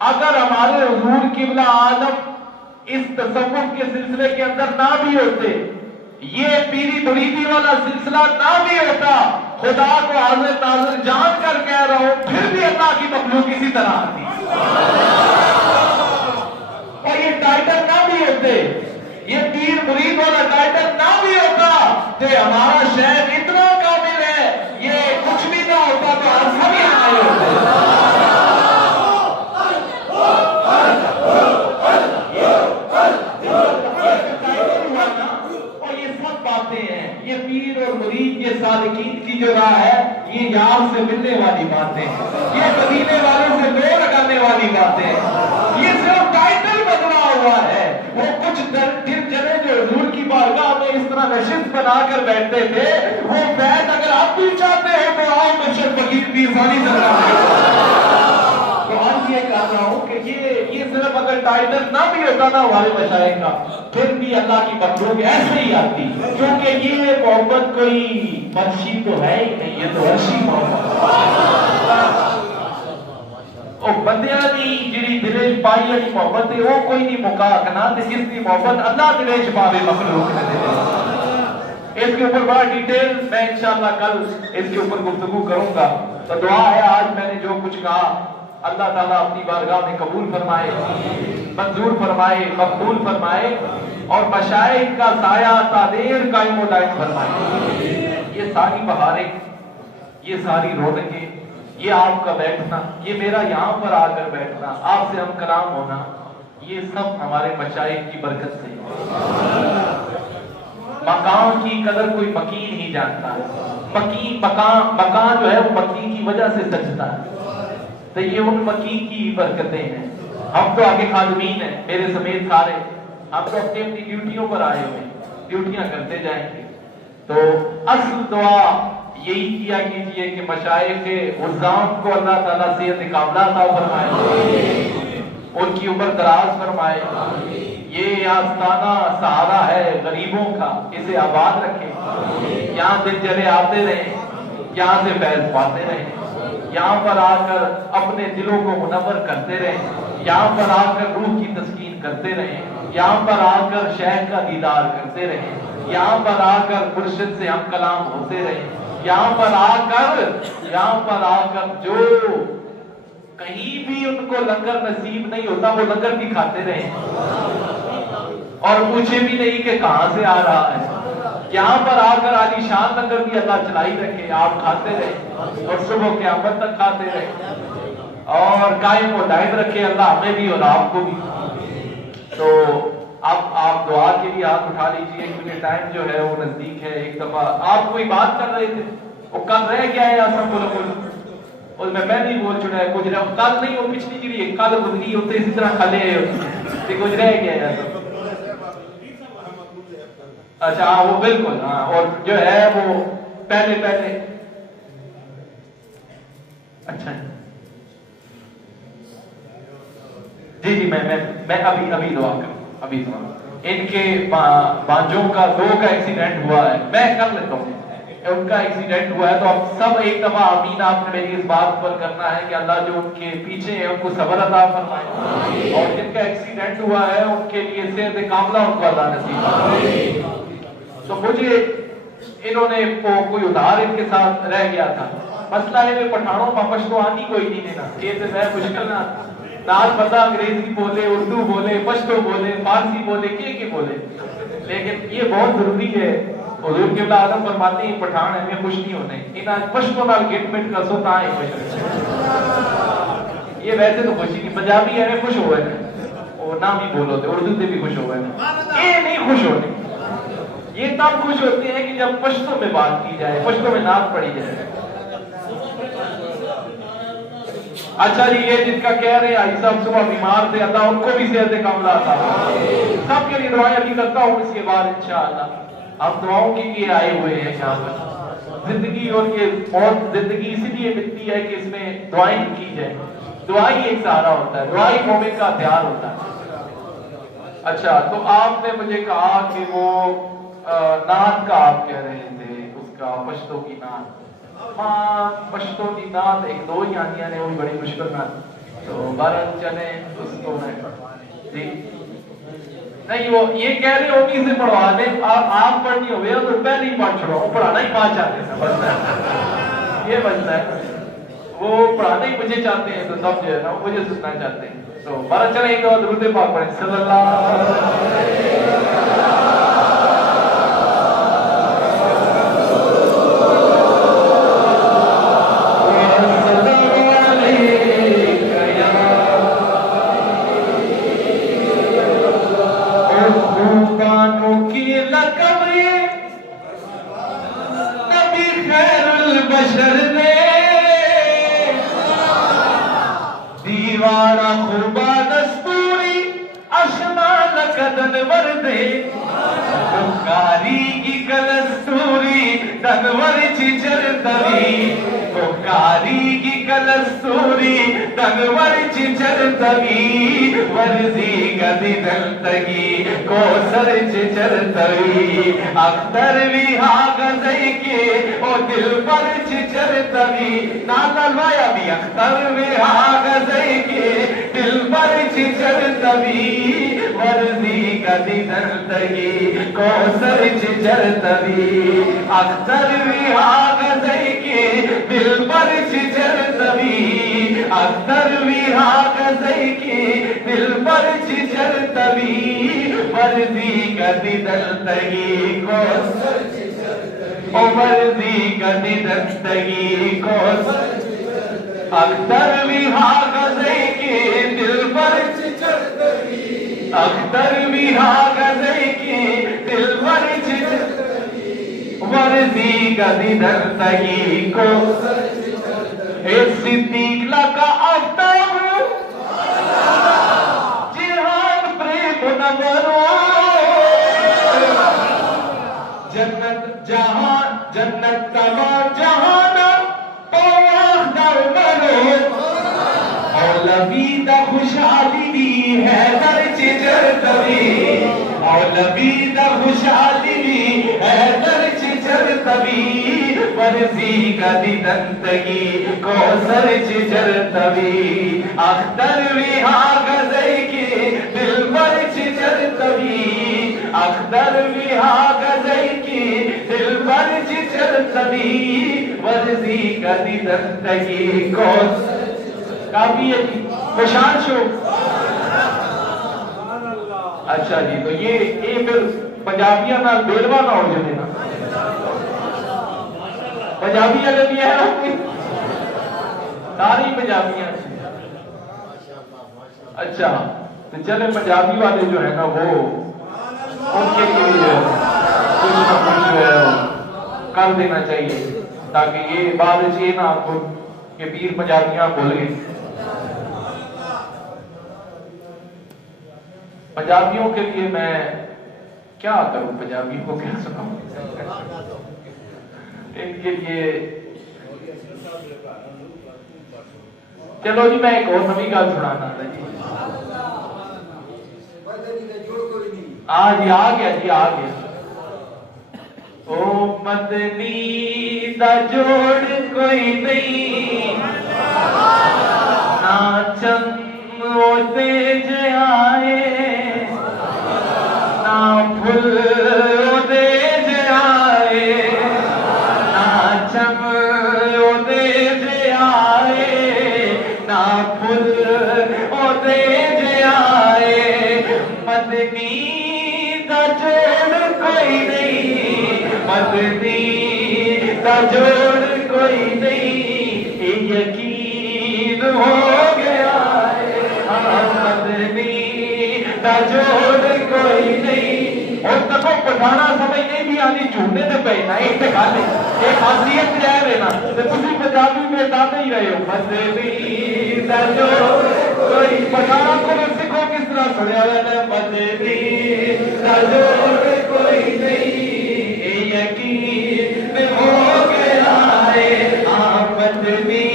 اگر ہمارے حضور قبلہ عالم اس تصوف کے سلسلے کے اندر نہ بھی ہوتے، یہ پیری مریدی والا سلسلہ نہ بھی ہوتا، خدا کو حاضر ناظر جان کر کہہ رہا ہوں، پھر بھی اللہ کی مخلوق اسی طرح آتی، اور یہ ٹائٹل نہ بھی ہوتے، یہ پیر مرید والا ٹائٹل نہ بھی ہوتا کہ ہمارا شہر اتنا کامل ہے، یہ کچھ بھی نہ ہوتا تو ہم سب یہاں آئے ہوتے۔ اور یہ سب باتیں ہیں، یہ پیر اور مرید، یہ سالکین کی جو راہ ہے، یہ یار سے ملنے والی باتیں، یہ مدینے والوں سے دو لگانے والی باتیں، یہ صرف ٹائٹل بدلا ہوا ہے۔ وہ کچھ دل جنے جو حضور کی بارگاہ میں اس طرح نشست بنا کر بیٹھتے تھے، وہ بیت اگر آپ بھی چاہتے ہیں تو آؤ مرشد فقیر پیر ثانی سرکار۔ تو آج یہ کہہ رہا ہوں کہ یہ صرف اگر ٹائٹل نہ بھی ہوتا نا ہمارے مشائخ کا، پھر بھی اللہ کی مخلوق ایسے ہی آتی، کیونکہ یہ محبت کوئی فرشی تو ہے ہی نہیں، یہ تو عرشی محبت۔ او بندیاں دی جڑی دلے پائی والی محبت ہے، وہ کوئی نہیں مکا کنا، تے جس کی محبت اللہ دلے پاوے مخلوق نے دے۔ اس کے اوپر بڑا ڈیٹیل میں انشاءاللہ کل اس کے اوپر گفتگو کروں گا۔ تو دعا ہے آج میں نے جو کچھ کہا اللہ تعالیٰ اپنی بارگاہ میں قبول فرمائے، منظور فرمائے، مقبول فرمائے، اور مشائخ کا سایہ تا دیر قائم و دائم فرمائے۔ یہ ساری بہاریں، یہ ساری رونقیں، یہ آپ کا بیٹھنا، یہ میرا یہاں پر آ کر بیٹھنا، آپ سے ہم کلام ہونا، یہ سب ہمارے مشائخ کی برکت سے۔ مکان کی قدر کوئی مکین ہی جانتا ہے، مکان جو ہے وہ مکین کی وجہ سے سجتا ہے، تو یہ ان مکین کی برکتیں ہیں۔ ہم تو آگے خادمین ہیں، میرے سمیت سارے، ہم تو اپنی اپنی ڈیوٹیوں پر آئے ہوئے ہیں، ڈیوٹیاں کرتے جائیں گے۔ تو اصل دعا یہی کیا کیجئے کہ مشائخ عظام کو اللہ تعالیٰ صحت کاملہ عطا فرمائے، ان کی عمر دراز فرمائے، یہ آستانہ سہارا ہے غریبوں کا، اسے آباد رکھے، یہاں دل جلے آتے رہیں، یہاں سے فیض پاتے رہیں، یہاں پر آ کر اپنے دلوں کو منور کرتے رہیں، یہاں پر آ کر روح کی تسکین کرتے رہیں، یہاں پر آ کر شیخ کا دیدار کرتے رہیں، یہاں پر آ کر مرشد سے ہم کلام ہوتے رہیں، یہاں پر آ کر جو کہیں بھی ان کو لنگر نصیب نہیں ہوتا وہ لنگر بھی کھاتے رہیں اور پوچھے بھی نہیں کہ کہاں سے آ رہا ہے۔ یہاں پر آ کر عالی شان لنگر بھی اللہ چلائی رکھے، آپ کھاتے رہیں اور صبح قیامت تک کھاتے رہیں اور قائم و دائم رکھے اللہ ہمیں بھی اور آپ کو بھی۔ تو اب آپ دعا کے لیے ہاتھ اٹھا لیجئے کیونکہ ٹائم جو ہے وہ نزدیک ہے۔ ایک دفعہ آپ کوئی بات کر رہے تھے، وہ کل رہ گیا ہے اصلا اور میں پہلے ہی بول چکا ہے، کچھ رہا کل نہیں، وہ پچھلی جی کل گزری ہوتے اسی طرح کھلے ہوتے کچھ رہ گیا ہے۔ اچھا ہاں وہ بالکل، ہاں اور جو ہے وہ پہلے اچھا جی میں ابھی دعا کروں، ان کے بانجوں کا 2 کا ایکسیڈنٹ ہوا ہے، میں کر لیتا ہوں، ان کا ایکسیڈنٹ ہوا ہے تو اب سب ایک دفعہ آمین آپ نے میری اس بات پر کرنا ہے کہ اللہ جو ان کے پیچھے ہیں ان کو صبر عطا فرمائے، اور جن کا ایکسیڈنٹ ہوا ہے ان کے لیے صحت کاملہ ان کو اللہ نصیب فرمائے۔ تو مجھے انہوں نے کوئی ادھار ان کے ساتھ رہ گیا تھا، مسئلہ ہے کہ پٹھانوں واپس تو آنی کوئی نہیں دینا، یہ تو ہے مشکل نہ ناز بندہ انگریزی بولے، اردو بولے، پشتو بولے، فارسی بولے، کی بولے، لیکن یہ بہت ضروری ہے۔ حضور قبلہ اعظم فرماتے ہیں پٹھان ہمیں خوش نہیں ہونے، ان آج پشتو نال گٹ مٹ کا سو تاں ہی خوش یہ ویسے تو خوشی نہیں، پنجابی ہمیں خوش ہوئے ہیں اور نہ بھی بولو تھے، اردو سے بھی خوش ہوئے ہیں، یہ نہیں خوش ہونے، یہ تب خوش ہوتے ہیں کہ جب پشتو میں بات کی جائے، پشتو میں نعت پڑھی جائے۔ اچھا جی، یہ جن کا کہہ رہے ہیں حاجی صاحب صبح بیمار تھے، اللہ ان کو بھی صحت کاملہ عطا فرمائے، سب کے لیے دعائیں ابھی کرتا ہوں، اس کے بعد انشاءاللہ ہم دعاؤں کے لیے آئے ہوئے ہیں یہاں پر۔ زندگی اور یہ موت، زندگی اسی لیے ملتی ہے کہ اس میں دعائیں کی جائیں، دعائی ایک سہارا ہوتا ہے، دعائی مومن کا ہتھیار ہوتا ہے۔ اچھا تو آپ نے مجھے کہا کہ وہ نعت کا آپ کہہ رہے تھے، اس کا پشتو کی نعت، ہاں پشتو کی نعت ایک 2 ہی آنیاں نے، وہ بڑی مشکل نعت، تو 12 چلیں اس کو میں جی نہیں وہ یہ کہہ رہے ہو انہیں سے پڑھوا دیں، آپ پڑھنی ہوئے تو پہلے ہی پڑھ چھوڑا، وہ پڑھانا ہی 5 چاہتے ہیں، یہ بچتا ہے، وہ پڑھانا ہی مجھے چاہتے ہیں، تو سب جو ہے نا وہ مجھے سننا چاہتے ہیں۔ تو 12 چلیں ایک دفعہ درود پاک پڑھیں، صلی اللہ دیوانہ خوبا دستوری اشنا لکدن وردے کاری کی کلستوری دنور چچر دوی کاری کی کلستوری دنور چچر دوی ورزی گدی دلتگی کو سر چچر دوی اختر بھی آگزئی کے او دل پر چچر دوی نانا لوایا بھی اختر بھی آگزئی کے دل پر چچر دوی ورزی گدی دلتگی کو سر چچر دوی اختر بھی آگزئی کے دل پر چچر دوی اختر بھی آگزئی کے دل پر چچر دوی ورزی گدی دلتگی کو سر چچر دوی مرضی گدی دستگی کو اختر بھی حاغزے کے دل پر اختر بھی حاغزے کے دل پر مرضی گدی دستگی کو اے صدیق لکا آفتاب جہان پریم نورو جنت جہان جنت تمام جہان پواخدر مرو اولوی دا خوشحالی دی ہے در چجر تبی اولوی دا خوشحالی دی ہے در چجر تبی ورزی گدی دنتگی کو سر چجر تبی اختر وی حاغزے کے دل پر چجر تبی اختر وی حاغزے کے دل پر چجر تبی ورزی گدی دنتگی کو کافی ہے جی خوشان شو اچھا جی تو یہ پھر پنجابیاں نال بیلوا نہ ہو جائے نا پنجابی والے بھی ہے ساری پنجابیاں اچھا تو چلے پنجابی والے جو ہے نا وہ ان کے لیے کچھ نہ کچھ کر دینا چاہیے تاکہ یہ بعد یہ نہ آپ کو کہ پیر پنجابیاں بول گئے پنجابیوں کے لیے میں کیا کروں پنجابیوں کو کیا سناؤں ان کے لیے چلو جی میں ایک اور نئی گل سنانا تھا جی جی آ گیا جی آ گیا او مدنی دا جوڑ کوئی نہیں ناچن وہ تیج آئے نا پھل وہ تیج آئے ناچن وہ تیج آئے نا پھل وہ تیج آئے مدنی دا جوڑ کوئی نہیں مدنی دا جوڑ کوئی نہیں یقین ہو گیا ہے مدنی دا جوڑ کوئی نہیں اور تکو پٹھانا سمجھ نہیں بھی آنی جھوٹنے نے پہنا ایک گالے ایک خاصیت جائے رہنا تو تسی پنجابی میں داتے ہی رہے ہو مدنی دا جوڑ کوئی پٹھانا کو سکھو کس طرح سڑیا ہے مدنی دا جوڑ کوئی نہیں یقین ہو گیا ہے مدنی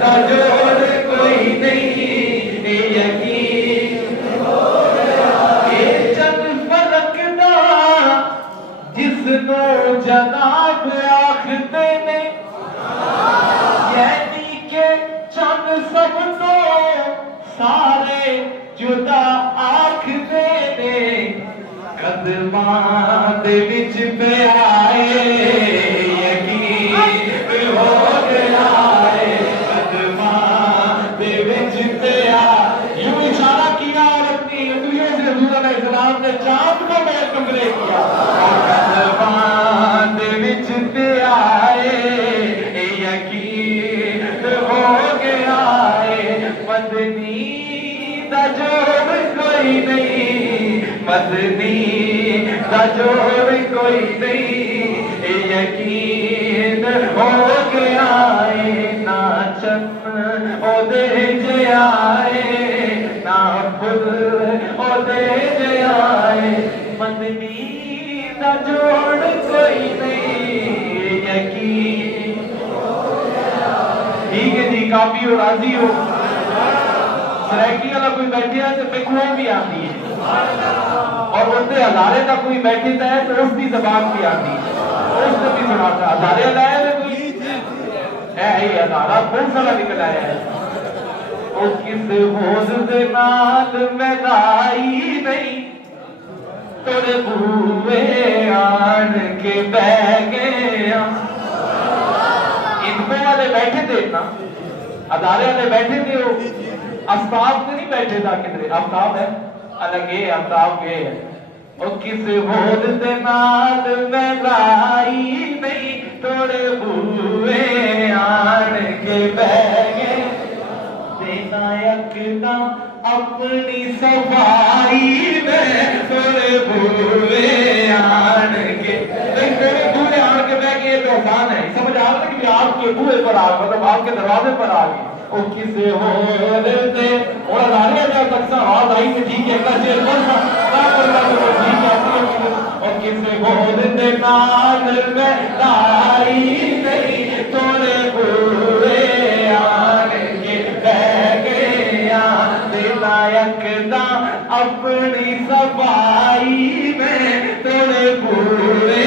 دا جوڑ کوئی نہیں یقین ہو گیا ہے چند فلک دا جس نو جناب آختے نے یعنی کہ چند سب تو سارے جدا آختے نے قدماں دے وچ پہ آئے یقین ہو گیا ہے قدماں دے وچ پہ آئے یوں اشارہ کیا اور اپنی انگلیوں سے حضور علیہ السلام نے چاند کو میل کمرے کیا قدماں دے وچ پہ آئے یقین ہو گیا ہے مدنی دا جوڑ کوئی نہیں مدنی دا جوڑ کوئی نہیں یقین ہو گیا ہے ناچن او دے جائے نا پھل او دے جائے مدنی دا جوڑ کوئی نہیں یقین ٹھیک ہے جی کافی ہو راضی ہو سریکی والا کوئی بیٹھے ہے تو پکوان بھی آتی ہے اور اس سے ہزارے کا کوئی بیٹھے ہے تو اس کی زبان بھی آتی ہے اس سے بھی سناتا ہزارے لایا ہے کوئی ہے ہی ہزارہ بہت سارا نکل آیا ہے اس کس بوز دے نال میں لائی نہیں تیرے بوئے آن کے بہ گیا ان کو والے بیٹھے تھے نا ہزارے والے بیٹھے تھے وہ آفتاب سے نہیں بیٹھے تھا کدھر آفتاب ہے الگ یہ آفتاب یہ ہے او کس ہور دے نال میں لائی نہیں توڑے بوئے آن کے بہ گئے دینا یکنا اپنی صفائی میں توڑے بوئے آن کے توڑے بوئے آن کے بہ گئے تو آسان ہے سمجھ آ رہا ہے کہ آپ کے بوئے پر آ مطلب آپ کے دروازے پر آ گئے او کسے ہو دیتے اور اداریہ جب تک سا آواز آئی کہ ٹھیک ہے اگلا چیز پر سا ٹھیک ہے اور کسے ہو دیتے نال میں لائی نہیں توڑے بوئے آن کے بہ گیا دینا یکدا اپنی صفائی میں توڑے بوئے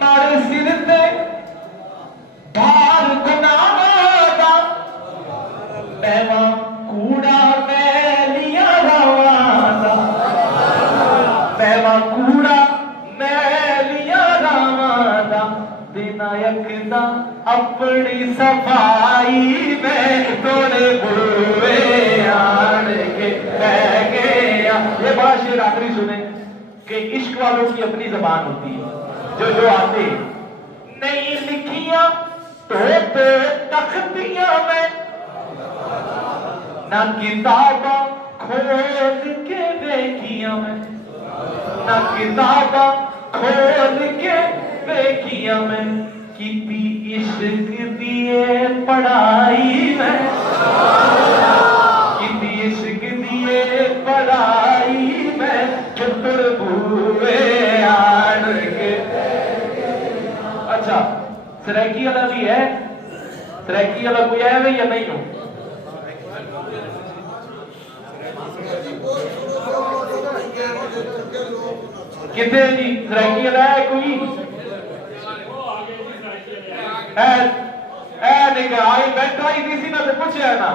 مار سر تے بھار گناہ دا پیمان کوڑا میں لیا روانا پیمان کوڑا میں لیا روانا دینا یکدا اپنی صفائی میں توڑے بوئے آن کے بہ گیا یہ بڑا شعر آخری سنیں کہ عشق والوں کی اپنی زبان ہوتی ہے جو آتے نہیں لکھیاں تو تختیاں میں نہ کتاباں کھول کے دیکھیاں میں نہ کتاباں کھول کے دیکھیاں میں کتی عشق دیے پڑھائی میں کتی عشق دیے پڑھائی میں چھتر بوئے آن کے اچھا سریکی والا بھی ہے سریکی والا کوئی ہے یا نہیں ہو کتنے جی سریکی والا ہے کوئی آئی بیٹھا ہی تھی نا تو پوچھے نا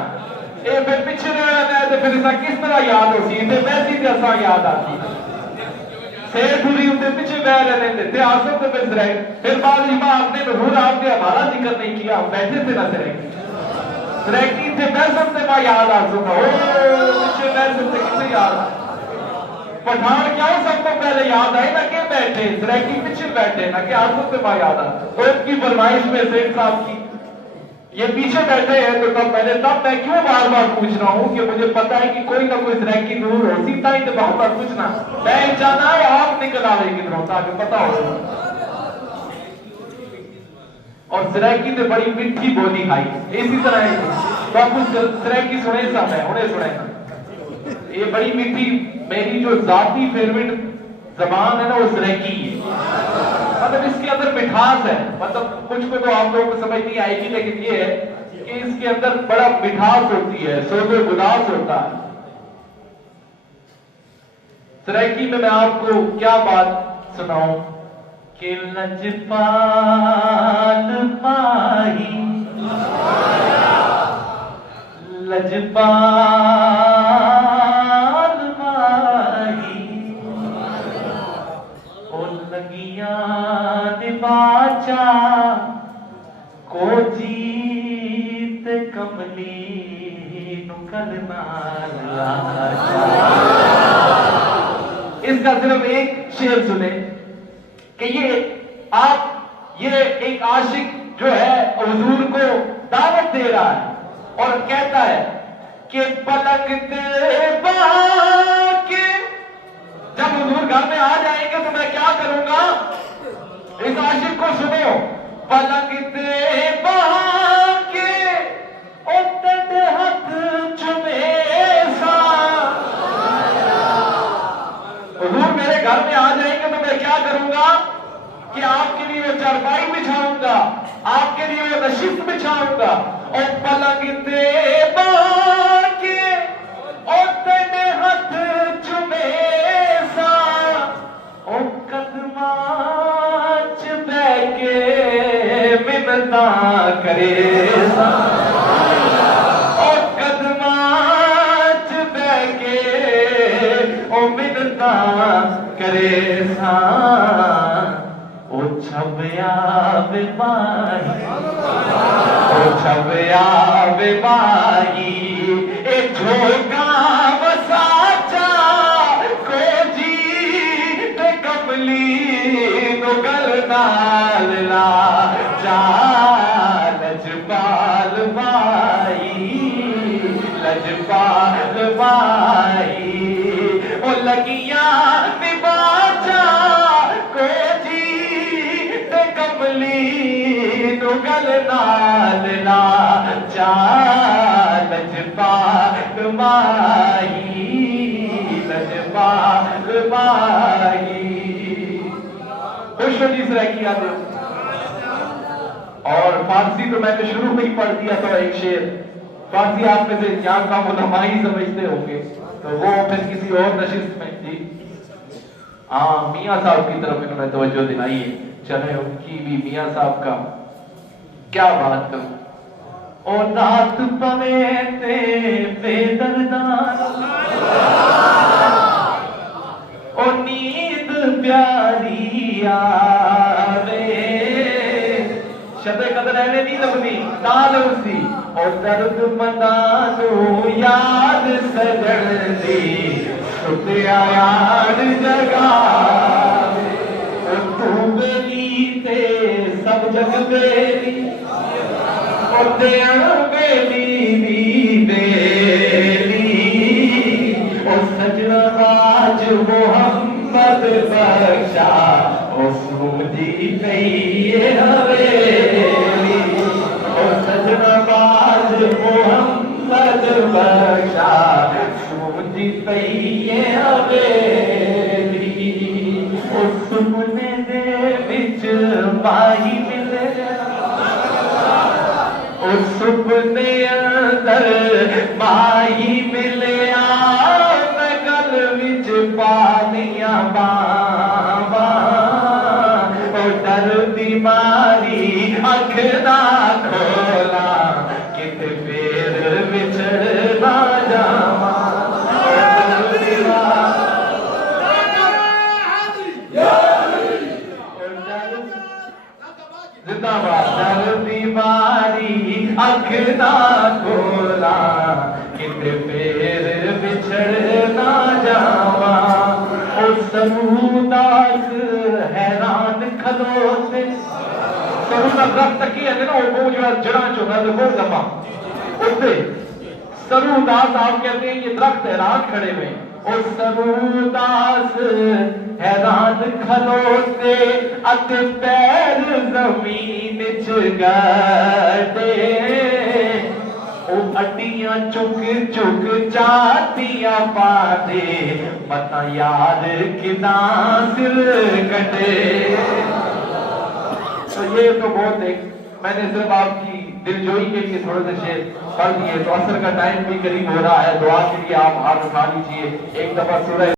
یہ پھر پیچھے رہنا ہے تو پھر اسا کس طرح یاد ہو سی تے ویسی تے اسا یاد آتی سیر پوری ان پیچھے بہ رہے تھے تے آسم تے پھر رہے پھر بعد میں آپ نے حضور آپ نے ہمارا ذکر نہیں کیا ہم بیٹھے تھے نا سریکی تھے بیسم تے میں یاد آ سکا او پیچھے بیسم تے کسے یاد پٹھان کیا ہو سب کو پہلے یاد آئے نا کہ بیٹھے سریکی پیچھے بیٹھے نا کہ آسم تے میں یاد آ تو ان کی فرمائش میں سید صاحب کی یہ پیچھے بیٹھے ہیں تو تب میں کیوں بار بار پوچھ رہا ہوں کہ مجھے پتا ہے کہ کوئی نہ کوئی سریکی ضرور ہو سیتا ہی تو بہت بار پوچھنا میں چاہنا ہے آپ نکل آ رہے کدھروں تاکہ پتا ہو اور سریکی نے بڑی میٹھی بولی کھائی اسی طرح تو آپ کچھ سریکی سنے سا میں انہیں سنے یہ بڑی میٹھی میری جو ذاتی فیوریٹ زبان ہے نا وہ سریکی ہے مطلب اس کے اندر مٹھاس ہے مطلب کچھ کو تو آپ لوگوں کو سمجھ نہیں آئے گی لیکن یہ ہے کہ اس کے اندر بڑا مٹھاس ہوتی ہے سوز و گداس ہوتا ہے سریکی میں آپ کو کیا بات سناؤں کہ لجپال ماہی لجپال باچا کو جیت کملی نکل لاچا اس کا صرف ایک شعر سنے کہ یہ ایک عاشق جو ہے حضور کو دعوت دے رہا ہے اور کہتا ہے کہ پلکتے باکے جب حضور گھر میں آ جائیں گے تو میں کیا کروں گا اس عاشق کو سنو پلکتے باکے اتنے ہاتھ چمے سا حضور میرے گھر میں آ جائیں گے تو میں کیا کروں گا کہ آپ کے لیے وہ چارپائی بچھاؤں گا آپ کے لیے وہ نشست بچھاؤں گا اور پلکتے باکے اتنے ہاتھ چمے سا اور قدماچ بے کے منتا کرے سا اور قدماچ بے کے او منتا کرے سا او چھبیا بے ماہی او چھبیا بے ماہی اے جھوکا وسا نال لا جا لجپال بائی لجپال بائی او لگیاں تے باچا کو جی تے کملی نو گل نال لا جا لجپال بائی لجپال بائی خوش ہو جس رہ کیا دو اور فارسی تو میں نے شروع میں ہی پڑھ دیا تھا ایک شعر فارسی آپ میں سے یہاں کا علماء ہی سمجھتے ہوں گے تو وہ پھر کسی اور نشست میں جی ہاں میاں صاحب کی طرف انہوں نے توجہ دلائی ہے چلے ان کی بھی میاں صاحب کا کیا بات کروں او نات پوے تے بے دردان او نیند پیاری آوے شب قدر ایویں نہیں لبنی نال اسی اور درد مندانو یاد سجن دی ستیا یاد جگاوے اور تو بیلی تے سب جگ بیلی اور دین بیلی بھی بیلی اور سجن راج محمد بخشا اور سمجھی پئی حویلی اور سجن راج محمد بخشا سمجھی پئی حویلی اور سپنے دے وچ ماہی ملے اور سپنے اندر ماہی ملیا میں گل وچ پانیاں باواں اور ڈر بیماری اکھ نہ کھولا کتے پھر وچھڑ نہ جاواں زندہ باد ڈر بیماری اکھ نہ کھولا کتے پھر بچھڑ نہ جاواں او سروداس حیران کھلوتے سرودا درخت کی ہے نا وہ جو جڑاں چونا تو وہ دفعہ اٹھتے سروداس آپ کہتے ہیں یہ درخت حیران کھڑے ہوئے او سروداس حیران کھلوتے اتے پیر زمین چ گڑے او ہڈیاں چک چک چاٹیاں پاتے متا یاد کداں سر کٹے تو یہ تو بہت ایک میں نے صرف آپ کی دل جوئی کے لیے تھوڑے سے شعر پڑھ دیے تو عصر کا ٹائم بھی قریب ہو رہا ہے دعا کے لیے آپ ہاتھ اٹھا لیجیے ایک دفعہ سورہ